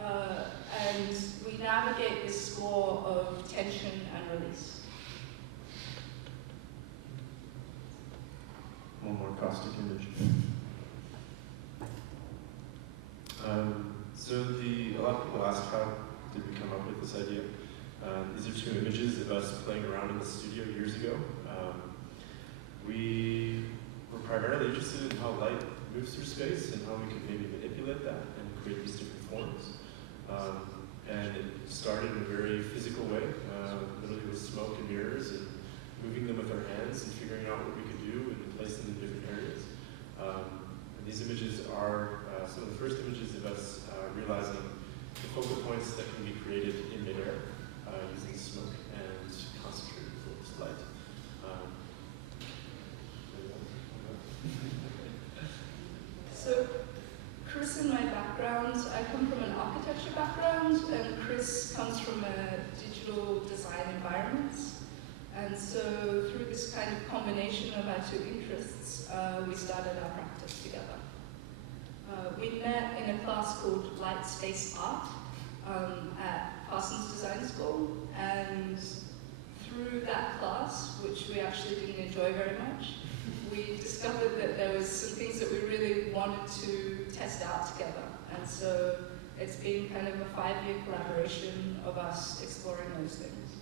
And we navigate this score of tension and release. One more caustic image. asked, how did we come up with this idea? These are 2 images of us playing around in the studio years ago. We were primarily interested in how light moves through space and how we could maybe manipulate that and create these different forms. And it started in a very physical way, literally with smoke and mirrors and moving them with our hands and figuring out what we could do and place them in different areas. And these images are some of the first images of us realizing the focal points that can be created in midair using smoke and concentrated focused light. So, Chris and my background, I come from an architecture background, and Chris comes from a digital design environment. And so, through this kind of combination of our 2 interests, we started our practice together. We met in a class called Light Space Art at Parsons Design School, and through that class, which we actually didn't enjoy very much, we discovered that there was some things that we really wanted to test out together. And so it's been kind of a 5-year collaboration of us exploring those things.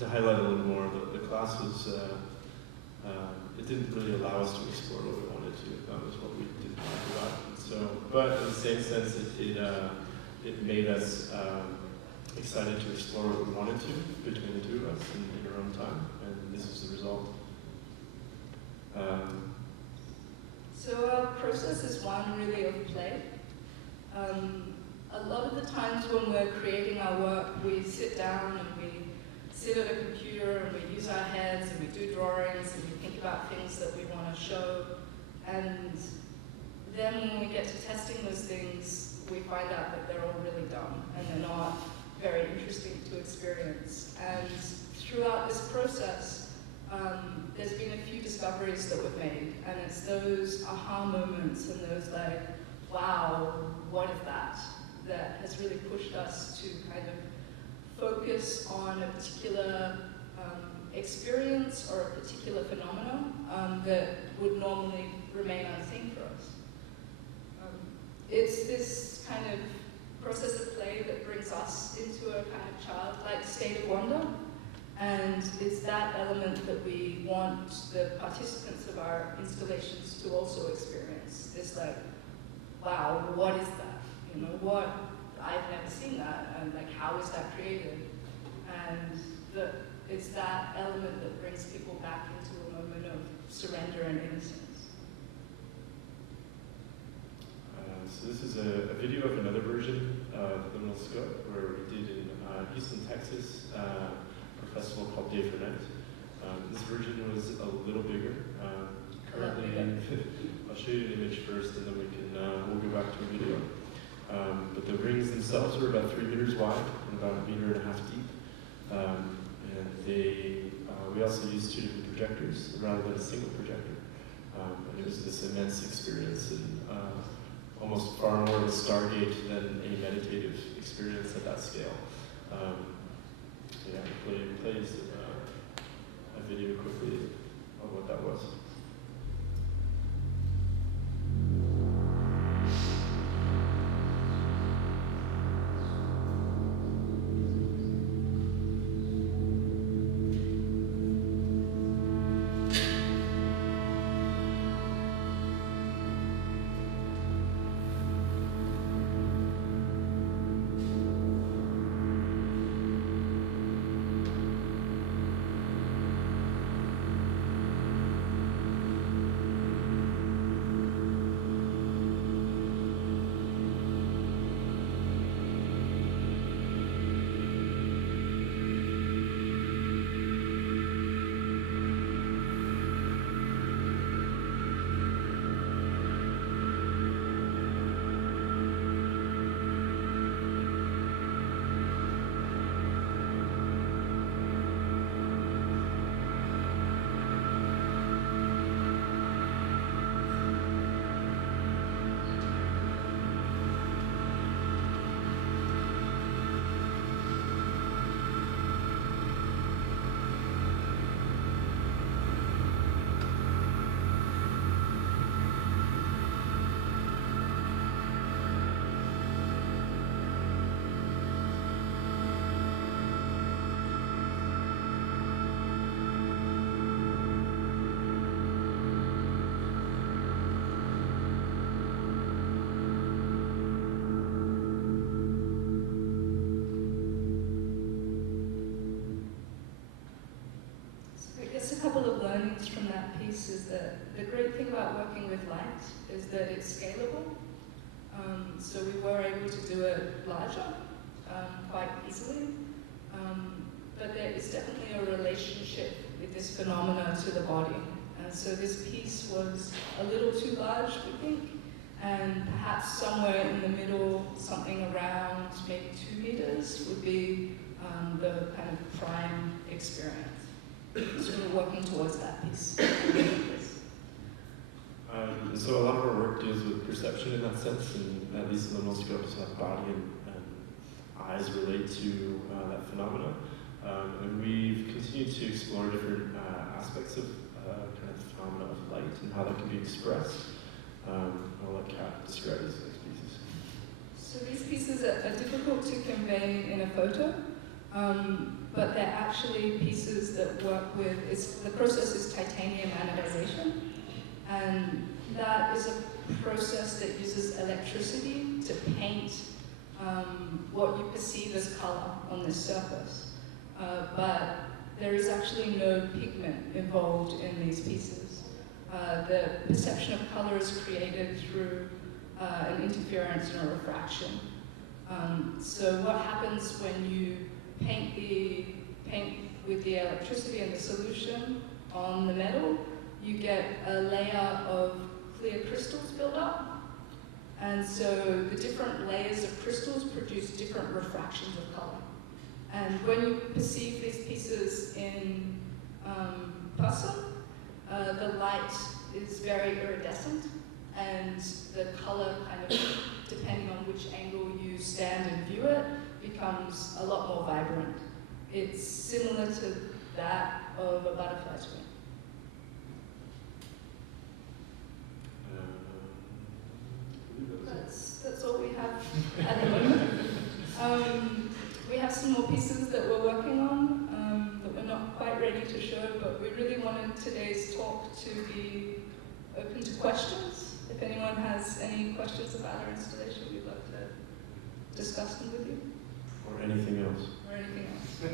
To highlight a little more, the class was, it didn't really allow us to explore what we wanted to. That was what we didn't like about it. So, but in the same sense, it made us excited to explore what we wanted to between the 2 of us in our own time, and this is the result. So our process is one really of play. A lot of the times when we're creating our work, we sit down and we sit at a computer and we use our heads and we do drawings and we think about things that we want to show. And then when we get to testing those things, we find out that they're all really dumb and they're not very interesting to experience. And throughout this process, there's been a few discoveries that we've made, and it's those aha moments and those like, wow, what is that? That has really pushed us to kind of focus on a particular experience or a particular phenomenon that would normally remain unseen for us. It's this kind of process of play that brings us into a kind of childlike state of wonder. And it's that element that we want the participants of our installations to also experience. This like, wow, what is that? You know, what, I've never seen that, and like, how is that created? And it's that element that brings people back into a moment of surrender and innocence. So this is a video of another version of the Liminal Scope, where we did in Houston, Texas, a festival called Day for Night. This version was a little bigger. Currently, I'll show you an image first, and then we'll go back to a video. But the rings themselves were about 3 meters wide and about 1.5 meters deep. And we also used 2 different projectors rather than a single projector. And it was this immense experience, and almost far more of a stargate than a meditative experience at that scale. Plays a video quickly of what that was. piece is that the great thing about working with light is that it's scalable. So we were able to do it larger, quite easily. But there is definitely a relationship with this phenomena to the body. And so this piece was a little too large, we think, and perhaps somewhere in the middle, something around maybe 2 meters would be the kind of prime experience. So we're working towards that piece. So a lot of our work deals with perception in that sense, and at least liminal scopes have body and eyes relate to that phenomena. And we've continued to explore different aspects of kind of the phenomena of light and how that can be expressed. I'll let Kat describe these pieces. So these pieces are difficult to convey in a photo, but they're actually pieces that work with, the process is titanium anodization, and that is a process that uses electricity to paint what you perceive as color on this surface. But there is actually no pigment involved in these pieces. The perception of color is created through an interference and a refraction. So what happens when you paint with the electricity and the solution on the metal, you get a layer of clear crystals built up. And so the different layers of crystals produce different refractions of color. And when you perceive these pieces in person, the light is very iridescent, and the color kind of, depending on which angle you stand and view it, becomes a lot more vibrant. It's similar to that of a butterfly's wing. That's all we have at the moment. We have some more pieces that we're working on that we're not quite ready to show, but we really wanted today's talk to be open to questions. If anyone has any questions about our installation, we'd love to discuss them with you. Or anything else. Or anything else.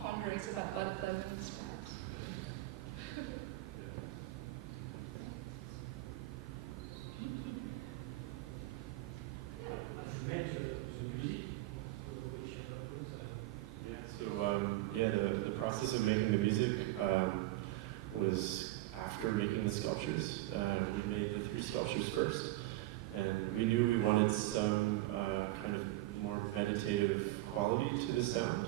Ponderings about butterfly wings, perhaps. The process of making the music was after making the sculptures. We made the 3 sculptures first, and we knew we wanted some kind of more meditative quality to the sound,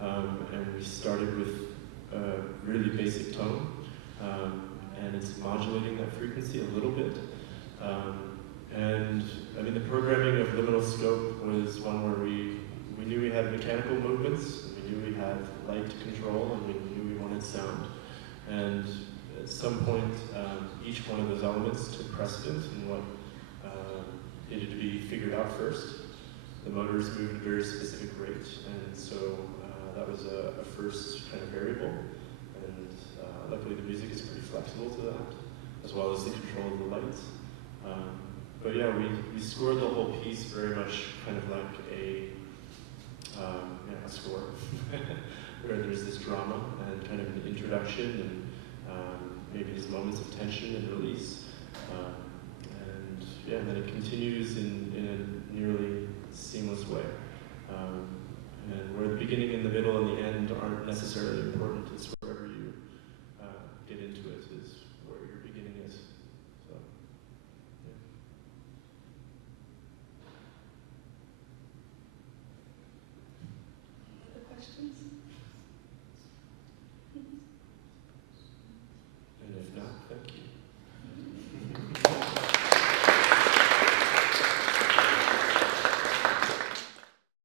and we started with a really basic tone, and it's modulating that frequency a little bit. And I mean, the programming of liminal scope was one where we knew we had mechanical movements, we knew we had light control, and we knew we wanted sound. And at some point, each one of those elements took precedence in what needed to be figured out first. The motors moved at a very specific rate, and so that was a first kind of variable. And luckily the music is pretty flexible to that, as well as the control of the lights. But yeah, we scored the whole piece very much kind of like a score, where there's this drama and kind of an introduction and maybe these moments of tension and release. And then it continues in a nearly seamless way. And where the beginning and the middle and the end aren't necessarily important, it's